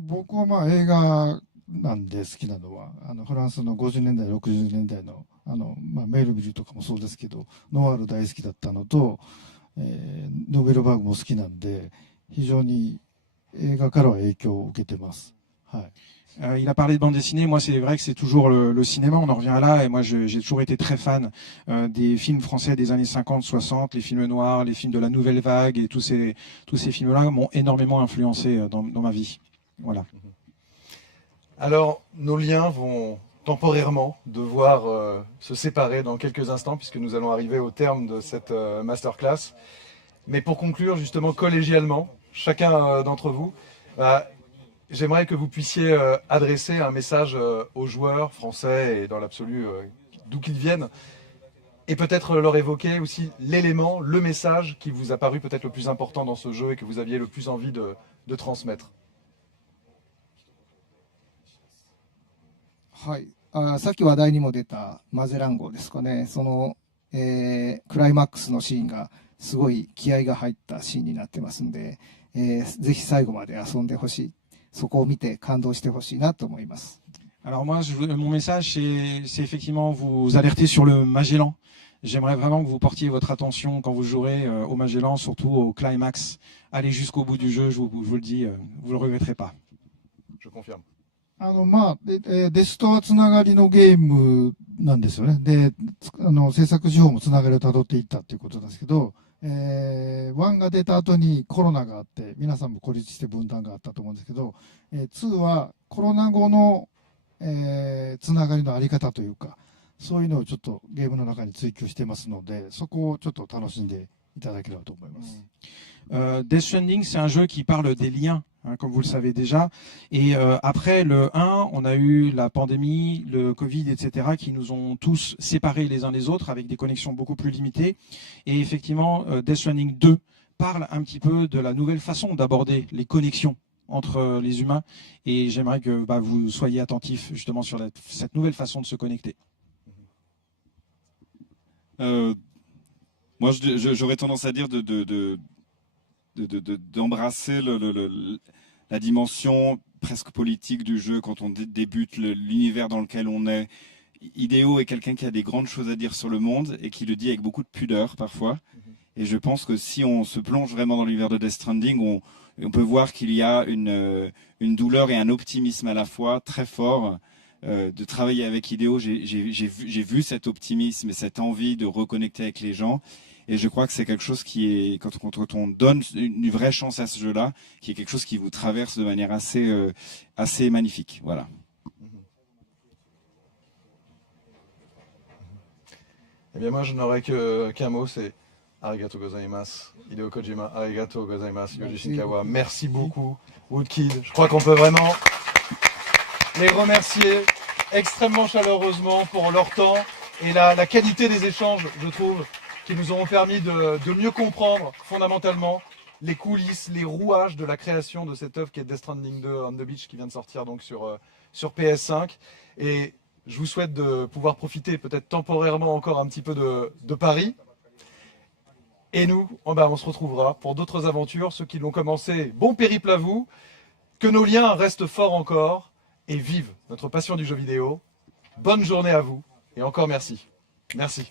僕はまあ映画なんで好きなのはフランスの50年代60年代のまあ、メールビルとかもそうですけどノワール大好きだったのと、ノーベルバーグも好きなんで非常に映画からは影響を受けてます。はい。Il a parlé de bande dessinée, moi c'est vrai que c'est toujours le cinéma, on en revient là, et moi j'ai toujours été très fan des films français des années 50, 60, les films noirs, les films de la nouvelle vague, et tous ces films-là m'ont énormément influencé dans ma vie. Voilà. Alors, nos liens vont temporairement devoir se séparer dans quelques instants, puisque nous allons arriver au terme de cette masterclass. Mais pour conclure, justement, collégialement, chacun d'entre vous, j'aimerais que vous puissiez adresser un message aux joueurs français et dans l'absolu d'où qu'ils viennent, et peut-être leur évoquer aussi l'élément, le message qui vous a paru peut-être le plus important dans ce jeu et que vous aviez le plus envie de transmettre. はい、さっき話題にも出たマゼラン号ですかね、その、クライマックスのシーンがすごい気合が入ったシーンになってますんで、ぜひ最後まで遊んでほしい、そこを見て感動してほしいなと思います。Alors moi, mon message, c'est effectivement vous alerter sur le Magellan. J'aimerais vraiment que vous portiez votre attention quand vous jouerez au Magellan, surtout au climax. Allez jusqu'au bout du jeu, je vous le dis, vous le regretterez pas. Je confirme. まあ、デストアつながりのゲームなんですよね。で、制作手法もつながりをたどっていったっていうことなんですけど、1が出た後にコロナがあって、皆さんも孤立して分断があったと思うんですけど、2はコロナ後の、つながりのあり方というか、そういうのをちょっとゲームの中に追求してますので、そこをちょっと楽しんでいただければと思います。Death Stranding, c'est un jeu qui parle des liens, hein, comme vous le savez déjà. Et après le 1, on a eu la pandémie, le Covid, etc., qui nous ont tous séparés les uns des autres avec des connexions beaucoup plus limitées. Et effectivement, Death Stranding 2 parle un petit peu de la nouvelle façon d'aborder les connexions entre les humains. Et j'aimerais que vous soyez attentifs justement sur cette nouvelle façon de se connecter. Moi, j'aurais tendance à dire d'embrasser la dimension presque politique du jeu quand on débute l'univers dans lequel on est. Hideo est quelqu'un qui a des grandes choses à dire sur le monde et qui le dit avec beaucoup de pudeur parfois. Et je pense que si on se plonge vraiment dans l'univers de Death Stranding, on peut voir qu'il y a une douleur et un optimisme à la fois très fort. De travailler avec Hideo, j'ai vu cet optimisme et cette envie de reconnecter avec les gens. Et je crois que c'est quelque chose qui est, quand on donne une vraie chance à ce jeu-là, qui est quelque chose qui vous traverse de manière assez magnifique. Voilà. Eh bien moi je n'aurais qu'un mot, c'est arigato gozaimasu, Hideo Kojima, arigato gozaimasu, Yoji Shinkawa. Merci beaucoup, Woodkid. Je crois qu'on peut vraiment les remercier extrêmement chaleureusement pour leur temps, et la qualité des échanges, je trouve, qui nous auront permis de mieux comprendre fondamentalement les coulisses, les rouages de la création de cette œuvre qui est Death Stranding 2 on the Beach, qui vient de sortir donc sur PS5. Et je vous souhaite de pouvoir profiter peut-être temporairement encore un petit peu de Paris. Et nous, on se retrouvera pour d'autres aventures. Ceux qui l'ont commencé, bon périple à vous. Que nos liens restent forts encore et vivent notre passion du jeu vidéo. Bonne journée à vous et encore merci. Merci.